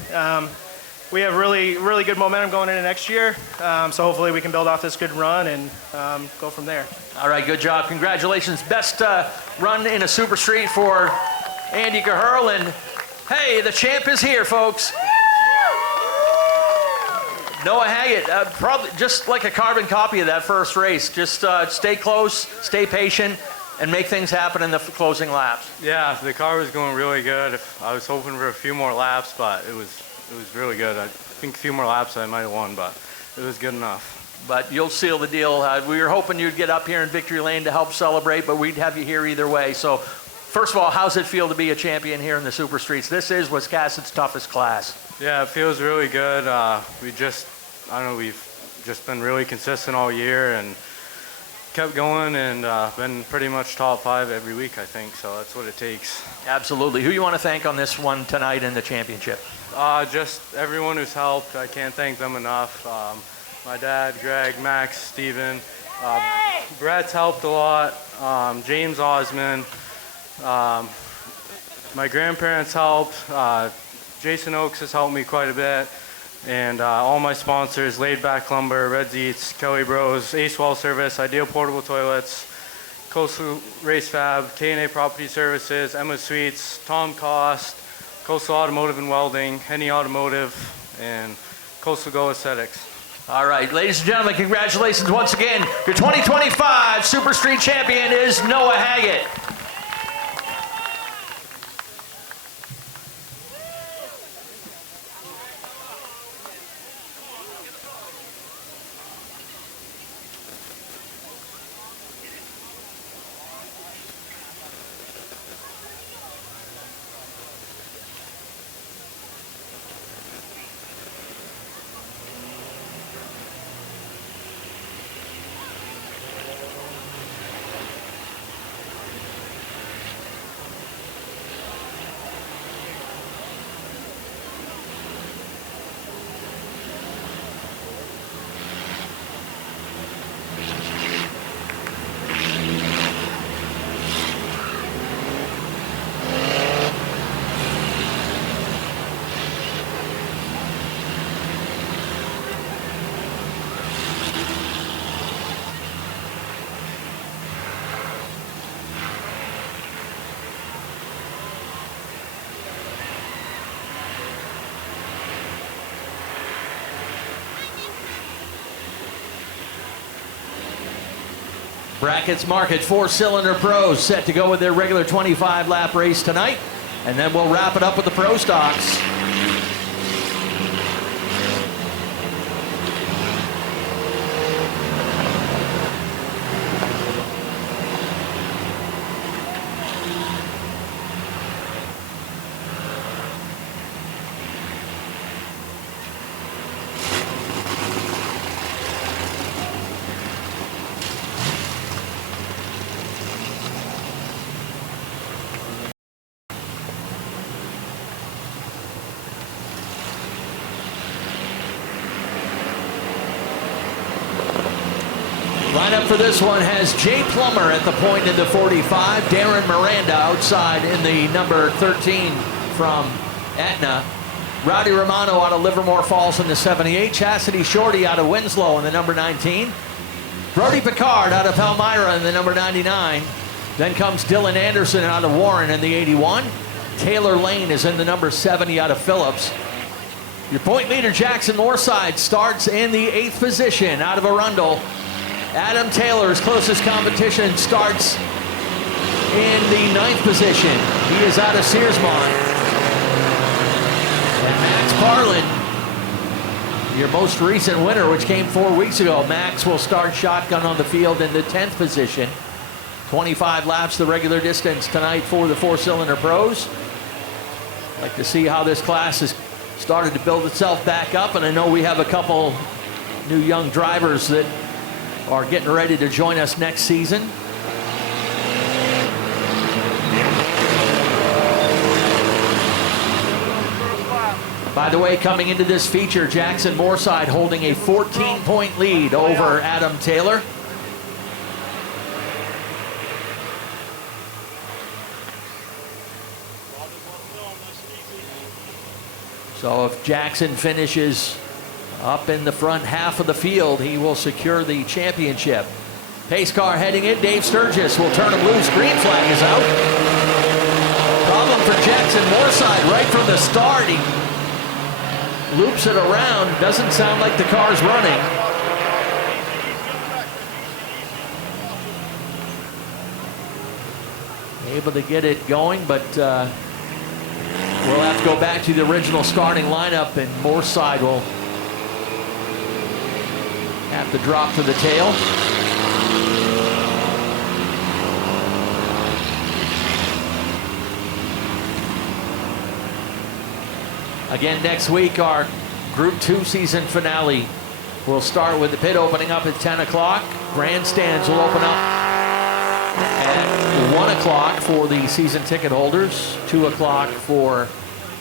We have really, really good momentum going into next year, so hopefully we can build off this good run and go from there. All right, good job. Congratulations. Best run in a Super Street for Andy Caherl, and hey, the champ is here, folks. Noah Haggett, probably just like a carbon copy of that first race. Just stay close, stay patient, and make things happen in the closing laps. Yeah, the car was going really good. I was hoping for a few more laps, but it was really good. I think a few more laps I might have won, but it was good enough. But you'll seal the deal. We were hoping you'd get up here in Victory Lane to help celebrate, but we'd have you here either way. So First of all, how's it feel to be a champion here in the Super Streets? This is Wiscasset's toughest class. Yeah, it feels really good. We've just been really consistent all year and kept going and been pretty much top 5 every week, I think. So that's what it takes. Absolutely. Who you want to thank on this one tonight in the championship? Just everyone who's helped. I can't thank them enough. My dad, Greg, Max, Steven. Brett's helped a lot. James Osmond. My grandparents helped. Jason Oakes has helped me quite a bit. And all my sponsors, Laid Back Lumber, Red's Eats, Kelly Bros, Ace Well Service, Ideal Portable Toilets, Coastal Race Fab, K&A Property Services, Emma Suites, Tom Cost, Coastal Automotive and Welding, Henny Automotive, and Coastal Go Aesthetics. All right, ladies and gentlemen, congratulations once again. Your 2025 Super Street champion is Noah Haggett. Brackets Market 4-cylinder pros set to go with their regular 25-lap race tonight. And then we'll wrap it up with the pro stocks. Lineup for this one has Jay Plummer at the point in the 45, Darren Miranda outside in the number 13 from Etna, Rowdy Romano out of Livermore Falls in the 78, Chastity Shorty out of Winslow in the number 19, Brody Picard out of Palmyra in the number 99, then comes Dylan Anderson out of Warren in the 81, Taylor Lane is in the number 70 out of Phillips. Your point leader Jackson Moorside starts in the 8th position out of Arundel. Adam Taylor's closest competition starts in the 9th position. He is out of Searsmont. And Max Parlin, your most recent winner, which came 4 weeks ago. Max will start shotgun on the field in the 10th position. 25 laps the regular distance tonight for the 4-cylinder pros. Like to see how this class has started to build itself back up, and I know we have a couple new young drivers that are getting ready to join us next season. By the way, coming into this feature, Jackson Moorside holding a 14-point lead over Adam Taylor. So if Jackson finishes up in the front half of the field, he will secure the championship. Pace car heading in. Dave Sturgis will turn him loose. Green flag is out. Problem for Jackson Moorside right from the start. He loops it around. Doesn't sound like the car's running. Able to get it going, but we'll have to go back to the original starting lineup, and Moorside will have to drop to the tail. Again, next week, our Group 2 season finale will start with the pit opening up at 10 o'clock. Grandstands will open up at 1 o'clock for the season ticket holders, 2 o'clock for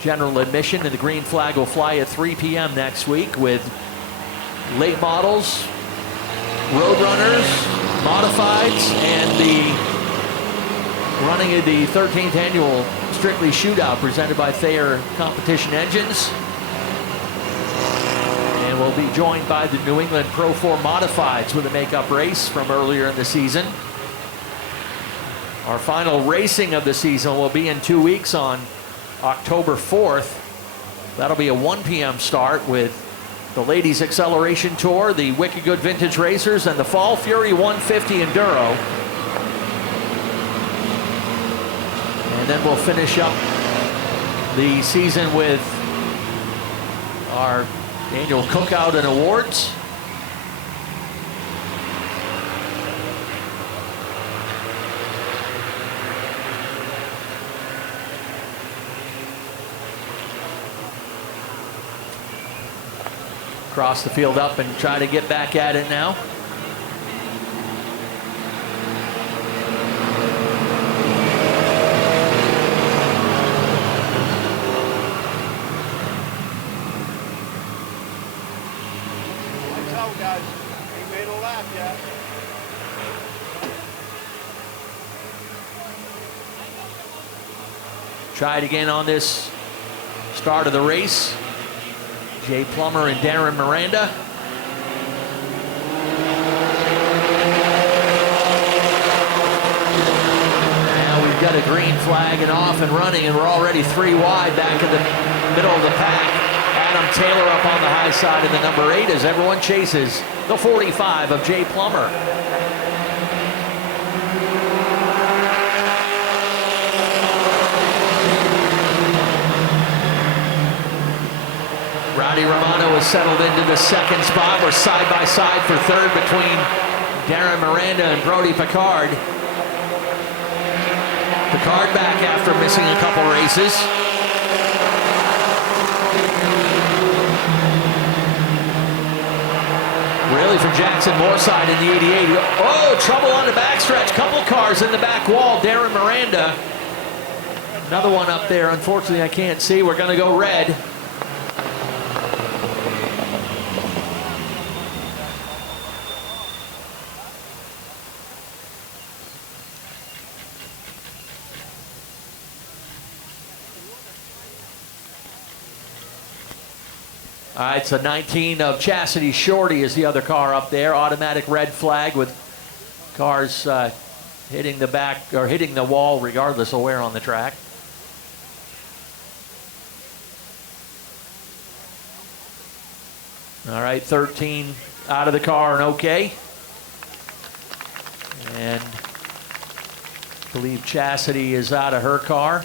general admission, and the green flag will fly at 3 p.m. next week with late models, road runners, modifieds, and the running of the 13th annual Strictly Shootout presented by Thayer Competition Engines. And we'll be joined by the New England Pro 4 Modifieds with a makeup race from earlier in the season. Our final racing of the season will be in 2 weeks on October 4th. That'll be a 1 p.m. start with the Ladies Acceleration Tour, the Wicked Good Vintage Racers, and the Fall Fury 150 Enduro. And then we'll finish up the season with our annual cookout and awards. Cross the field up and try to get back at it now. Guys, ain't made a lap yet. Try it again on this start of the race. Jay Plummer and Darren Miranda. Now we've got a green flag and off and running, and we're already 3 wide back in the middle of the pack. Adam Taylor up on the high side of the number 8 as everyone chases the 45 of Jay Plummer. Rowdy Romano is settled into the second spot. We're side by side for third between Darren Miranda and Brody Picard. Picard back after missing a couple races. Really for Jackson Moorside in the 88. Oh, trouble on the backstretch. Couple cars in the back wall. Darren Miranda. Another one up there. Unfortunately, I can't see. We're going to go red. All right, so 19 of Chastity Shorty is the other car up there. Automatic red flag with cars hitting the back or hitting the wall regardless of where on the track. All right, 13 out of the car and okay. And I believe Chastity is out of her car.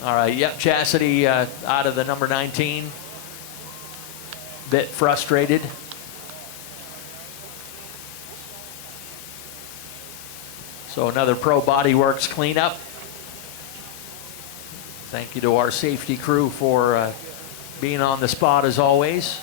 All right, yep, Chastity out of the number 19. Bit frustrated. So another Pro Body Works cleanup. Thank you to our safety crew for being on the spot as always.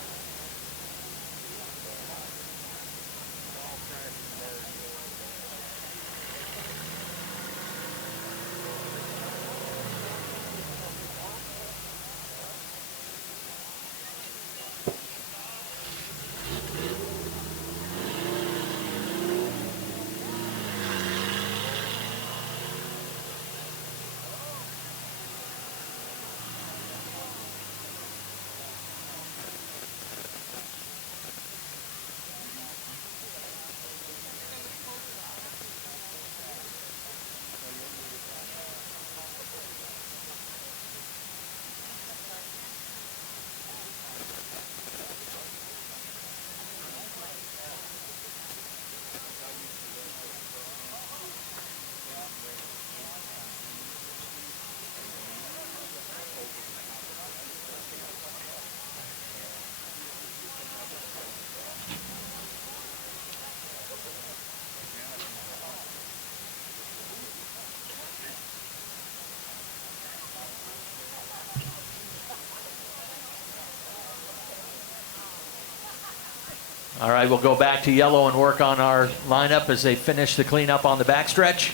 All right, we'll go back to yellow and work on our lineup as they finish the cleanup on the backstretch.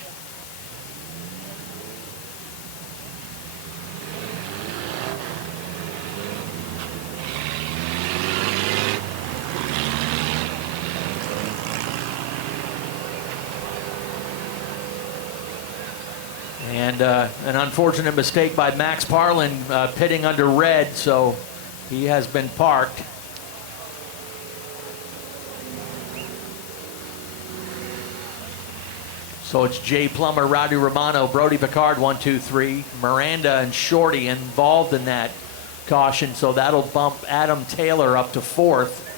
And an unfortunate mistake by Max Parlin pitting under red, so he has been parked. So it's Jay Plummer, Rowdy Romano, Brody Picard, 1, 2, 3. Miranda and Shorty involved in that caution, so that'll bump Adam Taylor up to 4th.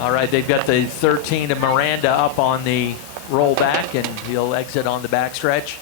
All right, they've got the 13 of Miranda up on the rollback, and he'll exit on the backstretch.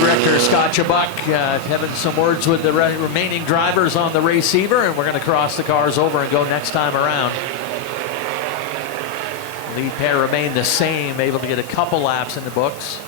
Director Scott Chubbuck having some words with the remaining drivers on the receiver, and we're going to cross the cars over and go next time around. Lead pair remain the same, able to get a couple laps in the books.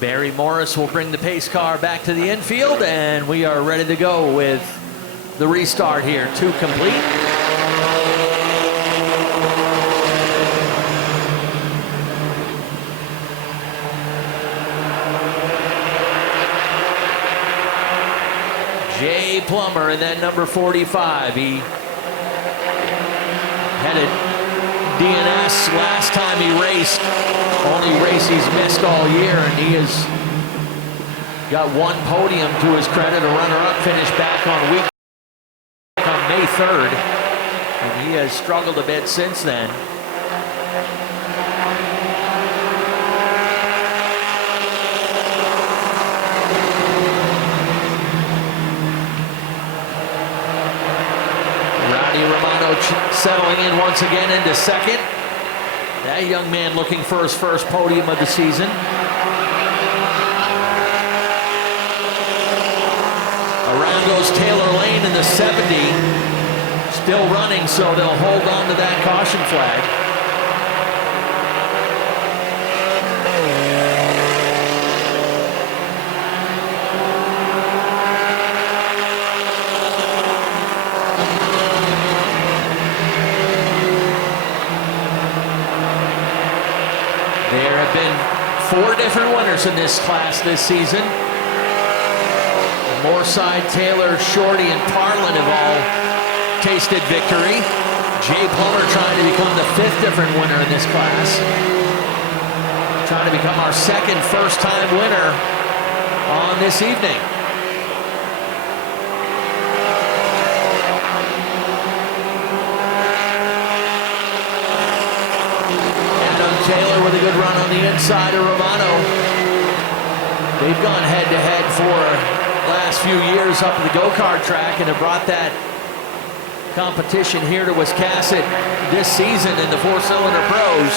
Barry Morris will bring the pace car back to the infield, and we are ready to go with the restart here. 2 complete. Jay Plummer, and then number 45. He headed DNS last time he raced. Only race he's missed all year, and he has got 1 podium to his credit, a runner-up finish back on week May 3rd, and he has struggled a bit since then. Romano settling in once again into second. That young man looking for his first podium of the season. Around goes Taylor Lane in the 70. Still running, so they'll hold on to that caution flag. There have been 4 different winners in this class this season. Moorside, Taylor, Shorty, and Parlin have all tasted victory. Jay Plummer trying to become the 5th different winner in this class. Trying to become our second first-time winner on this evening. Taylor with a good run on the inside of Romano. They've gone head-to-head for the last few years up at the go-kart track and have brought that competition here to Wiscasset this season in the 4-cylinder pros.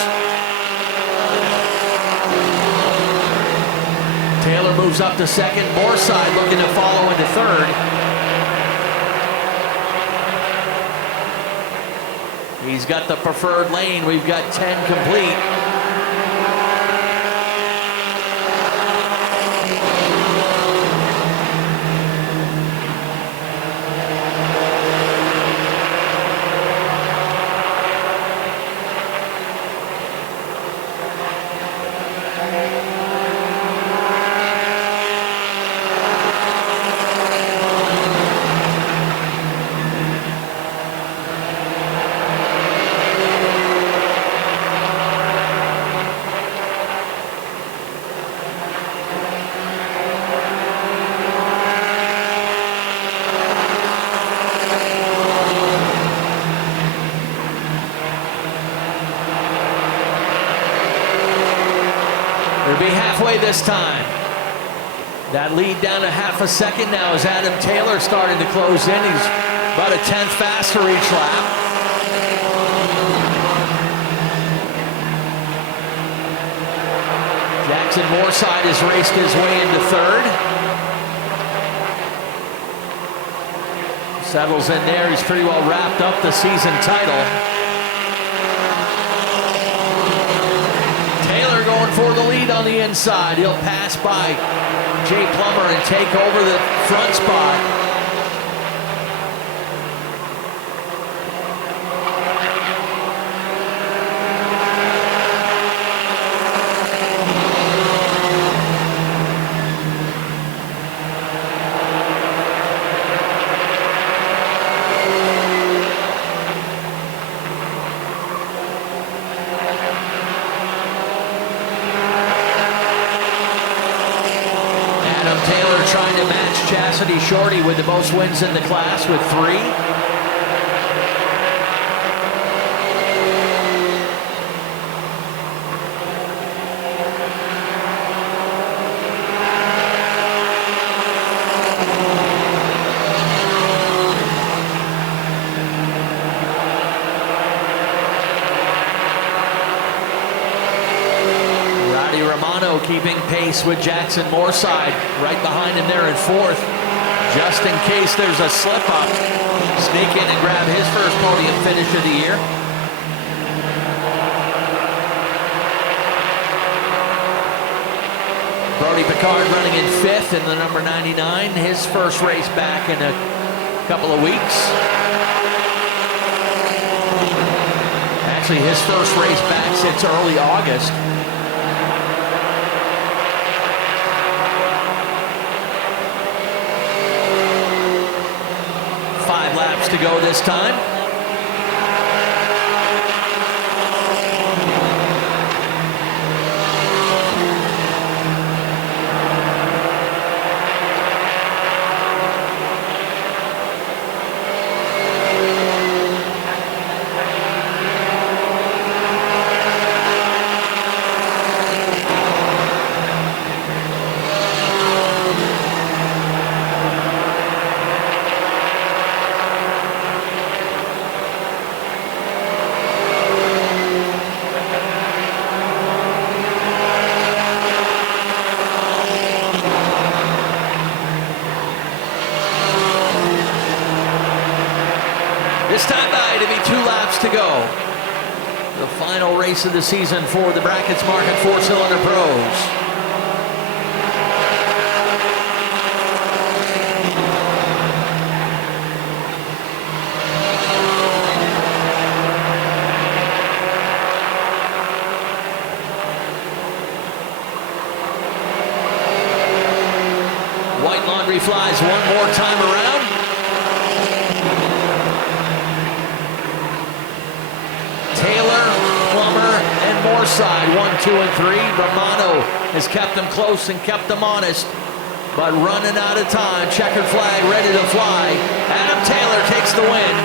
Taylor moves up to second. Moorside looking to follow into third. He's got the preferred lane. We've got 10 complete. They'll be halfway this time. That lead down to half a second now as Adam Taylor starting to close in. He's about a 10th faster each lap. Jackson Moorside has raced his way into third. Settles in there. He's pretty well wrapped up the season title. Taylor going for the lead on the inside. He'll pass by Jay Plummer and take over the front spot. Shorty with the most wins in the class with 3. Roddy Romano keeping pace with Jackson Moorside right behind him there in 4th. Just in case there's a slip-up, sneak in and grab his first podium finish of the year. Brody Picard running in 5th in the number 99. His first race back in a couple of weeks. Actually, his first race back since early August. Laps to go this time. final race of the season for the Brackets Market 4-Cylinder Pros. White laundry flies one more time around. Taylor, Plummer, and Moorside, 1, 2, and 3. Romano has kept them close and kept them honest, but running out of time. Checkered flag ready to fly. Adam Taylor takes the win.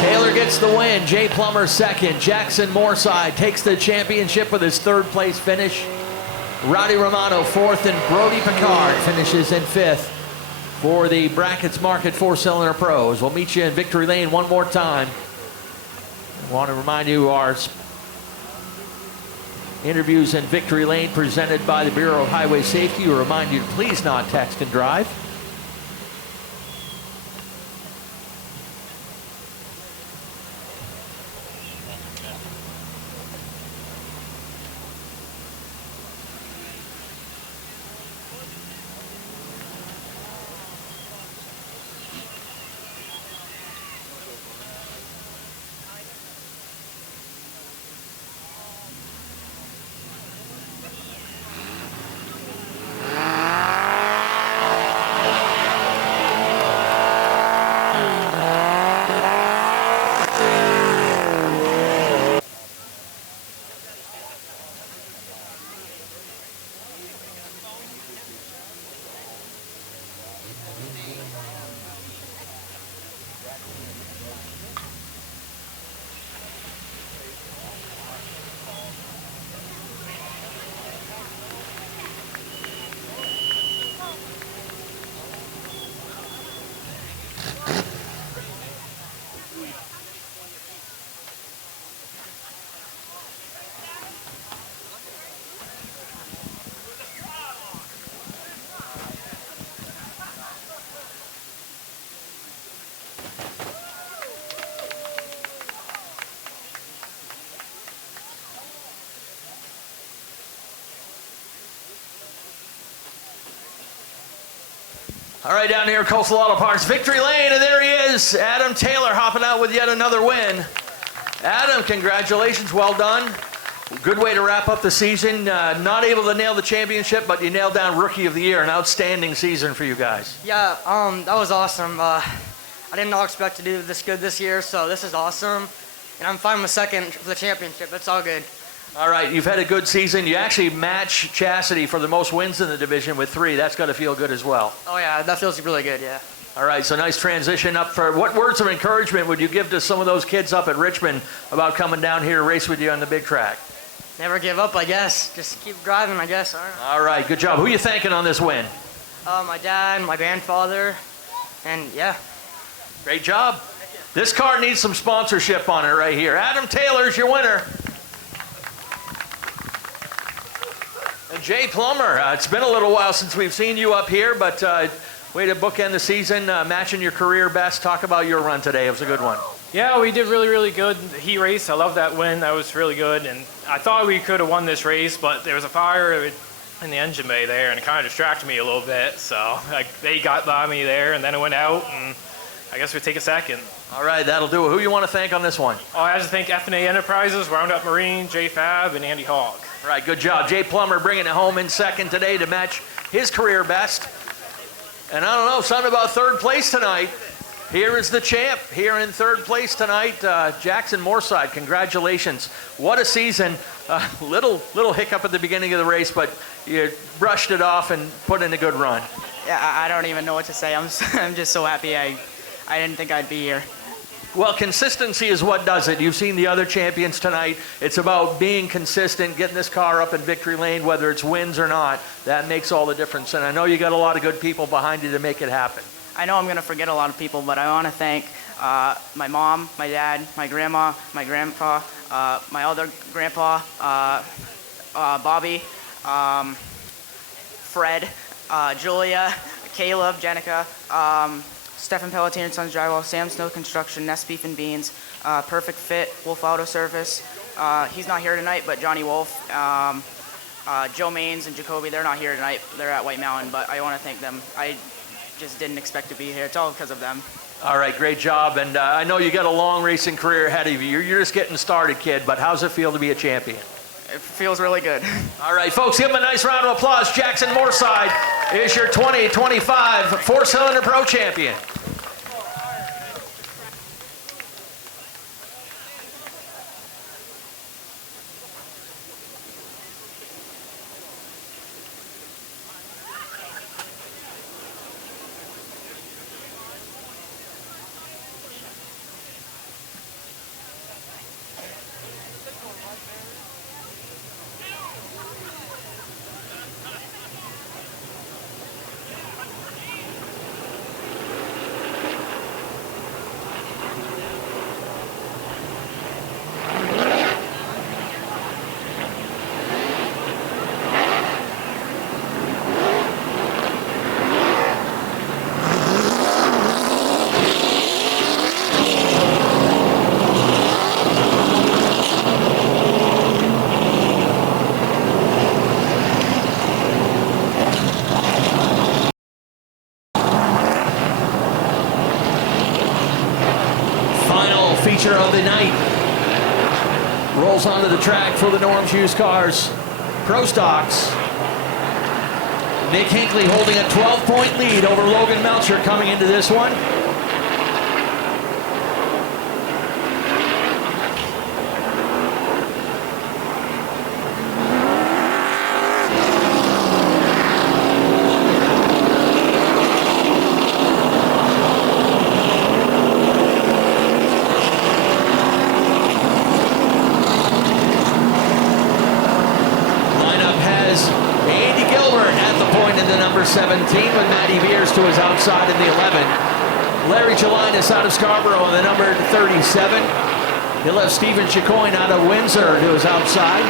Taylor gets the win. Jay Plummer second. Jackson Moorside takes the championship with his third place finish. Rowdy Romano fourth, and Brody Picard finishes in fifth for the Brackets Market 4-Cylinder Pros. We'll meet you in Victory Lane one more time. I want to remind you our interviews in Victory Lane presented by the Bureau of Highway Safety. We remind you to please not text and drive. All right, down here, Coastal Auto Parts, Victory Lane, and there he is, Adam Taylor, hopping out with yet another win. Adam, congratulations, well done. Good way to wrap up the season. Not able to nail the championship, but you nailed down Rookie of the Year. An outstanding season for you guys. Yeah, that was awesome. I did not expect to do this good this year, so this is awesome. And I'm fine with second for the championship. It's all good. All right, you've had a good season. You actually match Chastity for the most wins in the division with 3. That's got to feel good as well. Oh yeah, that feels really good, yeah. All right, so nice transition up for, what words of encouragement would you give to some of those kids up at Richmond about coming down here to race with you on the big track? Never give up, I guess. Just keep driving, I guess. I don't know. All right, good job. Who are you thanking on this win? My dad, my grandfather, and yeah. Great job. This car needs some sponsorship on it right here. Adam Taylor's your winner. And Jay Plummer, it's been a little while since we've seen you up here, but way to bookend the season, matching your career best. Talk about your run today. It was a good one. Yeah, we did really, really good. The heat race, I love that win. That was really good. And I thought we could have won this race, but there was a fire in the engine bay there, and it kind of distracted me a little bit. So they got by me there, and then it went out, and I guess we take a second. All right, that'll do it. Who you want to thank on this one? Oh, I have to thank F&A Enterprises, Roundup Marine, J Fab, and Andy Hogg. All right, good job. Jay Plummer bringing it home in second today to match his career best. And I don't know, something about third place tonight. Here is the champ here in third place tonight, Jackson Moorside. Congratulations. What a season. Little hiccup at the beginning of the race, but you brushed it off and put in a good run. Yeah, I don't even know what to say. I'm just so happy I didn't think I'd be here. Well, consistency is what does it. You've seen the other champions tonight. It's about being consistent, getting this car up in victory lane, whether it's wins or not. That makes all the difference. And I know you got a lot of good people behind you to make it happen. I know I'm going to forget a lot of people, but I want to thank my mom, my dad, my grandma, my grandpa, my other grandpa, Bobby, Fred, Julia, Caleb, Jenica, Stefan Pelletier and Sons Drywall, Sam Snow Construction, Nest Beef and Beans, Perfect Fit, Wolf Auto Service. He's not here tonight, but Johnny Wolf, Joe Maines and Jacoby, they're not here tonight. They're at White Mountain, but I want to thank them. I just didn't expect to be here. It's all because of them. All right, great job. And I know you got a long racing career ahead of you. You're just getting started, kid, but how's it feel to be a champion? It feels really good. All right, folks, give him a nice round of applause. Jackson Moorside is your 2025 four-cylinder pro champion. Feature of the night rolls onto the track for the Norms Used Cars Pro Stocks. Nick Hinckley holding a 12-point lead over Logan Melcher coming into this one. Andy Gilbert at the point in the number 17 with Matty Beers to his outside in the 11. Larry Gelinas out of Scarborough in the number 37. He'll have Stephen Chicoine out of Windsor to his outside.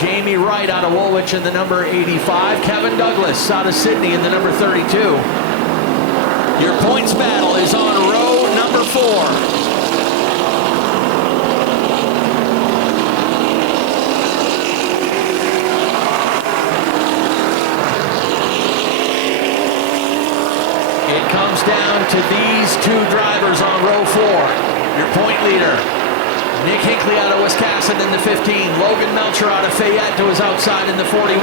Jamie Wright out of Woolwich in the number 85. Kevin Douglas out of Sydney in the number 32. Your points battle is on row number 4. Comes down to these two drivers on row 4. Your point leader, Nick Hinckley out of Wiscasset in the 15. Logan Melcher out of Fayette to his outside in the 41.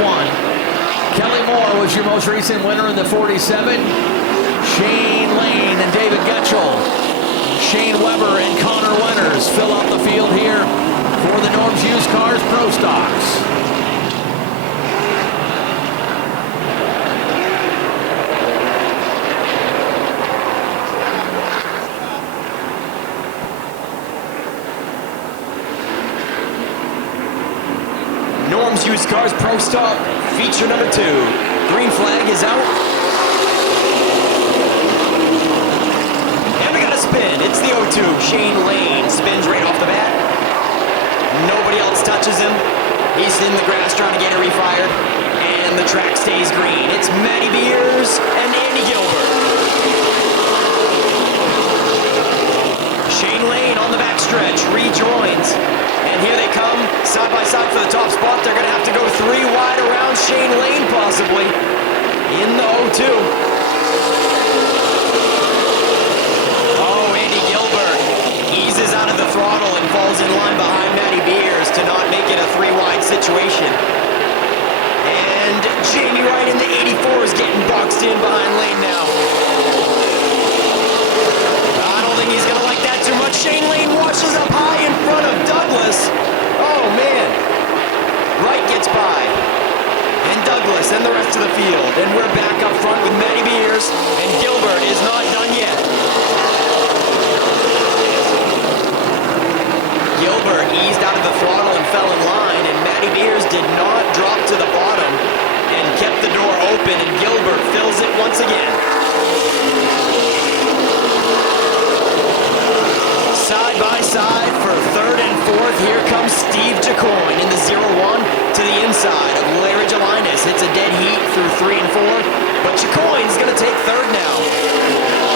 Kelly Moore was your most recent winner in the 47. Shane Lane and David Getchell. Shane Weber and Connor Winters fill out the field here for the Norms Used Cars Pro Stocks. Norms Used Cars Pro Stock, feature number 2. Green flag is out. And we got a spin. It's the 0-2. Shane Lane spins right off the bat. Nobody else touches him. He's in the grass trying to get it refired. And the track stays green. It's Matty Beers and Andy Gilbert. Shane Lane on the backstretch rejoins. And here they come, side by side for the top spot. They're going to have to go 3 wide around Shane Lane, possibly, in the 0-2. Oh, Andy Gilbert eases out of the throttle and falls in line behind Matty Beers to not make it a 3-wide situation. And Jamie Wright in the 84 is getting boxed in behind Lane now. I don't think he's going to like that too much. Shane Lane washes up high in front of Douglas. Oh, man. Wright gets by. And Douglas and the rest of the field. And we're back up front with Matty Beers. And Gilbert is not done yet. Gilbert eased out of the throttle and fell in line. And Matty Beers did not drop to the bottom and kept the door open. And Gilbert fills it once again. Side by side for 3rd and 4th. Here comes Steve Jacoine in the 0-1 to the inside of Larry Gelinas. It's a dead heat through 3 and 4, but Jacoine's going to take 3rd now.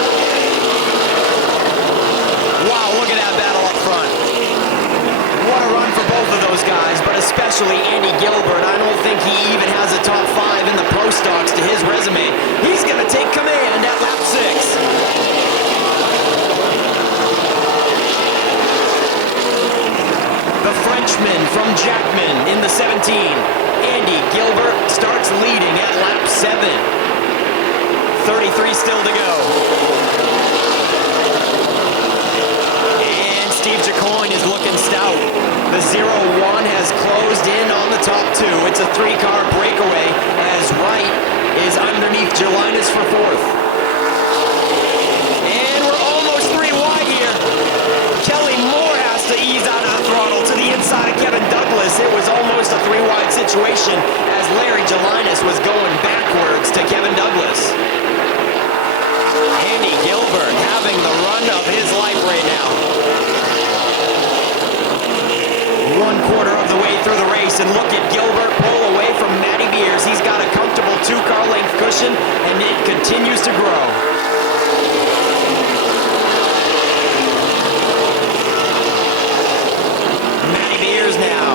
especially Andy Gilbert. I don't think he even has a top 5 in the pro stocks to his resume. He's going to take command at lap 6. The Frenchman from Jackman in the 17. Andy Gilbert starts leading at lap 7. 33 still to go. And Steve Jacoin is looking stout. The 0-1 has closed in on the top 2. It's a 3-car breakaway as Wright is underneath Jelinas for 4th. And we're almost 3 wide here. Kelly Moore has to ease out of the throttle to the inside of Kevin Douglas. It was almost a 3-wide situation as Larry Jelinas was going backwards to Kevin Douglas. Andy Gilbert having the run of his life right now. 1/4 of the way through the race, and look at Gilbert pull away from Matty Beers. He's got a comfortable 2-car length cushion, and it continues to grow. Matty Beers now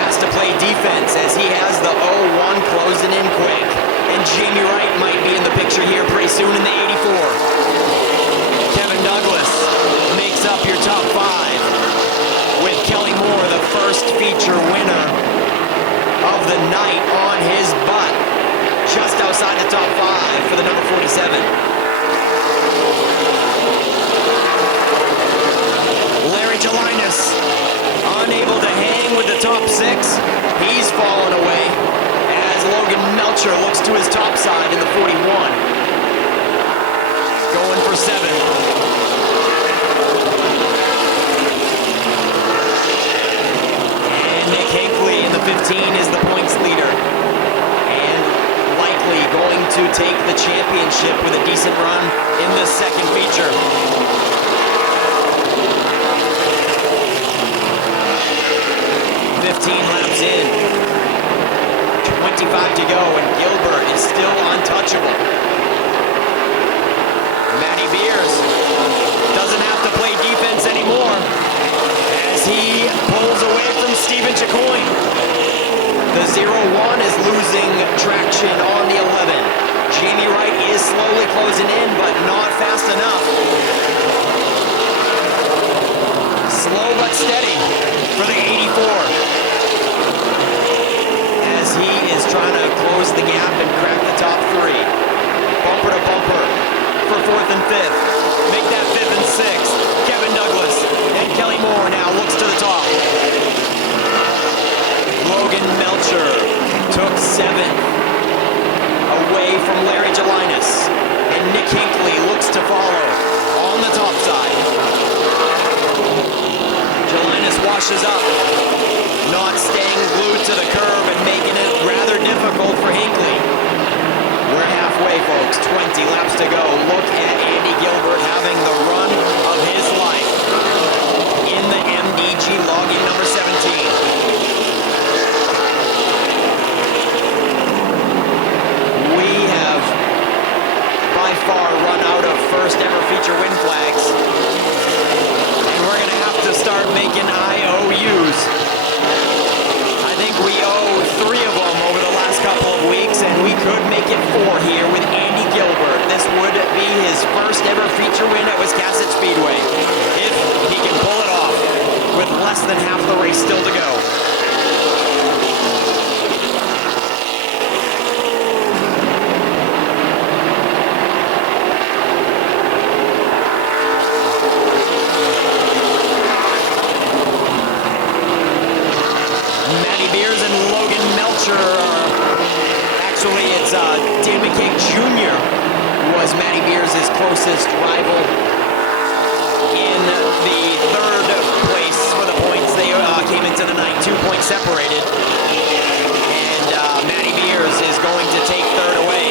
has to play defense as he has the 0-1 closing in quick. And Jamie Wright might be in the picture here pretty soon in the 84. Kevin Douglas makes up your top 5 with Kelly Moore, the first feature winner of the night on his butt. Just outside the top 5 for the number 47. Larry Jelinas unable to hang with the top 6. He's fallen away as Logan Melcher looks to his top side in the 41. Going for 7. Nick Hinckley in the 15 is the points leader and likely going to take the championship with a decent run in this second feature. Laps in, 25 to go, and Gilbert is still untouchable. Matty Beers doesn't have to play defense anymore as he pulls away from Stephen Jacoin. The 0-1 is losing traction on the 11. Jamie Wright is slowly closing in, but not fast enough. Slow but steady for the 84. As he is trying to close the gap and crack the top 3. Bumper to bumper for 4th and 5th. Make that 5th and 6th. Kevin Douglas and Kelly Moore now looks to the top. Logan Melcher took 7th away from Larry Jelinas. And Nick Hinckley looks to follow on the top side. Jelinas washes up, not staying glued to the curb and making it rather difficult for Hinckley. We're halfway, folks. 20 laps to go. Look at Andy Gilbert having the run of his life in the MDG logging number 17. We have by far run out of first ever feature win flags. And we're going to have to start making IOUs. I think we owe 3 of them over the last couple of weeks, and we could make it 4 here with Andy Gilbert. This would be his first ever feature win at Wiscasset Speedway, if he can pull it off with less than half the race still to go. Actually, it's Dan McCaig Jr. was Matty Beers' closest rival in the 3rd place for the points. They came into the night 2 points separated. And Matty Beers is going to take 3rd away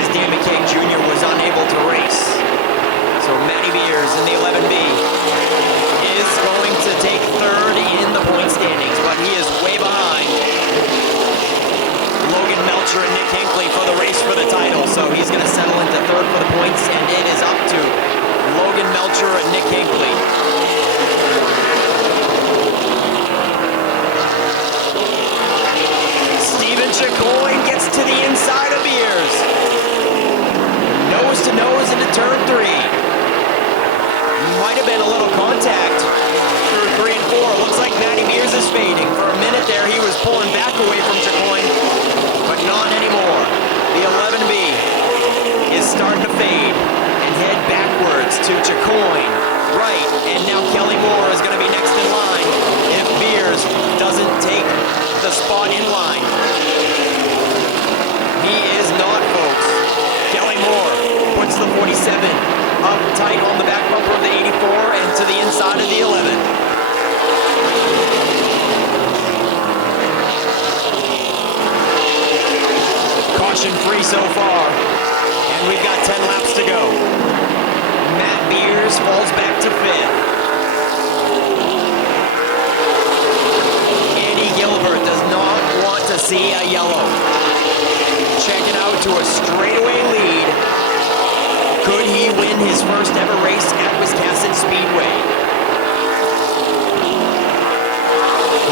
as Dan McCaig Jr. was unable to race. So Matty Beers in the 11B is going to take 3rd in the point standings, but he is way behind Logan Melcher and Nick Hinckley for the race for the title. So he's going to settle into 3rd for the points, and it is up to Logan Melcher and Nick Hinckley. is fading. For a minute there, he was pulling back away from Jacoin, but not anymore. The 11B is starting to fade and head backwards to Jacoin, right, and now Kelly Moore is going to be next in line if Beers doesn't take the spot in line. He is not, folks. Kelly Moore puts the 47 up tight on the back bumper of the 84 and to the inside of the 11. Caution free so far, and we've got 10 laps to go. Matt Beers falls back to 5th. Andy Gilbert does not want to see a yellow. Checking out to a straightaway lead. Could he win his first ever race at Wiscasset Speedway?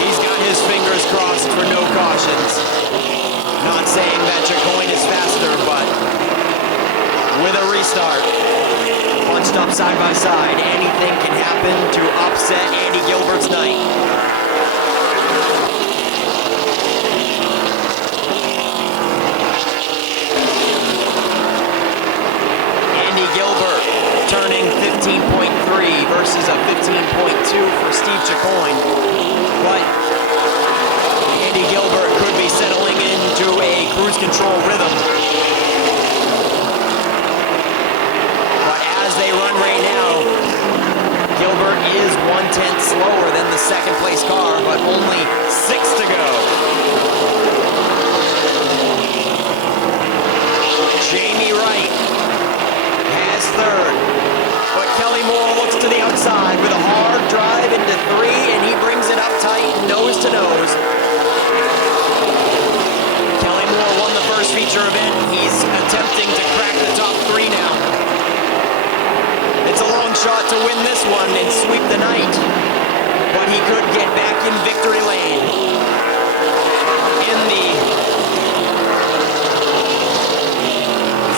He's got his fingers crossed for no cautions. Not saying that Jacoin is faster, but with a restart, bunched up side by side, anything can happen to upset Andy Gilbert's night. Andy Gilbert turning 15.3 versus a 15.2 for Steve Jacoin, but Andy Gilbert could be settling into a cruise control rhythm. But as they run right now, Gilbert is 1/10 slower than the second place car, but only 6 to go. Jamie Wright has 3rd, but Kelly Moore looks to the outside with a hard drive into 3, and he brings it up tight, nose to nose. Kelly Moore won the first feature event. He's attempting to crack the top 3 now. It's a long shot to win this one and sweep the night, but he could get back in victory lane. In the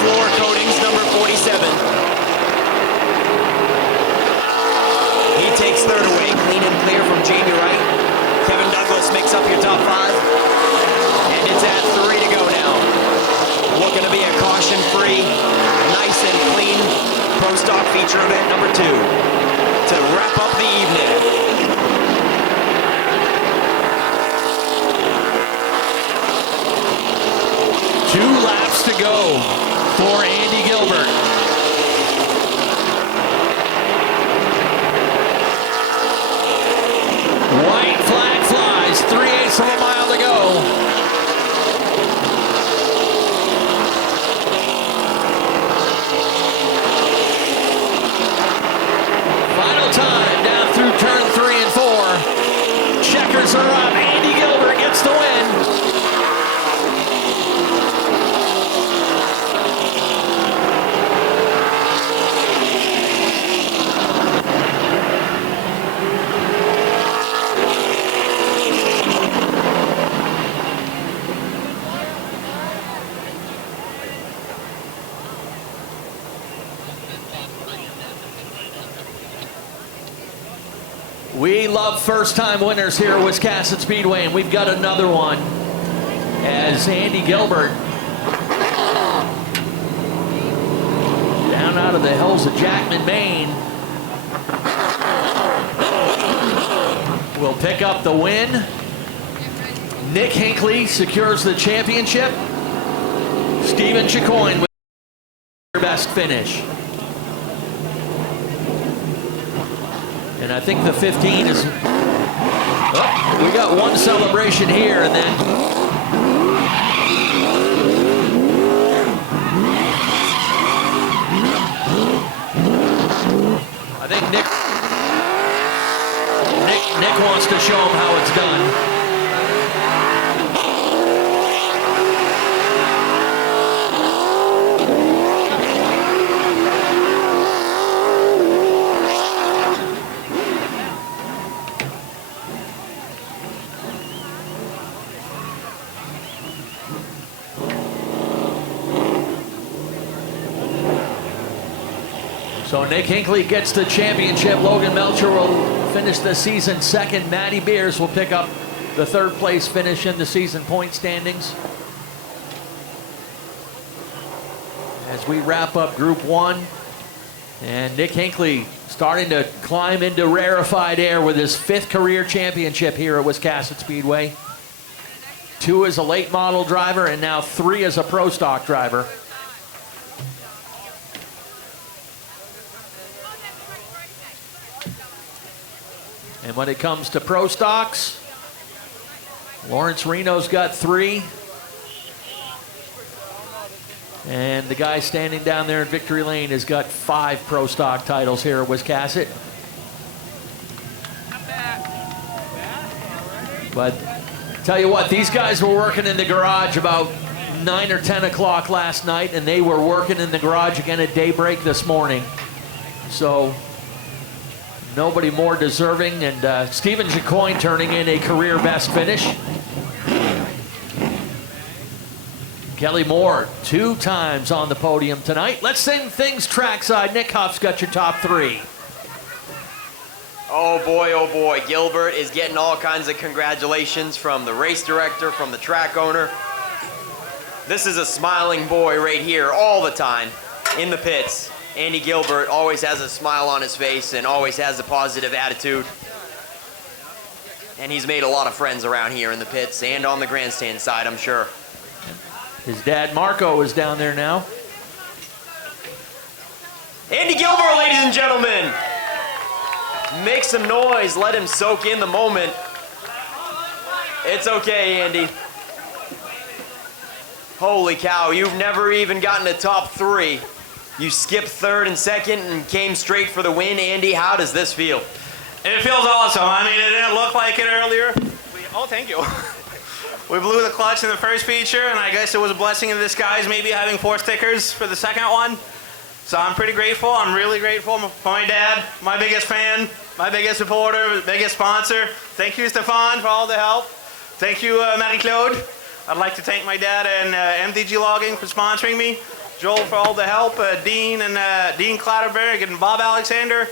floor coatings, number 47. He takes 3rd away, clean and clear from Jamie Wright. Kevin Douglas makes up your top 5. And it's at 3 to go now. Looking to be a caution-free, nice and clean Pro Stock feature event number 2 to wrap up the evening. Two laps to go for Andy Gilbert. White flag flies, 3/8 of a mile to go. Final time down through turn 3 and 4. Checkers are up. Andy Gilbert gets the win. We love first-time winners here at Wiscasset Speedway, and we've got another one as Andy Gilbert down out of the hills of Jackman, Maine will pick up the win. Nick Hinckley secures the championship. Stephen Jacoin with their best finish. And I think the 15 is, oh, we got one celebration here, and then I think Nick wants to show him how it's done. So Nick Hinckley gets the championship. Logan Melcher will finish the season second. Matty Beers will pick up the third place finish in the season point standings. As we wrap up Group 1, and Nick Hinckley starting to climb into rarefied air with his 5th career championship here at Wiscasset Speedway. 2 as a late model driver and now 3 as a pro stock driver. And when it comes to pro stocks, Lawrence Reno's got 3. And the guy standing down there in Victory Lane has got 5 pro stock titles here at Wiscasset. But tell you what, these guys were working in the garage about 9 or 10 o'clock last night, and they were working in the garage again at daybreak this morning. So nobody more deserving, and Stephen Jacoin turning in a career best finish. Kelly Moore 2 times on the podium tonight. Let's sing things trackside. Nick Huff's got your top 3. Oh boy, Gilbert is getting all kinds of congratulations from the race director, from the track owner. This is a smiling boy right here all the time in the pits. Andy Gilbert always has a smile on his face and always has a positive attitude. And he's made a lot of friends around here in the pits and on the grandstand side, I'm sure. His dad Marco is down there now. Andy Gilbert, ladies and gentlemen. Make some noise, let him soak in the moment. It's okay, Andy. Holy cow, you've never even gotten to top 3. You skipped 3rd and 2nd and came straight for the win. Andy, how does this feel? It feels awesome. I mean, it didn't look like it earlier. Oh, thank you. We blew the clutch in the first feature, and I guess it was a blessing in disguise maybe having 4 stickers for the second one. So I'm pretty grateful. I'm really grateful for my dad, my biggest fan, my biggest supporter, biggest sponsor. Thank you, Stefan, for all the help. Thank you, Marie-Claude. I'd like to thank my dad and MDG Logging for sponsoring me. Joel for all the help. Dean Clatterberg and Bob Alexander.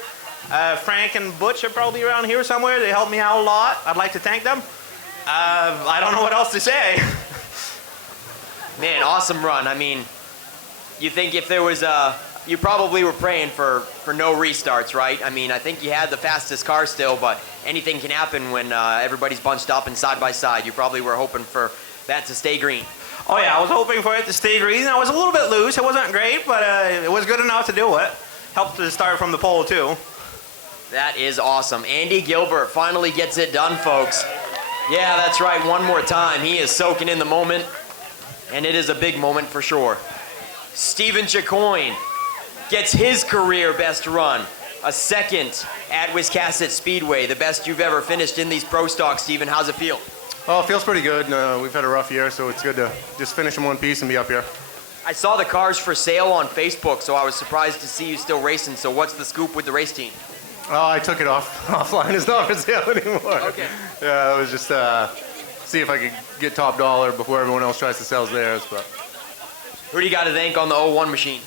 Frank and Butch are probably around here somewhere. They helped me out a lot. I'd like to thank them. I don't know what else to say. Man, awesome run. I mean, you think if there was you probably were praying for no restarts, right? I mean, I think you had the fastest car still, but anything can happen when everybody's bunched up and side by side. You probably were hoping for that to stay green. Oh yeah, I was hoping for it to stay green. I was a little bit loose. It wasn't great, but it was good enough to do it. Helped to start from the pole too. That is awesome. Andy Gilbert finally gets it done, folks. Yeah, that's right, one more time. He is soaking in the moment, and it is a big moment for sure. Stephen Jacoin gets his career best run, a 2nd at Wiscasset Speedway, the best you've ever finished in these pro stocks. Stephen, how's it feel? Oh, it feels pretty good. We've had a rough year, so it's good to just finish in one piece and be up here. I saw the cars for sale on Facebook, so I was surprised to see you still racing. So what's the scoop with the race team? Oh, I took it offline. It's not for sale anymore. Okay. Yeah, it was just see if I could get top dollar before everyone else tries to sell theirs. But who do you got to thank on the 01 machine?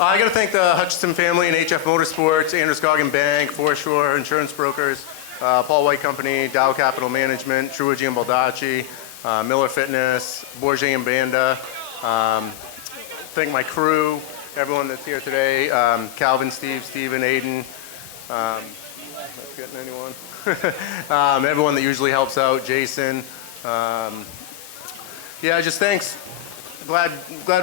I got to thank the Hutchinson family and HF Motorsports, Androscoggin Bank, Foreshore Insurance Brokers, Paul White Company, Dow Capital Management, Truigi and Baldacci, Miller Fitness, Bourget and Banda. Thank my crew, everyone that's here today, Calvin, Steve, Steven, Aiden. Not forgetting anyone. Everyone that usually helps out, Jason. Yeah, just thanks. Glad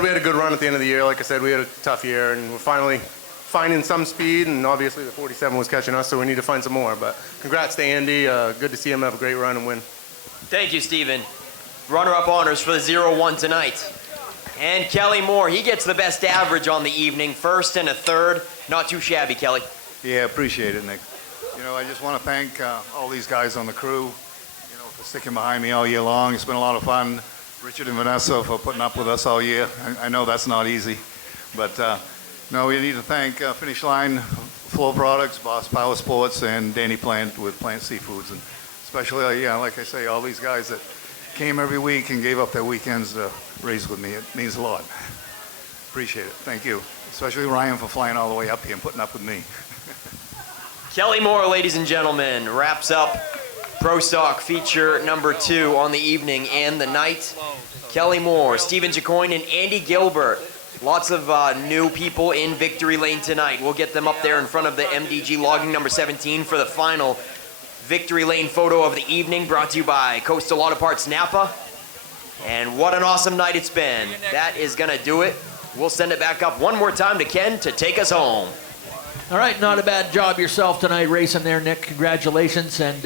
we had a good run at the end of the year. Like I said, we had a tough year, and we're finally finding some speed, and obviously the 47 was catching us, so we need to find some more. But congrats to Andy. Good to see him have a great run and win. Thank you, Stephen. Runner-up honors for the 01 tonight. And Kelly Moore, he gets the best average on the evening, 1st and a 3rd. Not too shabby, Kelly. Yeah, appreciate it, Nick. You know, I just want to thank all these guys on the crew, you know, for sticking behind me all year long. It's been a lot of fun. Richard and Vanessa for putting up with us all year. I know that's not easy, but no, we need to thank Finish Line, Flow Products, Boss Power Sports, and Danny Plant with Plant Seafoods, and especially, yeah, like I say, all these guys that came every week and gave up their weekends to race with me. It means a lot. Appreciate it. Thank you. especially Ryan for flying all the way up here and putting up with me. Kelly Moore, ladies and gentlemen, wraps up Pro Stock feature number 2 on the evening and the night. Kelly Moore, Stephen Jacoin, and Andy Gilbert. Lots of new people in Victory Lane tonight. We'll get them up there in front of the MDG logging number 17 for the final Victory Lane photo of the evening, brought to you by Coastal Auto Parts Napa. And what an awesome night it's been. That is going to do it. We'll send it back up one more time to Ken to take us home. All right, not a bad job yourself tonight racing there, Nick. Congratulations, and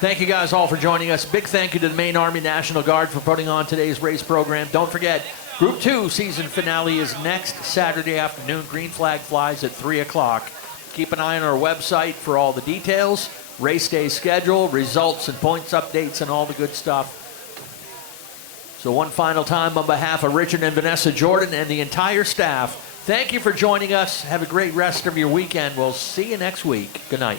thank you guys all for joining us. Big thank you to the Maine Army National Guard for putting on today's race program. Don't forget, Group 2 season finale is next Saturday afternoon. Green flag flies at 3 o'clock. Keep an eye on our website for all the details, race day schedule, results and points updates, and all the good stuff. So one final time on behalf of Richard and Vanessa Jordan and the entire staff, thank you for joining us. Have a great rest of your weekend. We'll see you next week. Good night.